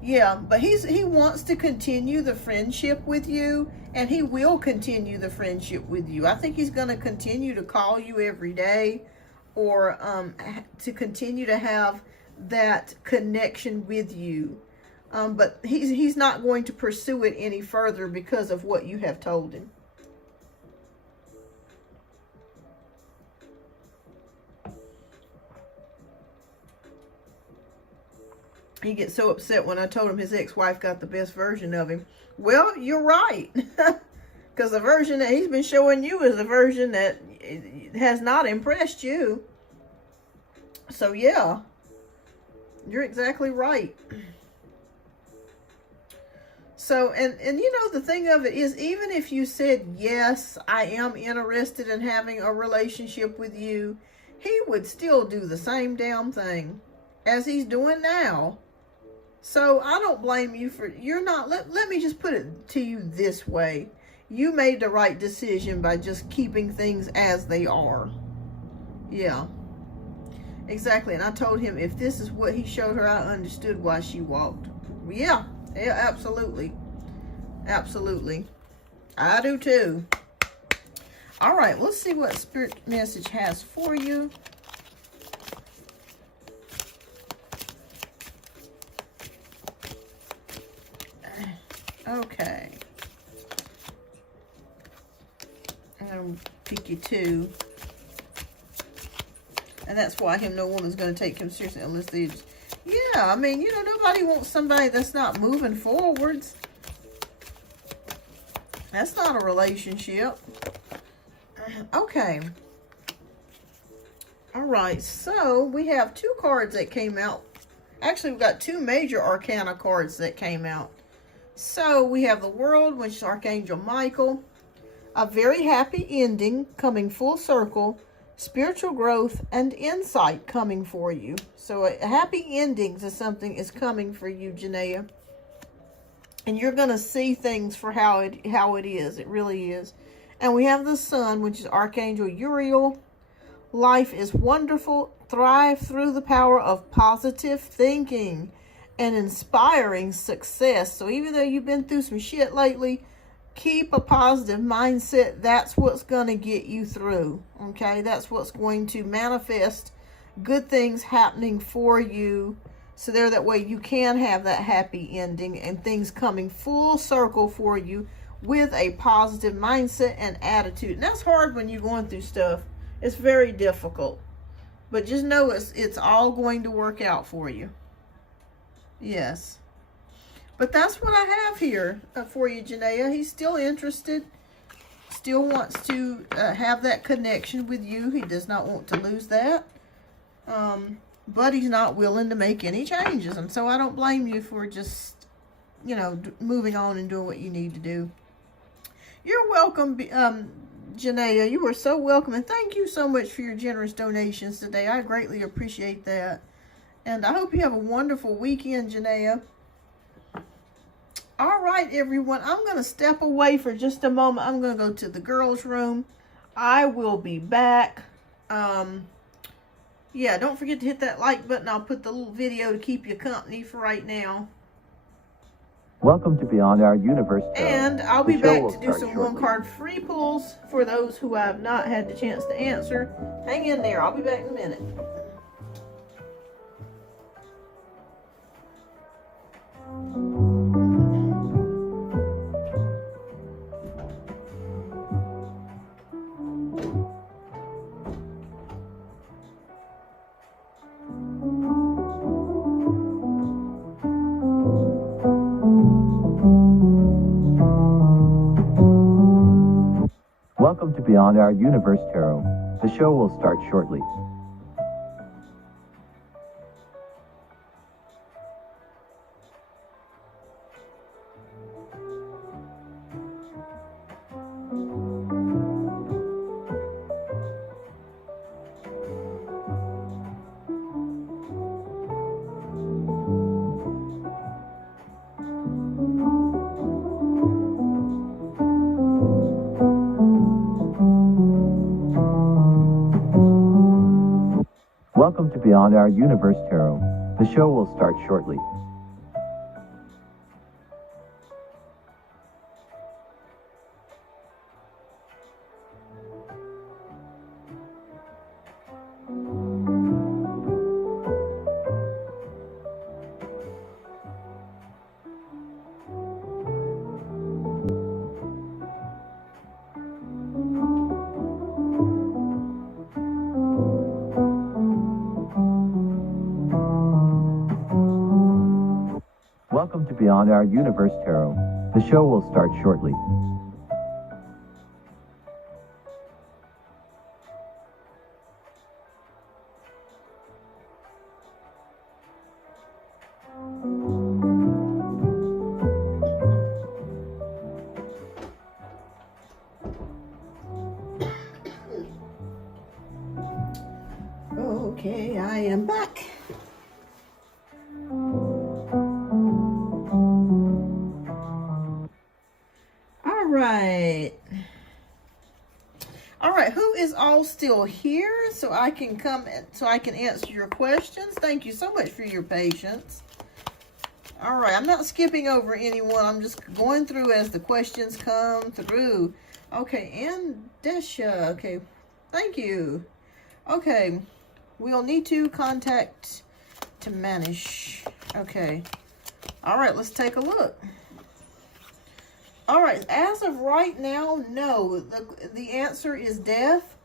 Yeah, but he wants to continue the friendship with you, and he will continue the friendship with you. I think he's going to continue to call you every day, or to continue to have that connection with you. But he's not going to pursue it any further because of what you have told him. He gets so upset when I told him his ex-wife got the best version of him. Well, you're right. Because the version that he's been showing you is a version that has not impressed you. So, yeah. You're exactly right. So, and you know, the thing of it is, even if you said, yes, I am interested in having a relationship with you, he would still do the same damn thing as he's doing now. So, I don't blame you for, you're not, let me just put it to you this way. You made the right decision by just keeping things as they are. Yeah. Exactly. And I told him if this is what he showed her, I understood why she walked. Yeah, absolutely. Absolutely. I do too. All right, let's see what Spirit Message has for you. Okay. I'm going to pick you two. And that's why no woman's going to take him seriously unless they just, yeah, I mean, you know, nobody wants somebody that's not moving forwards. That's not a relationship. Okay. All right, so we have two cards that came out. Actually, we've got two major arcana cards that came out. So we have the World, which is Archangel Michael. A very happy ending coming full circle. Spiritual growth and insight coming for you. So a happy endings is something is coming for you, Janaea. And you're going to see things for how it is. It really is. And we have the Sun, which is Archangel Uriel. Life is wonderful. Thrive through the power of positive thinking and inspiring success. So even though you've been through some shit lately, keep a positive mindset. That's what's going to get you through. Okay? That's what's going to manifest good things happening for you. So there, that way you can have that happy ending and things coming full circle for you with a positive mindset and attitude. And that's hard when you're going through stuff. It's very difficult. But just know it's all going to work out for you. Yes. But that's what I have here for you, Janaea. He's still interested. Still wants to have that connection with you. He does not want to lose that. But he's not willing to make any changes. And so I don't blame you for just, you know, moving on and doing what you need to do. You're welcome, Janaea. You are so welcome. And thank you so much for your generous donations today. I greatly appreciate that. And I hope you have a wonderful weekend, Janaea. All right, everyone. I'm going to step away for just a moment. I'm going to go to the girls' room. I will be back. Yeah, don't forget to hit that like button. I'll put the little video to keep you company for right now. Welcome to Beyond Our Universe. And I'll be back to do some one-card free pulls for those who I have not had the chance to answer. Hang in there. I'll be back in a minute. Welcome to Beyond Our Universe Tarot. The show will start shortly. Welcome to Beyond Our Universe Tarot. The show will start shortly. Welcome to Beyond Our Universe Tarot. The show will start shortly. Okay, I am back. All right, who is all still here so I can answer your questions? Thank you so much for your patience. All right, I'm not skipping over anyone. I'm just going through as the questions come through. Okay, and Desha. Okay, thank you. Okay, we'll need to contact to Manish. Okay. All right, let's take a look. All right, as of right now, no. The answer is death.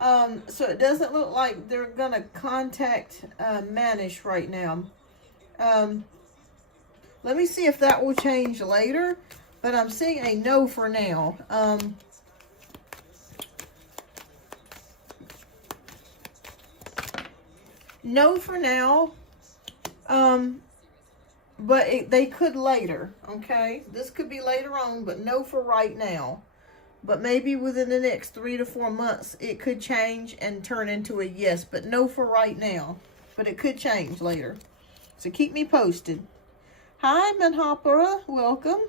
So it doesn't look like they're going to contact Manish right now. Let me see if that will change later. but I'm seeing a no for now. No for now. But they could later, okay? This could be later on, but no for right now. But maybe within the next 3 to 4 months, it could change and turn into a yes. But no for right now. But it could change later. So keep me posted. Hi, Manhapara. Welcome.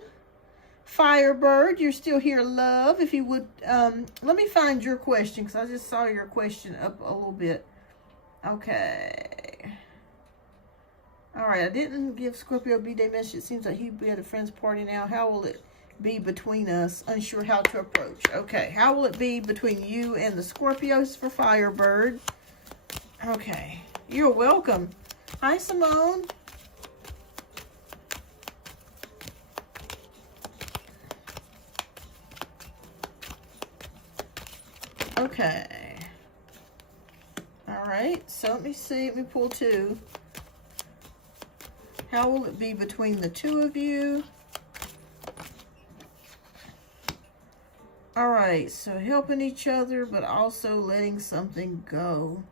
Firebird, you're still here, love. If you would, let me find your question, because I just saw your question up a little bit. Okay. All right, I didn't give Scorpio B-Day message. It seems like he'd be at a friend's party now. How will it be between us? Unsure how to approach. Okay, how will it be between you and the Scorpios for Firebird? Okay, you're welcome. Hi, Simone. Okay. All right, so let me see. Let me pull two. How will it be between the two of you? All right, so helping each other, but also letting something go.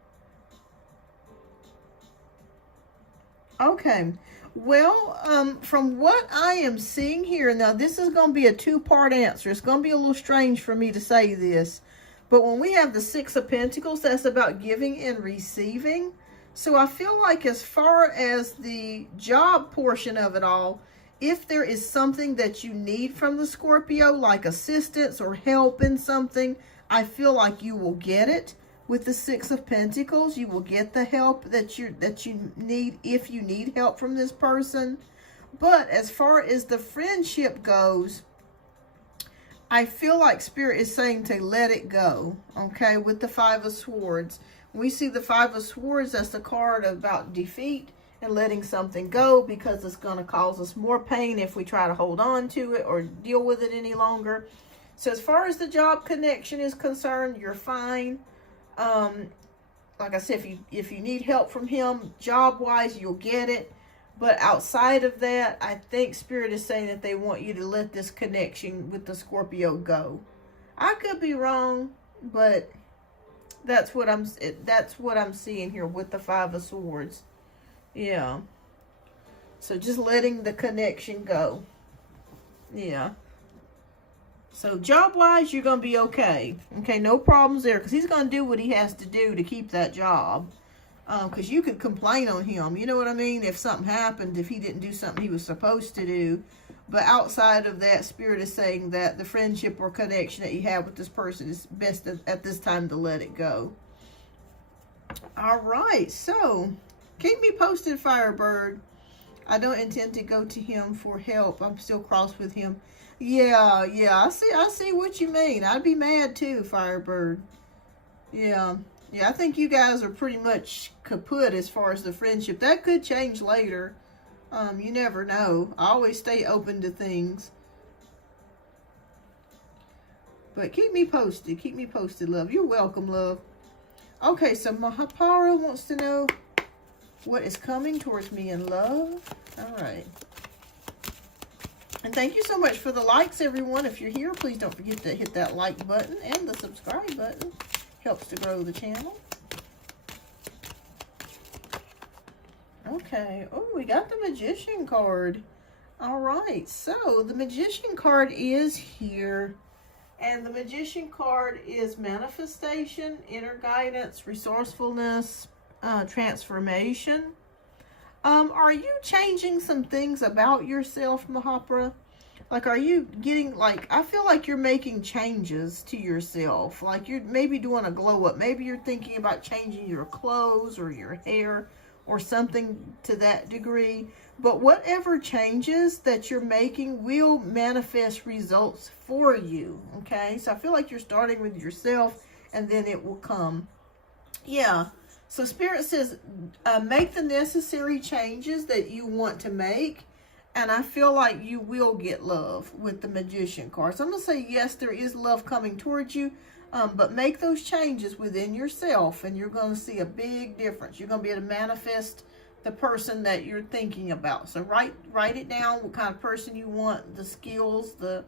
Okay, well, from what I am seeing here, now this is going to be a two-part answer. It's going to be a little strange for me to say this, but when we have the Six of Pentacles, that's about giving and receiving. So I feel like as far as the job portion of it all, if there is something that you need from the Scorpio, like assistance or help in something, I feel like you will get it. With the Six of Pentacles, you will get the help that you need if you need help from this person. But as far as the friendship goes, I feel like Spirit is saying to let it go, okay, with the Five of Swords. We see the Five of Swords as the card about defeat and letting something go, because it's going to cause us more pain if we try to hold on to it or deal with it any longer. So as far as the job connection is concerned, you're fine. Like I said, if you need help from him, job-wise, you'll get it. But outside of that, I think Spirit is saying that they want you to let this connection with the Scorpio go. I could be wrong, but that's what I'm seeing here with the Five of Swords. Yeah. So just letting the connection go. Yeah. So job-wise, you're going to be okay. Okay, no problems there. Because he's going to do what he has to do to keep that job. Because you could complain on him. You know what I mean? If something happened, if he didn't do something he was supposed to do. But outside of that, Spirit is saying that the friendship or connection that you have with this person is best at this time to let it go. All right, so keep me posted, Firebird. I don't intend to go to him for help. I'm still cross with him. Yeah, I see what you mean. I'd be mad too, Firebird. Yeah, I think you guys are pretty much kaput as far as the friendship. That could change later. You never know. I always stay open to things. But keep me posted. Keep me posted, love. You're welcome, love. Okay, so Mahapara wants to know what is coming towards me in love. All right. And thank you so much for the likes, everyone. If you're here, please don't forget to hit that like button and the subscribe button. Helps to grow the channel. Okay. Oh, we got the Magician card. All right. So the Magician card is here. And the Magician card is manifestation, inner guidance, resourcefulness, transformation. Are you changing some things about yourself, Mahapara? Like, are you getting, like, I feel like you're making changes to yourself. Like, you're maybe doing a glow up. Maybe you're thinking about changing your clothes or your hair or something to that degree. But whatever changes that you're making will manifest results for you, okay? So I feel like you're starting with yourself, and then it will come. Yeah. So Spirit says, make the necessary changes that you want to make, and I feel like you will get love with the Magician card. So I'm going to say, yes, there is love coming towards you, but make those changes within yourself, and you're going to see a big difference. You're going to be able to manifest the person that you're thinking about. So write it down, what kind of person you want, the skills, the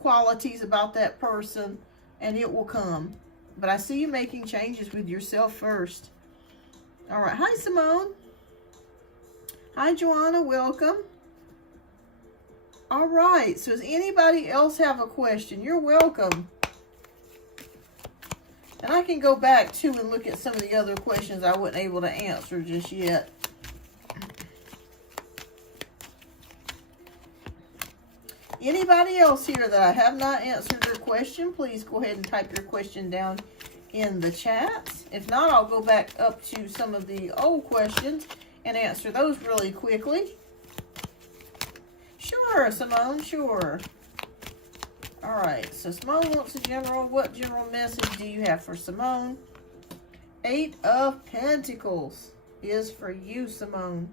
qualities about that person, and it will come. But I see you making changes with yourself first. All right. Hi, Simone. Hi, Joanna. Welcome. All right. So does anybody else have a question? You're welcome. And I can go back, too, and look at some of the other questions I wasn't able to answer just yet. Anybody else here that I have not answered their question, please go ahead and type your question down in the chat. If not, I'll go back up to some of the old questions and answer those really quickly. Sure, Simone, sure. All right, so Simone wants a general. What general message do you have for Simone? 8 of Pentacles is for you, Simone.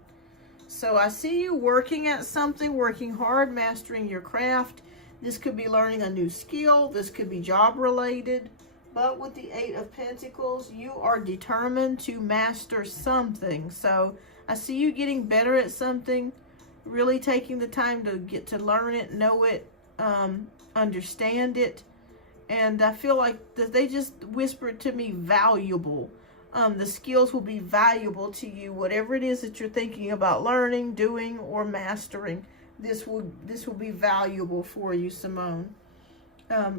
So I see you working at something, working hard, mastering your craft. This could be learning a new skill. This could be job related. But with the 8 of Pentacles, you are determined to master something. So I see you getting better at something, really taking the time to get to learn it, know it, understand it. And I feel like that they just whispered to me valuable. The skills will be valuable to you, whatever it is that you're thinking about learning, doing, or mastering. This will be valuable for you, Simone.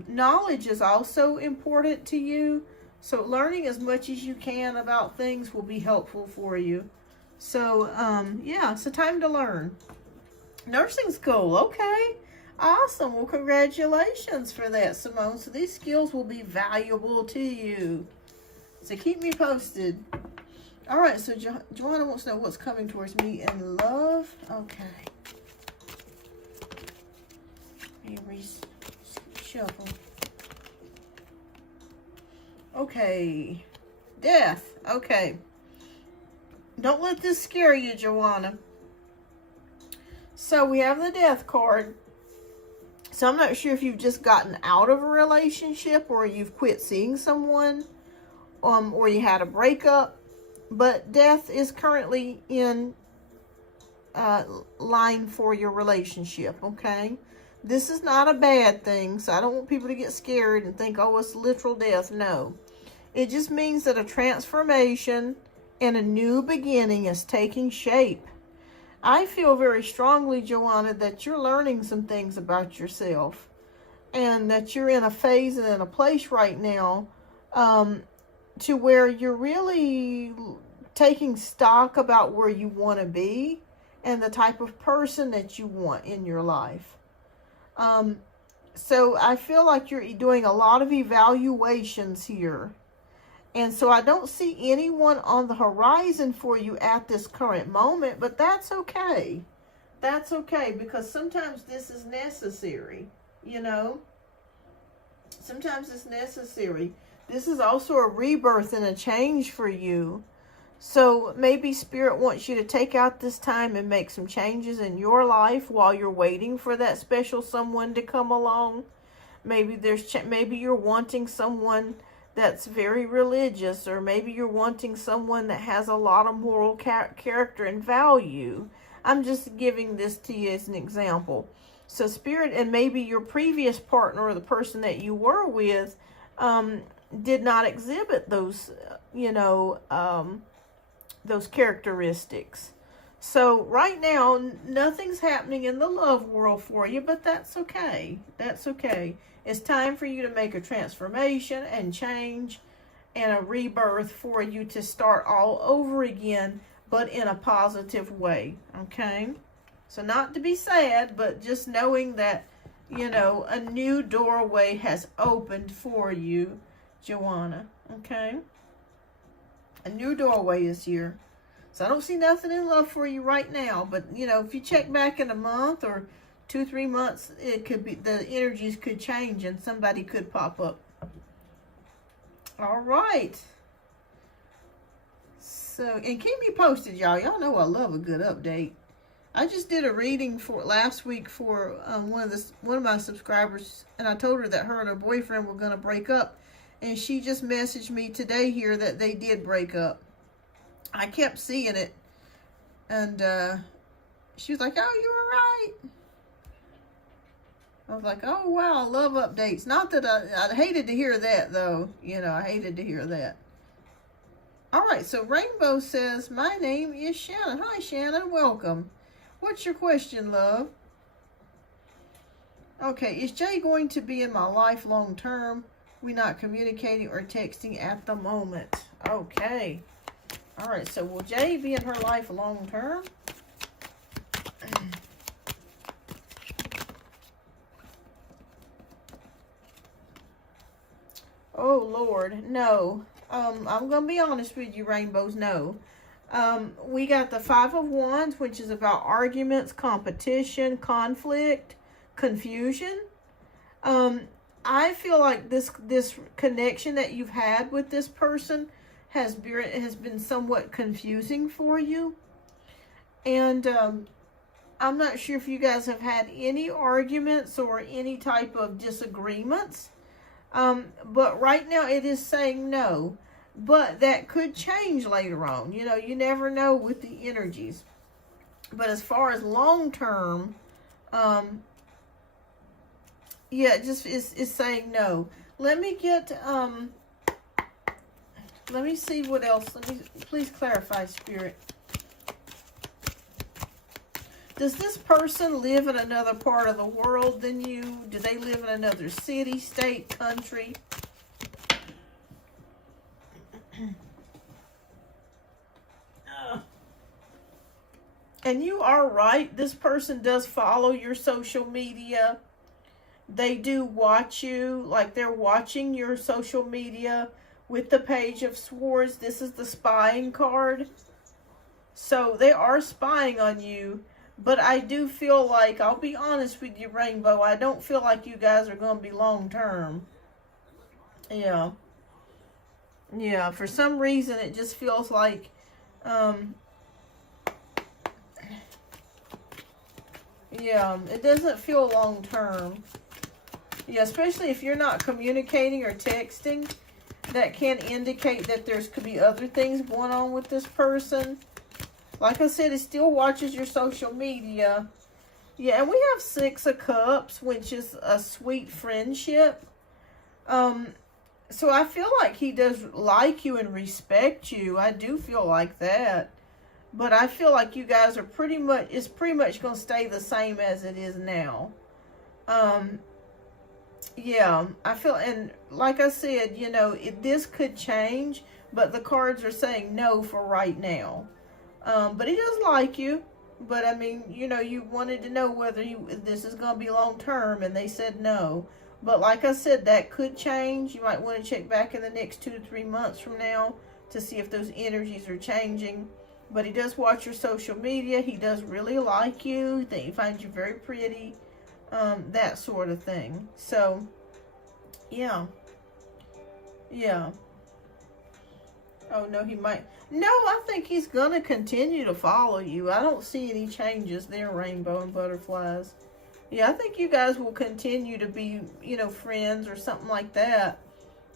Knowledge is also important to you, so learning as much as you can about things will be helpful for you. So yeah, so time to learn. Nursing school, okay. Awesome. Well, congratulations for that, Simone. So these skills will be valuable to you. So keep me posted. All right, so Joanna wants to know what's coming towards me in love. Okay. Let me reshuffle. Okay. Death. Okay. Don't let this scare you, Joanna. So we have the Death card. So I'm not sure if you've just gotten out of a relationship or you've quit seeing someone, or you had a breakup. But Death is currently in line for your relationship, okay? This is not a bad thing, so I don't want people to get scared and think, oh, it's literal death. No. It just means that a transformation and a new beginning is taking shape. I feel very strongly, Joanna, that you're learning some things about yourself, and that you're in a phase and in a place right now to where you're really taking stock about where you want to be and the type of person that you want in your life. So I feel like you're doing a lot of evaluations here. And so I don't see anyone on the horizon for you at this current moment, but that's okay. That's okay, because sometimes this is necessary, you know. Sometimes it's necessary. This is also a rebirth and a change for you. So maybe Spirit wants you to take out this time and make some changes in your life while you're waiting for that special someone to come along. Maybe maybe you're wanting someone that's very religious, or maybe you're wanting someone that has a lot of moral character and value. I'm just giving this to you as an example. So Spirit, and maybe your previous partner or the person that you were with did not exhibit those, those characteristics. So right now, nothing's happening in the love world for you, but that's okay. That's okay. It's time for you to make a transformation and change and a rebirth for you to start all over again, but in a positive way, okay? So not to be sad, but just knowing that, a new doorway has opened for you, Joanna, okay? A new doorway is here. So I don't see nothing in love for you right now, but, if you check back in a month or 2-3 months, it could be, the energies could change and somebody could pop up. All right. So, and keep me posted, y'all. Y'all know I love a good update. I just did a reading for last week for one of my subscribers, and I told her that her and her boyfriend were going to break up, and she just messaged me today here that they did break up. I kept seeing it, And she was like, oh, you were right. I was like, oh, wow, love updates. Not that I hated to hear that, though. You know, I hated to hear that. All right, so Rainbow says, my name is Shannon. Hi, Shannon. Welcome. What's your question, love? Okay, is Jay going to be in my life long term? We're not communicating or texting at the moment. Okay. All right, so will Jay be in her life long term? Oh, Lord, no. I'm going to be honest with you, Rainbows, no. We got the Five of Wands, which is about arguments, competition, conflict, confusion. I feel like this connection that you've had with this person has been somewhat confusing for you. And I'm not sure if you guys have had any arguments or any type of disagreements. But right now it is saying no. But that could change later on. You know, you never know with the energies. But as far as long term, yeah, it just is saying no. Let me get, let me see what else. Please clarify, Spirit. Does this person live in another part of the world than you? Do they live in another city, state, country? And you are right. This person does follow your social media. They do watch you, like they're watching your social media with the Page of Swords. This is the spying card. So they are spying on you. But I do feel like, I'll be honest with you, Rainbow, I don't feel like you guys are going to be long term. Yeah. Yeah, for some reason it just feels like, yeah, it doesn't feel long term. Yeah, especially if you're not communicating or texting, that can indicate that could be other things going on with this person. Like I said, it still watches your social media. Yeah, and we have Six of Cups, which is a sweet friendship. So I feel like he does like you and respect you. I do feel like that. But I feel like you guys are pretty much going to stay the same as it is now. Yeah, I feel, and like I said, you know, this could change, but the cards are saying no for right now. But he does like you. But I mean, you know, you wanted to know whether this is going to be long term, and they said no. But like I said, that could change. You might want to check back in the next 2 to 3 months from now to see if those energies are changing. But he does watch your social media. He does really like you. He finds you very pretty. That sort of thing. So, yeah. Yeah. Oh, no, he might. No, I think he's going to continue to follow you. I don't see any changes there, Rainbow and Butterflies. Yeah, I think you guys will continue to be, you know, friends or something like that.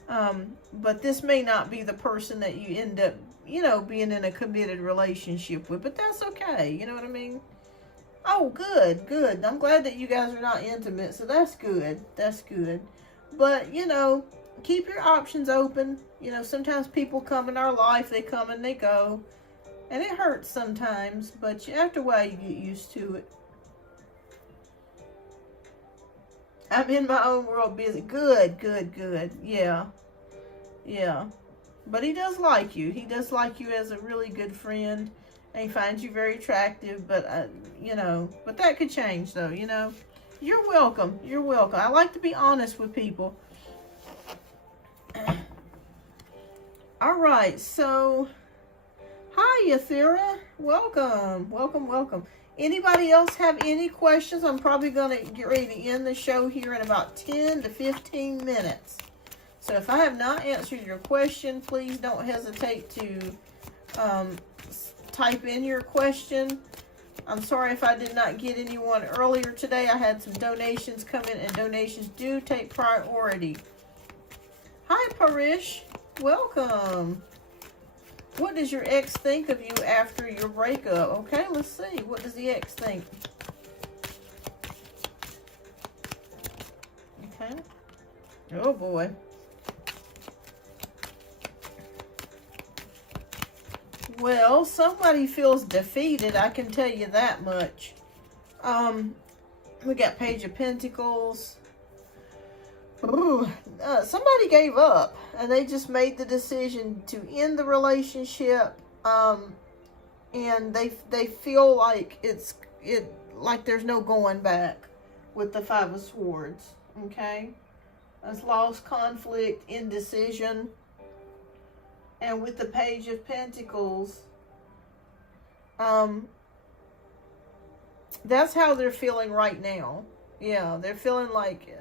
But this may not be the person that you end up, you know, being in a committed relationship with. But that's okay. You know what I mean? Oh, good, good. I'm glad that you guys are not intimate. So that's good. That's good. But, you know, keep your options open. You know, sometimes people come in our life. They come and they go. And it hurts sometimes. But after a while, you get used to it. I'm in my own world busy. Good, good, good. Yeah. Yeah. But he does like you. He does like you as a really good friend. And he finds you very attractive. But, you know, but that could change, though, you know. You're welcome. You're welcome. I like to be honest with people. All right. So, hi, Ethera. Welcome. Welcome, welcome. Anybody else have any questions? I'm probably going to get ready to end the show here in about 10 to 15 minutes. So if I have not answered your question, please don't hesitate to type in your question. I'm sorry if I did not get anyone earlier today. I had some donations come in, and donations do take priority. Hi, Parish. Welcome. What does your ex think of you after your breakup? Okay, let's see. What does the ex think? Okay. Oh, boy. Well, somebody feels defeated. I can tell you that much. We got Page of Pentacles. Ooh, somebody gave up and they just made the decision to end the relationship, and they feel like like there's no going back with the Five of Swords. Okay, there's loss, conflict, indecision, and with the Page of Pentacles, that's how they're feeling right now. Yeah, they're feeling like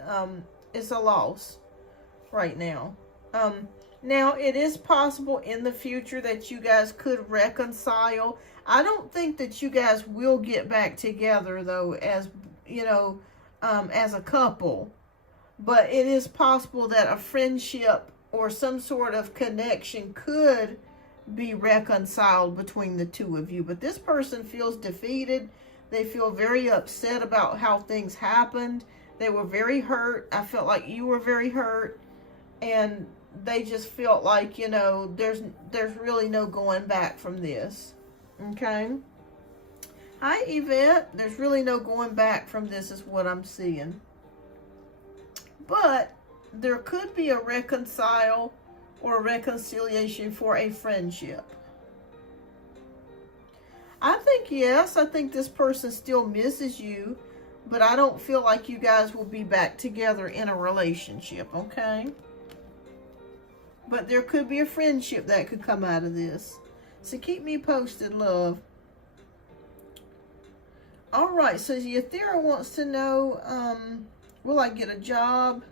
it's a loss right now. Now, it is possible in the future that you guys could reconcile. I don't think that you guys will get back together, though, as, you know, as a couple. But it is possible that a friendship or some sort of connection could be reconciled between the two of you. But this person feels defeated. They feel very upset about how things happened. They were very hurt. I felt like you were very hurt. And they just felt like, you know, there's really no going back from this. Okay? Hi, Yvette. There's really no going back from this is what I'm seeing. But there could be a reconcile or a reconciliation for a friendship. I think yes. I think this person still misses you. But I don't feel like you guys will be back together in a relationship, okay? But there could be a friendship that could come out of this. So keep me posted, love. All right, so Yathira wants to know, will I get a job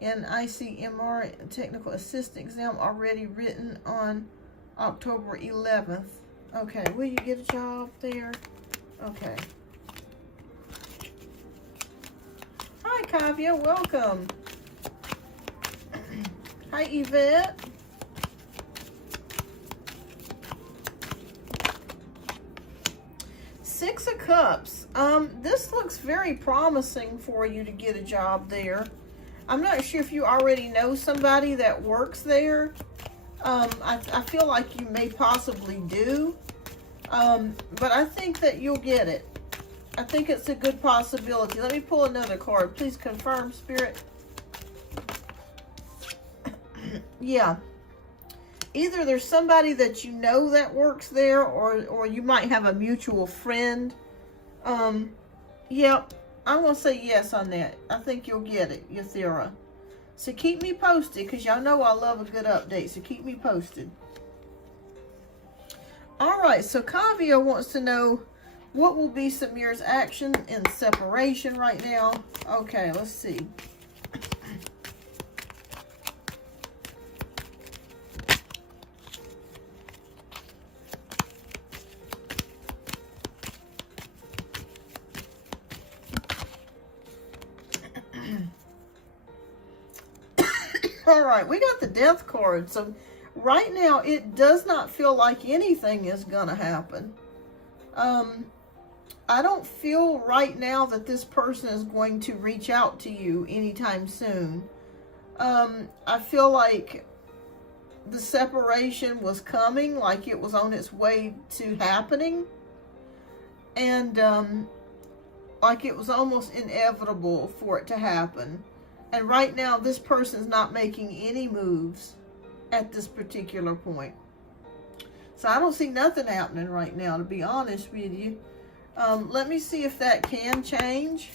in ICMR Technical Assistant exam already written on October 11th? Okay, will you get a job there? Okay. Hi, Kavya. Welcome. Hi, Yvette. Six of Cups. This looks very promising for you to get a job there. I'm not sure if you already know somebody that works there. I feel like you may possibly do. But I think that you'll get it. I think it's a good possibility. Let me pull another card. Please confirm, Spirit. Yeah. Either there's somebody that you know that works there, or you might have a mutual friend. Yep. I'm going to say yes on that. I think you'll get it, Yathira. So keep me posted, because y'all know I love a good update. So keep me posted. All right. So Kavya wants to know, what will be Samir's action in separation right now? Okay, let's see. All right, we got the Death card. So right now, it does not feel like anything is going to happen. I don't feel right now that this person is going to reach out to you anytime soon. I feel like the separation was coming, like it was on its way to happening. And like it was almost inevitable for it to happen. And right now, this person's not making any moves at this particular point. So I don't see nothing happening right now, to be honest with you. Let me see if that can change.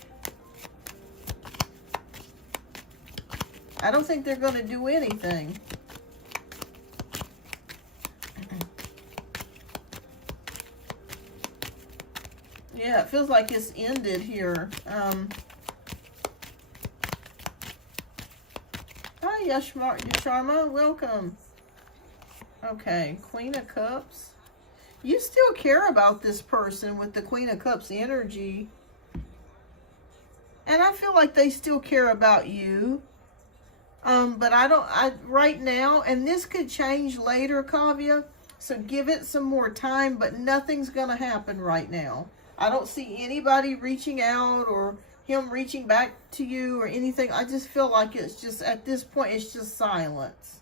I don't think they're going to do anything. Yeah, it feels like it's ended here. Hi, Yasharma. Welcome. Okay, Queen of Cups. You still care about this person with the Queen of Cups energy. And I feel like they still care about you. But right now, and this could change later, Kavya. So give it some more time, but nothing's going to happen right now. I don't see anybody reaching out or him reaching back to you or anything. I just feel like it's just, at this point, it's just silence.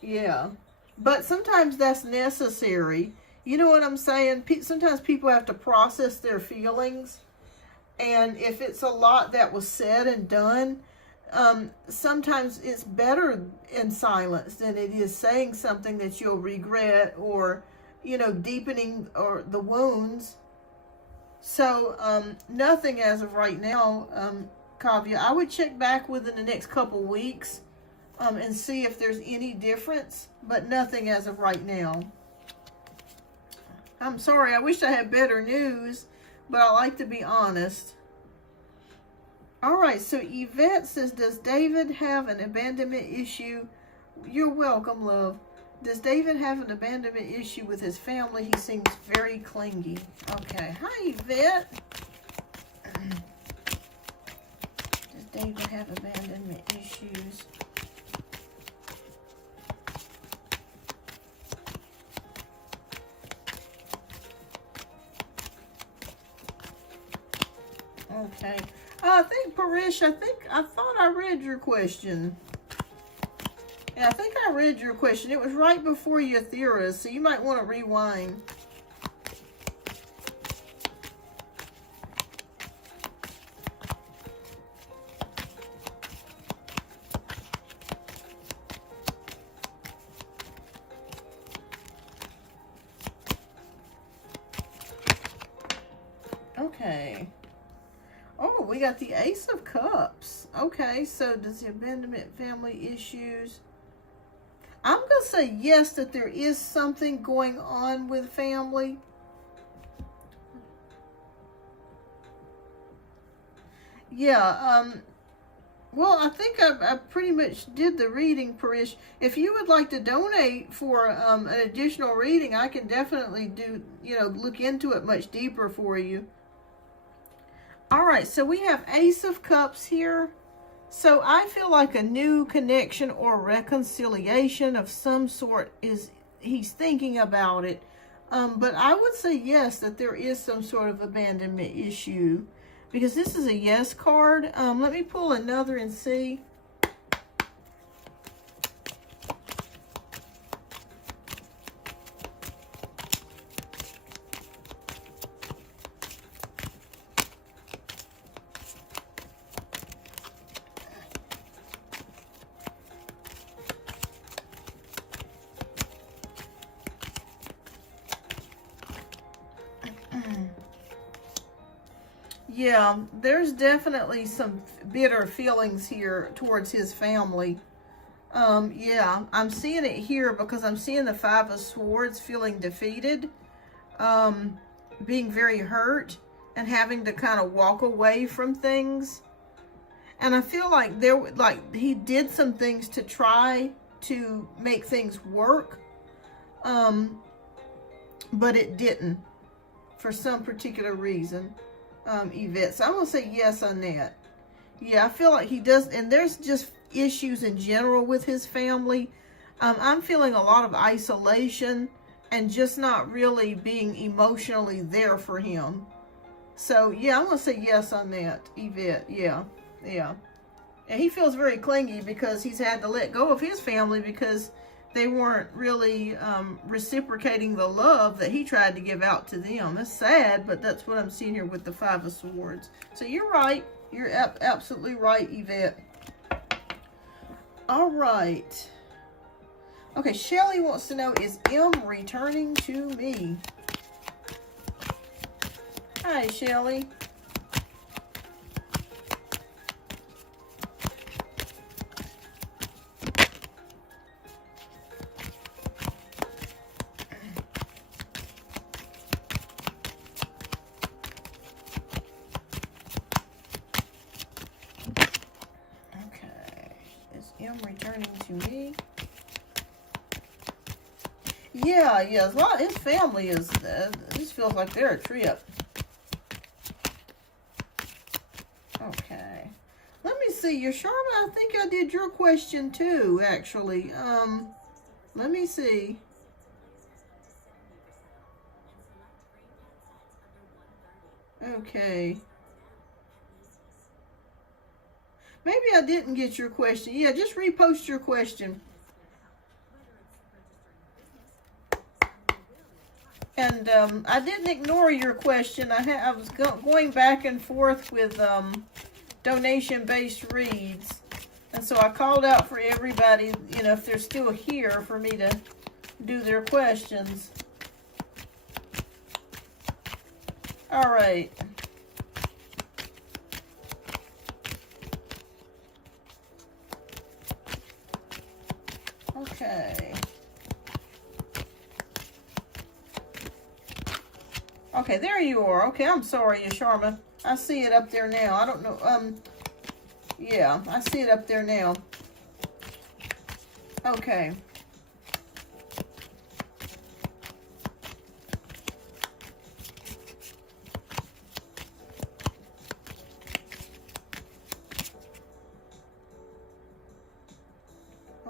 Yeah. But sometimes that's necessary. You know what I'm saying? Sometimes people have to process their feelings. And if it's a lot that was said and done, sometimes it's better in silence than it is saying something that you'll regret, or, you know, deepening or the wounds. So, nothing as of right now, Kavya. I would check back within the next couple weeks, and see if there's any difference, but nothing as of right now. I'm sorry, I wish I had better news, but I like to be honest. All right, so Yvette says, does David have an abandonment issue? You're welcome, love. Does David have an abandonment issue with his family? He seems very clingy. Okay, hi, Yvette. Does David have abandonment issues? Okay. I think, Parish, I thought I read your question. Yeah, I think I read your question. It was right before Yathira, so you might want to rewind. Okay. Oh, we got the Ace of Cups. Okay, so does the abandonment family issues? I'm going to say yes, that there is something going on with family. Yeah, well, I think I pretty much did the reading, Parish. If you would like to donate for an additional reading, I can definitely do, you know, look into it much deeper for you. All right, so we have Ace of Cups here. So I feel like a new connection or reconciliation of some sort he's thinking about it. But I would say yes, that there is some sort of abandonment issue, because this is a yes card. Let me pull another and see. Yeah, there's definitely some bitter feelings here towards his family. Yeah, I'm seeing it here because I'm seeing the Five of Swords, feeling defeated, being very hurt, and having to kind of walk away from things. And I feel like he did some things to try to make things work, but it didn't for some particular reason. Yvette. So I'm going to say yes on that. Yeah, I feel like he does. And there's just issues in general with his family. I'm feeling a lot of isolation and just not really being emotionally there for him. So, yeah, I'm going to say yes on that, Yvette. Yeah, yeah. And he feels very clingy because he's had to let go of his family because they weren't really reciprocating the love that he tried to give out to them. It's sad, but that's what I'm seeing here with the Five of Swords. So you're right. You're absolutely right, Yvette. All right. Okay, Shelly wants to know, is M returning to me? Hi, Shelly. Returning to me. Yeah, a lot. His family is. This feels like they're a trip. Okay, let me see. Your Sharma, I think I did your question too. Actually, let me see. Okay. Maybe I didn't get your question. Yeah, just repost your question. And I didn't ignore your question. I was going back and forth with donation-based reads. And so I called out for everybody, you know, if they're still here, for me to do their questions. All right. Okay. Okay, there you are. Okay, I'm sorry, Yasharma. I see it up there now. I don't know. Yeah, I see it up there now. Okay.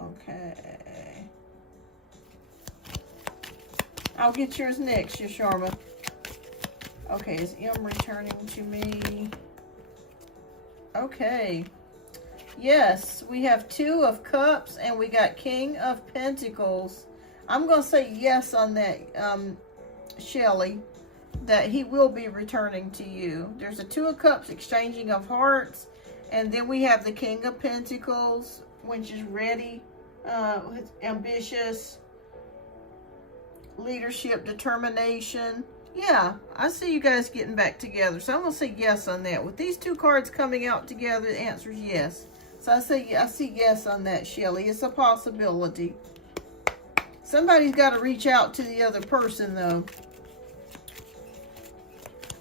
Okay. I'll get yours next, Yasharma. Okay, is M returning to me? Okay. Yes, we have 2 of Cups and we got King of Pentacles. I'm going to say yes on that, Shelly, that he will be returning to you. There's a 2 of Cups, exchanging of hearts, and then we have the King of Pentacles, which is ready, ambitious, leadership, determination. Yeah, I see you guys getting back together. So I'm going to say yes on that. With these 2 cards coming out together, the answer is yes. So I see yes on that, Shelly. It's a possibility. Somebody's got to reach out to the other person, though.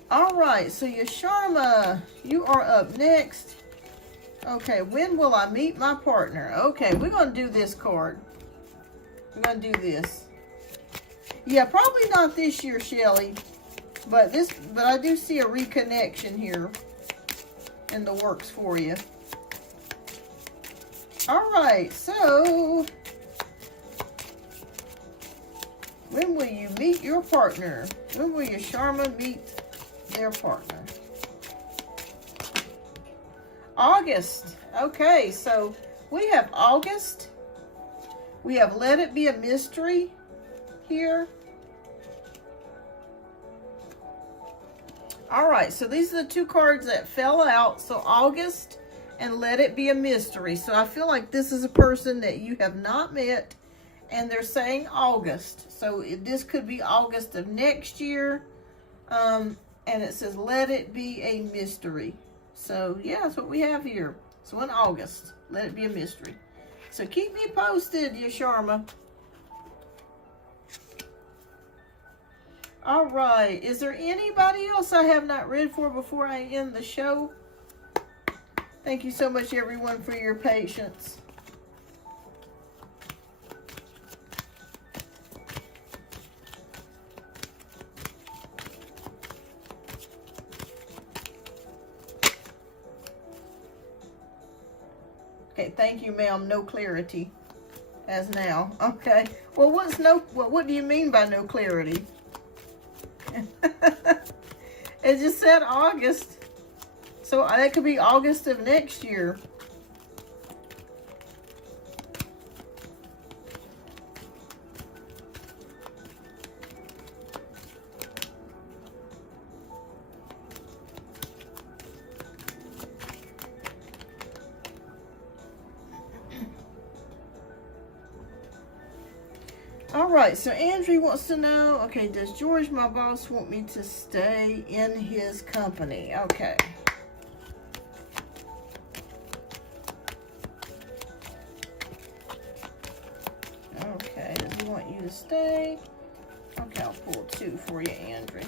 All right, so Yasharma, you are up next. Okay, when will I meet my partner? Okay, we're going to do this card. We're going to do this. Yeah, probably not this year, Shelly. But I do see a reconnection here in the works for you. All right, so when will you meet your partner? When will Yasharma meet their partner? August. Okay, so we have August. We have Let It Be a Mystery here. All right, so these are the 2 cards that fell out. So August and Let It Be a Mystery. So I feel like this is a person that you have not met, and they're saying August. So this could be August of next year. And it says Let It Be a Mystery. So yeah, that's what we have here. So in August, Let It Be a Mystery. So keep me posted, Yasharma. All right. Is there anybody else I have not read for before I end the show? Thank you so much, everyone, for your patience. Okay, thank you, ma'am. No clarity as now. Okay. Well, what do you mean by no clarity? It just said August. So that could be August of next year. All right, so Andrew wants to know, okay, does George, my boss, want me to stay in his company? Okay. Okay, does he want you to stay? Okay, I'll pull 2 for you, Andrew.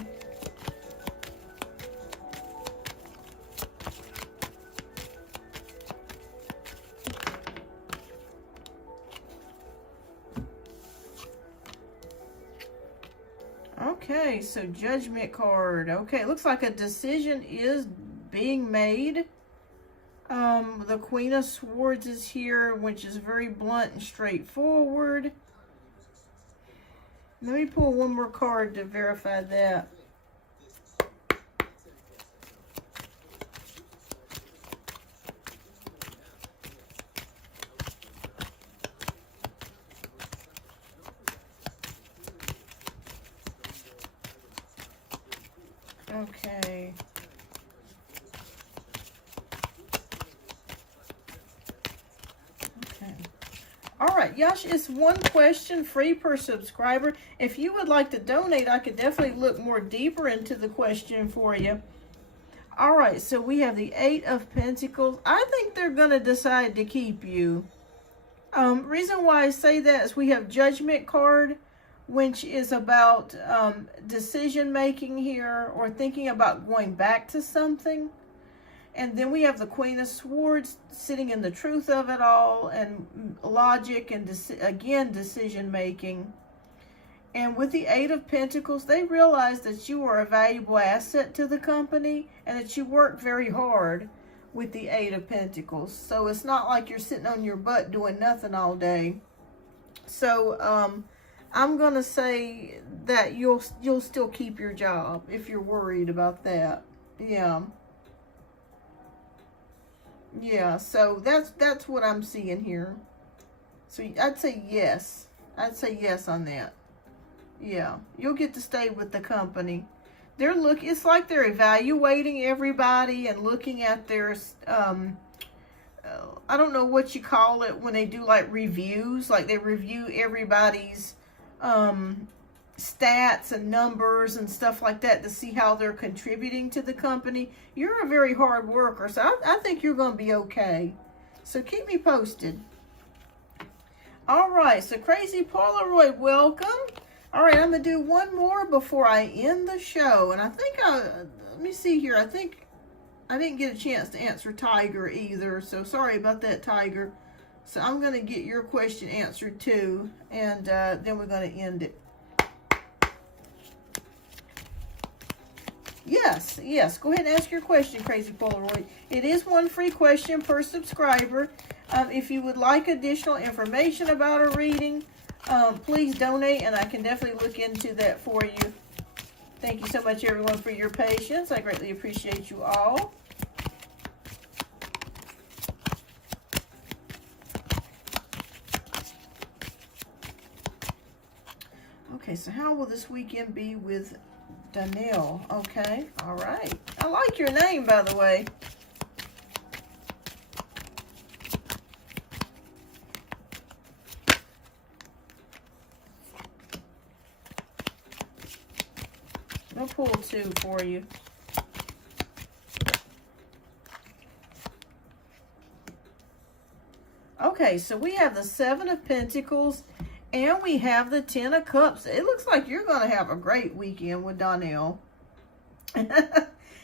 Okay, so Judgment card. Okay, it looks like a decision is being made. The Queen of Swords is here, which is very blunt and straightforward. Let me pull one more card to verify that. Okay. Okay. All right, Yash, it's one question, free per subscriber. If you would like to donate, I could definitely look more deeper into the question for you. All right, so we have the Eight of Pentacles. I think they're going to decide to keep you. Reason why I say that is we have Judgment card, which is about decision making here or thinking about going back to something. And then we have the Queen of Swords sitting in the truth of it all and logic and again decision making. And with the Eight of Pentacles, they realize that you are a valuable asset to the company and that you work very hard with the Eight of Pentacles. So it's not like you're sitting on your butt doing nothing all day. So I'm going to say that you'll still keep your job if you're worried about that. Yeah. Yeah, so that's what I'm seeing here. So I'd say yes. I'd say yes on that. Yeah, you'll get to stay with the company. It's like they're evaluating everybody and looking at their, I don't know what you call it when they do like reviews, like they review everybody's stats and numbers and stuff like that to see how they're contributing to the company. You're a very hard worker, so I think you're going to be okay. So keep me posted. All right, so Crazy Polaroid, welcome. All right, I'm going to do one more before I end the show. And I think let me see here. I think I didn't get a chance to answer Tiger either. So sorry about that, Tiger. So I'm going to get your question answered too. And then we're going to end it. Yes. Go ahead and ask your question, Crazy Polaroid. It is one free question per subscriber. If you would like additional information about a reading, please donate, and I can definitely look into that for you. Thank you so much, everyone, for your patience. I greatly appreciate you all. Okay, so how will this weekend be with Danielle? Okay, all right. I like your name, by the way. I'll pull two for you. Okay, so we have the Seven of Pentacles and we have the Ten of Cups. It looks like you're going to have a great weekend with Donnell.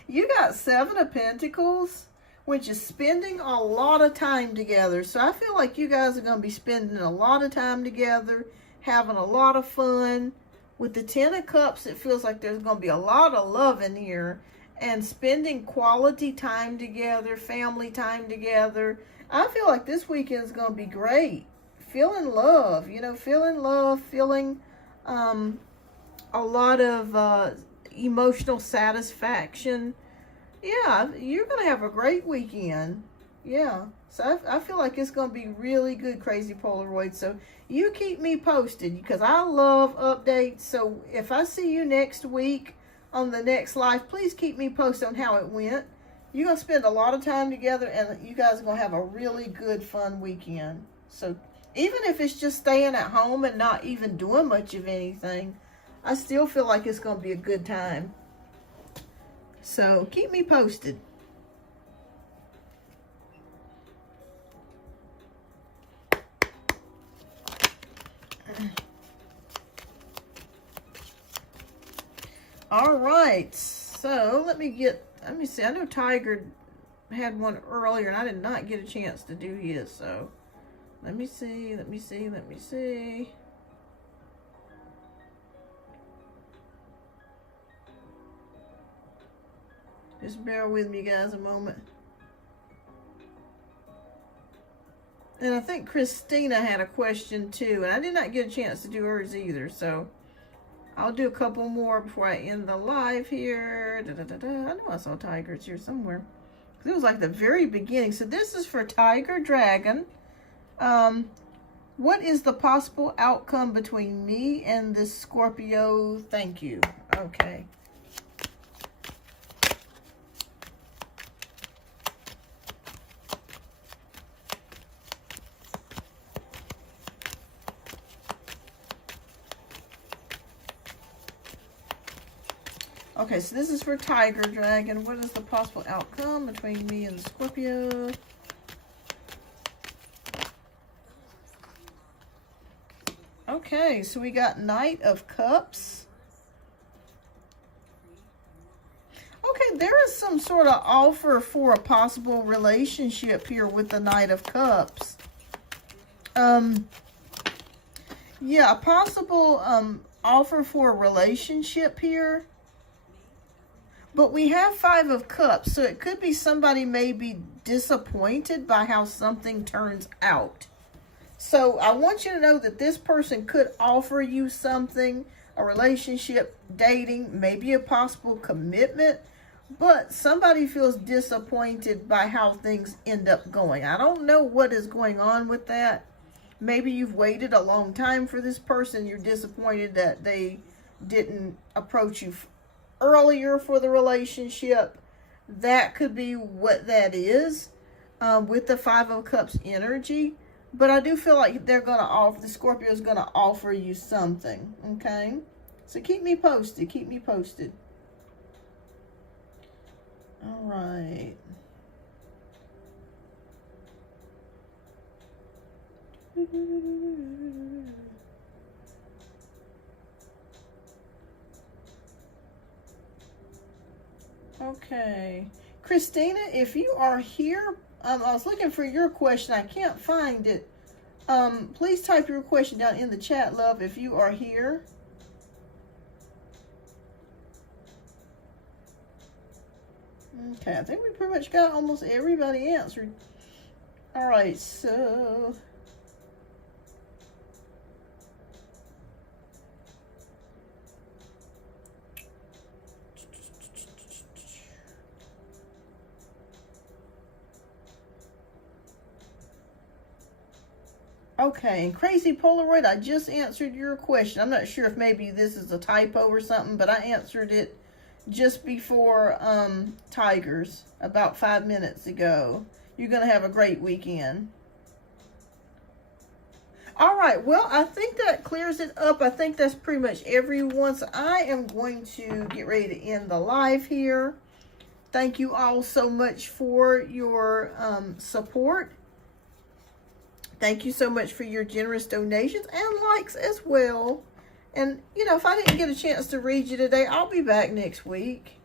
You got Seven of Pentacles, which is spending a lot of time together. So I feel like you guys are going to be spending a lot of time together, having a lot of fun. With the Ten of Cups, it feels like there's going to be a lot of love in here and spending quality time together, family time together. I feel like this weekend is going to be great. Feeling love, feeling a lot of emotional satisfaction. Yeah, you're going to have a great weekend. Yeah, so I feel like it's going to be really good, Crazy Polaroid. So you keep me posted because I love updates. So if I see you next week on the next live, please keep me posted on how it went. You're going to spend a lot of time together and you guys are going to have a really good, fun weekend. So even if it's just staying at home and not even doing much of anything, I still feel like it's going to be a good time. So keep me posted. All right, so let me see. I know Tiger had one earlier and I did not get a chance to do his, so let me see. Just bear with me, guys, a moment. And I think Christina had a question too, and I did not get a chance to do hers either, so I'll do a couple more before I end the live here. I know I saw Tigers here somewhere. It was like the very beginning. So this is for Tiger Dragon. What is the possible outcome between me and this Scorpio? Thank you. Okay. Okay, so this is for Tiger Dragon. What is the possible outcome between me and Scorpio? Okay, so we got Knight of Cups. Okay, there is some sort of offer for a possible relationship here with the Knight of Cups. Yeah, a possible offer for a relationship here. But we have Five of Cups, so it could be somebody may be disappointed by how something turns out. So I want you to know that this person could offer you something, a relationship, dating, maybe a possible commitment, but somebody feels disappointed by how things end up going. I don't know what is going on with that. Maybe you've waited a long time for this person. You're disappointed that they didn't approach you earlier for the relationship. That could be what that is with the Five of Cups energy. But I do feel like they're going to offer, the Scorpio is going to offer you something, okay? So keep me posted, keep me posted. All right. Okay. Christina, if you are here, I was looking for your question. I can't find it. Please type your question down in the chat, love, if you are here. Okay, I think we pretty much got almost everybody answered. All right, so... Okay, and Crazy Polaroid, I just answered your question. I'm not sure if maybe this is a typo or something, but I answered it just before Tigers, about 5 minutes ago. You're going to have a great weekend. All right, well, I think that clears it up. I think that's pretty much everyone. So I am going to get ready to end the live here. Thank you all so much for your support. Thank you so much for your generous donations and likes as well. And, you know, if I didn't get a chance to read you today, I'll be back next week.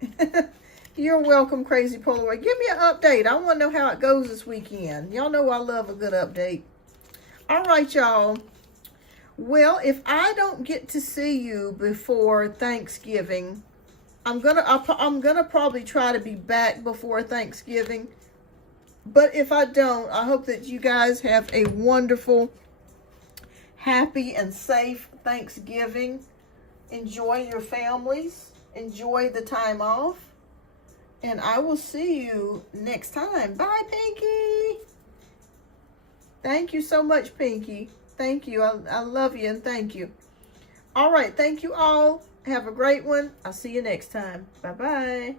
You're welcome, Crazy Polaroid. Give me an update. I want to know how it goes this weekend. Y'all know I love a good update. All right, y'all. Well, if I don't get to see you before Thanksgiving, I'm gonna probably try to be back before Thanksgiving. But if I don't, I hope that you guys have a wonderful, happy, and safe Thanksgiving. Enjoy your families. Enjoy the time off. And I will see you next time. Bye, Pinky. Thank you so much, Pinky. Thank you. I love you and thank you. All right. Thank you all. Have a great one. I'll see you next time. Bye-bye.